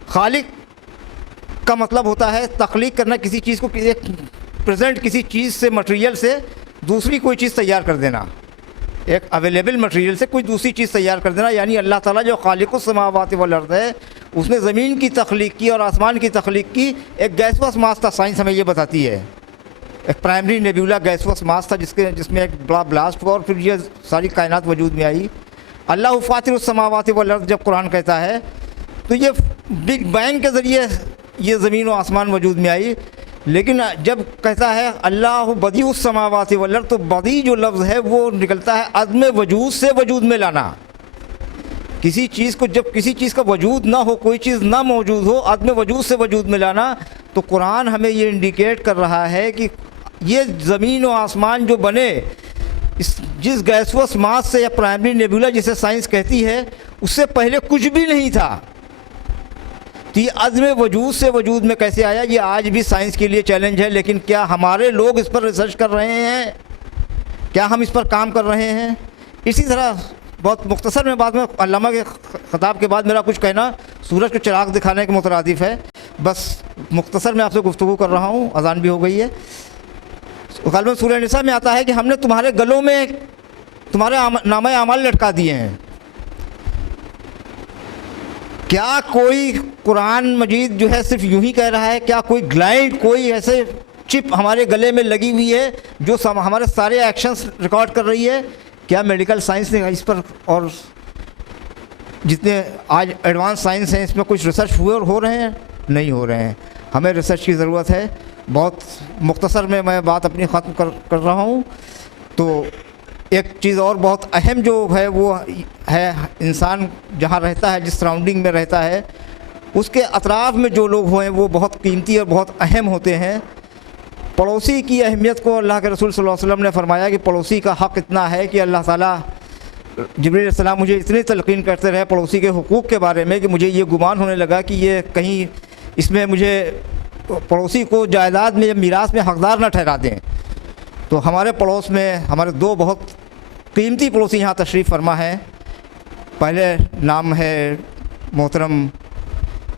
खालिक का मतलब होता है तख्लीक करना, किसी चीज़ को, एक प्रेजेंट किसी चीज़ से, मटेरियल से दूसरी कोई चीज़ तैयार कर देना, एक अवेलेबल मटेरियल से कोई दूसरी चीज़ तैयार कर देना। यानी अल्लाह ताला जो खालिकुस समावाति वल अर्ज़ है, उसने ज़मीन की तख्लीक की और आसमान की तख्लीक की। एक गैसवस मास था, साइंस हमें ये बताती है, एक प्राइमरी नेबुला गैसवस मास था जिसमें एक बड़ा ब्लास्ट हुआ और फिर ये सारी कायनात वजूद में आई। अल्लाहु फातिरुस समावाति वल अर्ज़ जब कुरान कहता है तो ये बिग बैंग के ज़रिए ये ज़मीन और आसमान वजूद में आई। लेकिन जब कहता है अल्लाहु बदीउस समावाति वल अर्ज़, तो बदी जो लफ्ज़ है वो निकलता है अदम वजूद से वजूद में लाना। किसी चीज़ को, जब किसी चीज़ का वजूद ना हो, कोई चीज़ ना मौजूद हो, अदम वजूद से वजूद में लाना। तो कुरान हमें ये इंडिकेट कर रहा है कि ये ज़मीन और आसमान जो बने जिस गैसवस मास से या प्राइमरी नेबुला जिसे साइंस कहती है, उससे पहले कुछ भी नहीं था। तो ये अज़्म वजूद से वजूद में कैसे आया, ये आज भी साइंस के लिए चैलेंज है। लेकिन क्या हमारे लोग इस पर रिसर्च कर रहे हैं, क्या हम इस पर काम कर रहे हैं? इसी तरह बहुत मुख्तसर में बाद में अल्लामा के ख़िताब के बाद मेरा कुछ कहना सूरज को चिराग दिखाने के मुतरादिफ है। बस मुख्तसर में आपसे गुफ्तगू कर रहा हूँ, अज़ान भी हो गई है। ग़ालिबन सूरह निसा में आता है कि हमने तुम्हारे गलों में तुम्हारे नामे अमाल लटका दिए हैं। क्या कोई कुरान मजीद जो है सिर्फ यूं ही कह रहा है? क्या कोई ग्लाइड, कोई ऐसे चिप हमारे गले में लगी हुई है जो हमारे सारे एक्शंस रिकॉर्ड कर रही है? क्या मेडिकल साइंस ने इस पर, और जितने आज एडवांस साइंस हैं, इसमें कुछ रिसर्च हुए और हो रहे हैं? नहीं हो रहे हैं। हमें रिसर्च की ज़रूरत है। बहुत मुख्तसर में मैं बात अपनी ख़त्म कर रहा हूँ। तो एक चीज़ और बहुत अहम जो है वो है, इंसान जहाँ रहता है, जिस सराउंडिंग में रहता है, उसके अतराफ़ में जो लोग हुए हैं वो बहुत कीमती और बहुत अहम होते हैं। पड़ोसी की अहमियत को अल्लाह के रसूल सल्लल्लाहु अलैहि वसल्लम ने फरमाया कि पड़ोसी का हक़ इतना है कि अल्लाह ताला, जिब्रील अलैहिस्सलाम मुझे इतनी तलक़ीन करते रहे पड़ोसी के हुकूक़ के बारे में कि मुझे ये गुमान होने लगा कि ये कहीं इसमें मुझे पड़ोसी को जायदाद में या मीरास में हक़दार न ठहरा दें। तो हमारे पड़ोस में हमारे 2 बहुत कीमती पड़ोसी यहाँ तशरीफ़ फरमा है। पहले नाम है मोहतरम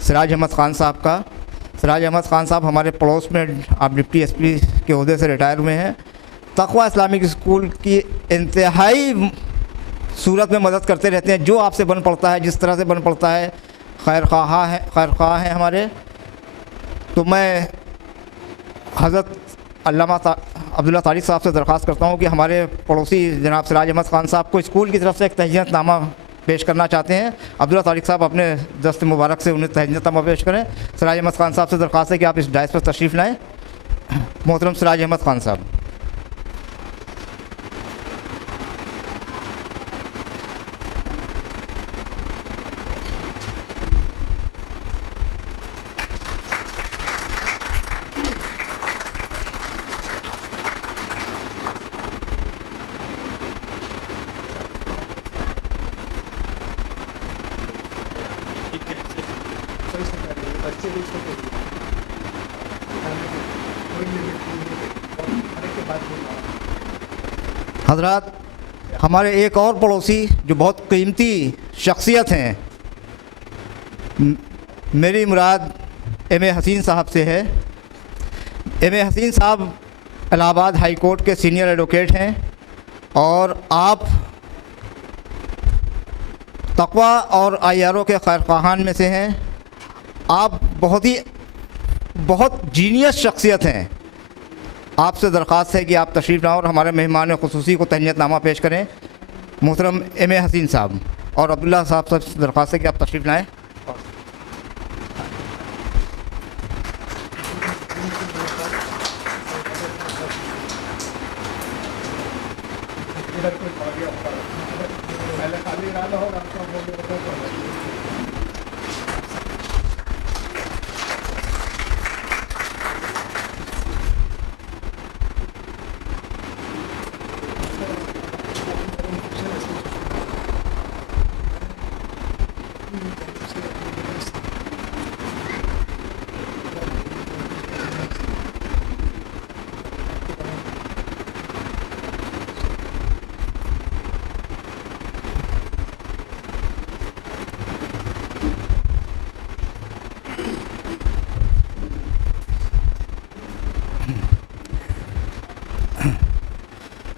सिराज अहमद ख़ान साहब का। सिराज अहमद ख़ान साहब हमारे पड़ोस में, आप डिप्टी एसपी के ओहदे से रिटायर हुए हैं। तक़वा इस्लामिक स्कूल की इंतहाई सूरत में मदद करते रहते हैं, जो आपसे बन पड़ता है, जिस तरह से बन पड़ता है, खैर ख्वाह हैं हमारे। तो मैं हज़रत अल्लामा अब्दुल्ला तारिक साहब से दरख्वास्त करता हूँ कि हमारे पड़ोसी जनाब सिराज अहमद ख़ान साहब को स्कूल की तरफ से एक तहज़ियतनामा पेश करना चाहते हैं। अब्दुल्ला तारिक साहब अपने दस्त मुबारक से उन्हें तहनीतनामा पेश करें। सिराज अहमद खान साहब से दरख्वास्त है कि आप इस डायस पर तशरीफ़ लाएँ। मोहतरम सिराज अहमद खान साहब। हज़रात, हमारे एक और पड़ोसी जो बहुत कीमती शख्सियत हैं, मेरी मुराद एम ए हसीन साहब से है। एम ए हसीन साहब इलाहाबाद हाई कोर्ट के सीनियर एडवोकेट हैं और आप तकवा और IRO के खैरख्वाहान में से हैं। आप बहुत जीनियस शख्सियत हैं। आपसे दरख्वास्त है कि आप तशरीफ़ लाएं और हमारे मेहमान ख़ुसूसी को तहनीतनामा पेश करें। मोहतरम एम ए हसीन साहब और अब्दुल्ला साहब से दरख्वास्त है कि आप तशरीफ़ लाएं।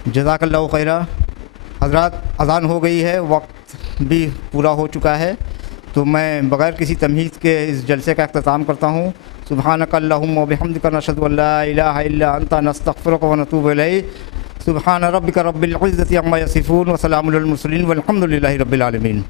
जज़ाकल्लाहु खैरा। हज़रात, अज़ान हो गई है, वक्त भी पूरा हो चुका है, तो मैं बग़ैर किसी तमहीज़ के इस जलसे का अख्ताम करता हूँ। सुब्हानक अल्लाहुम्मा व बिहम्दिका नशहदु अल्ला इलाहा इल्ला अंता नस्तग़फिरुका व नतूबु इलैक। सुब्हान रब्बिका रब्बिल इज़्ज़ति अम्मा यसिफ़ून व सलामुन अलल मुरसलीन वल्हम्दुलिल्लाहि रब्बिल आलमीन।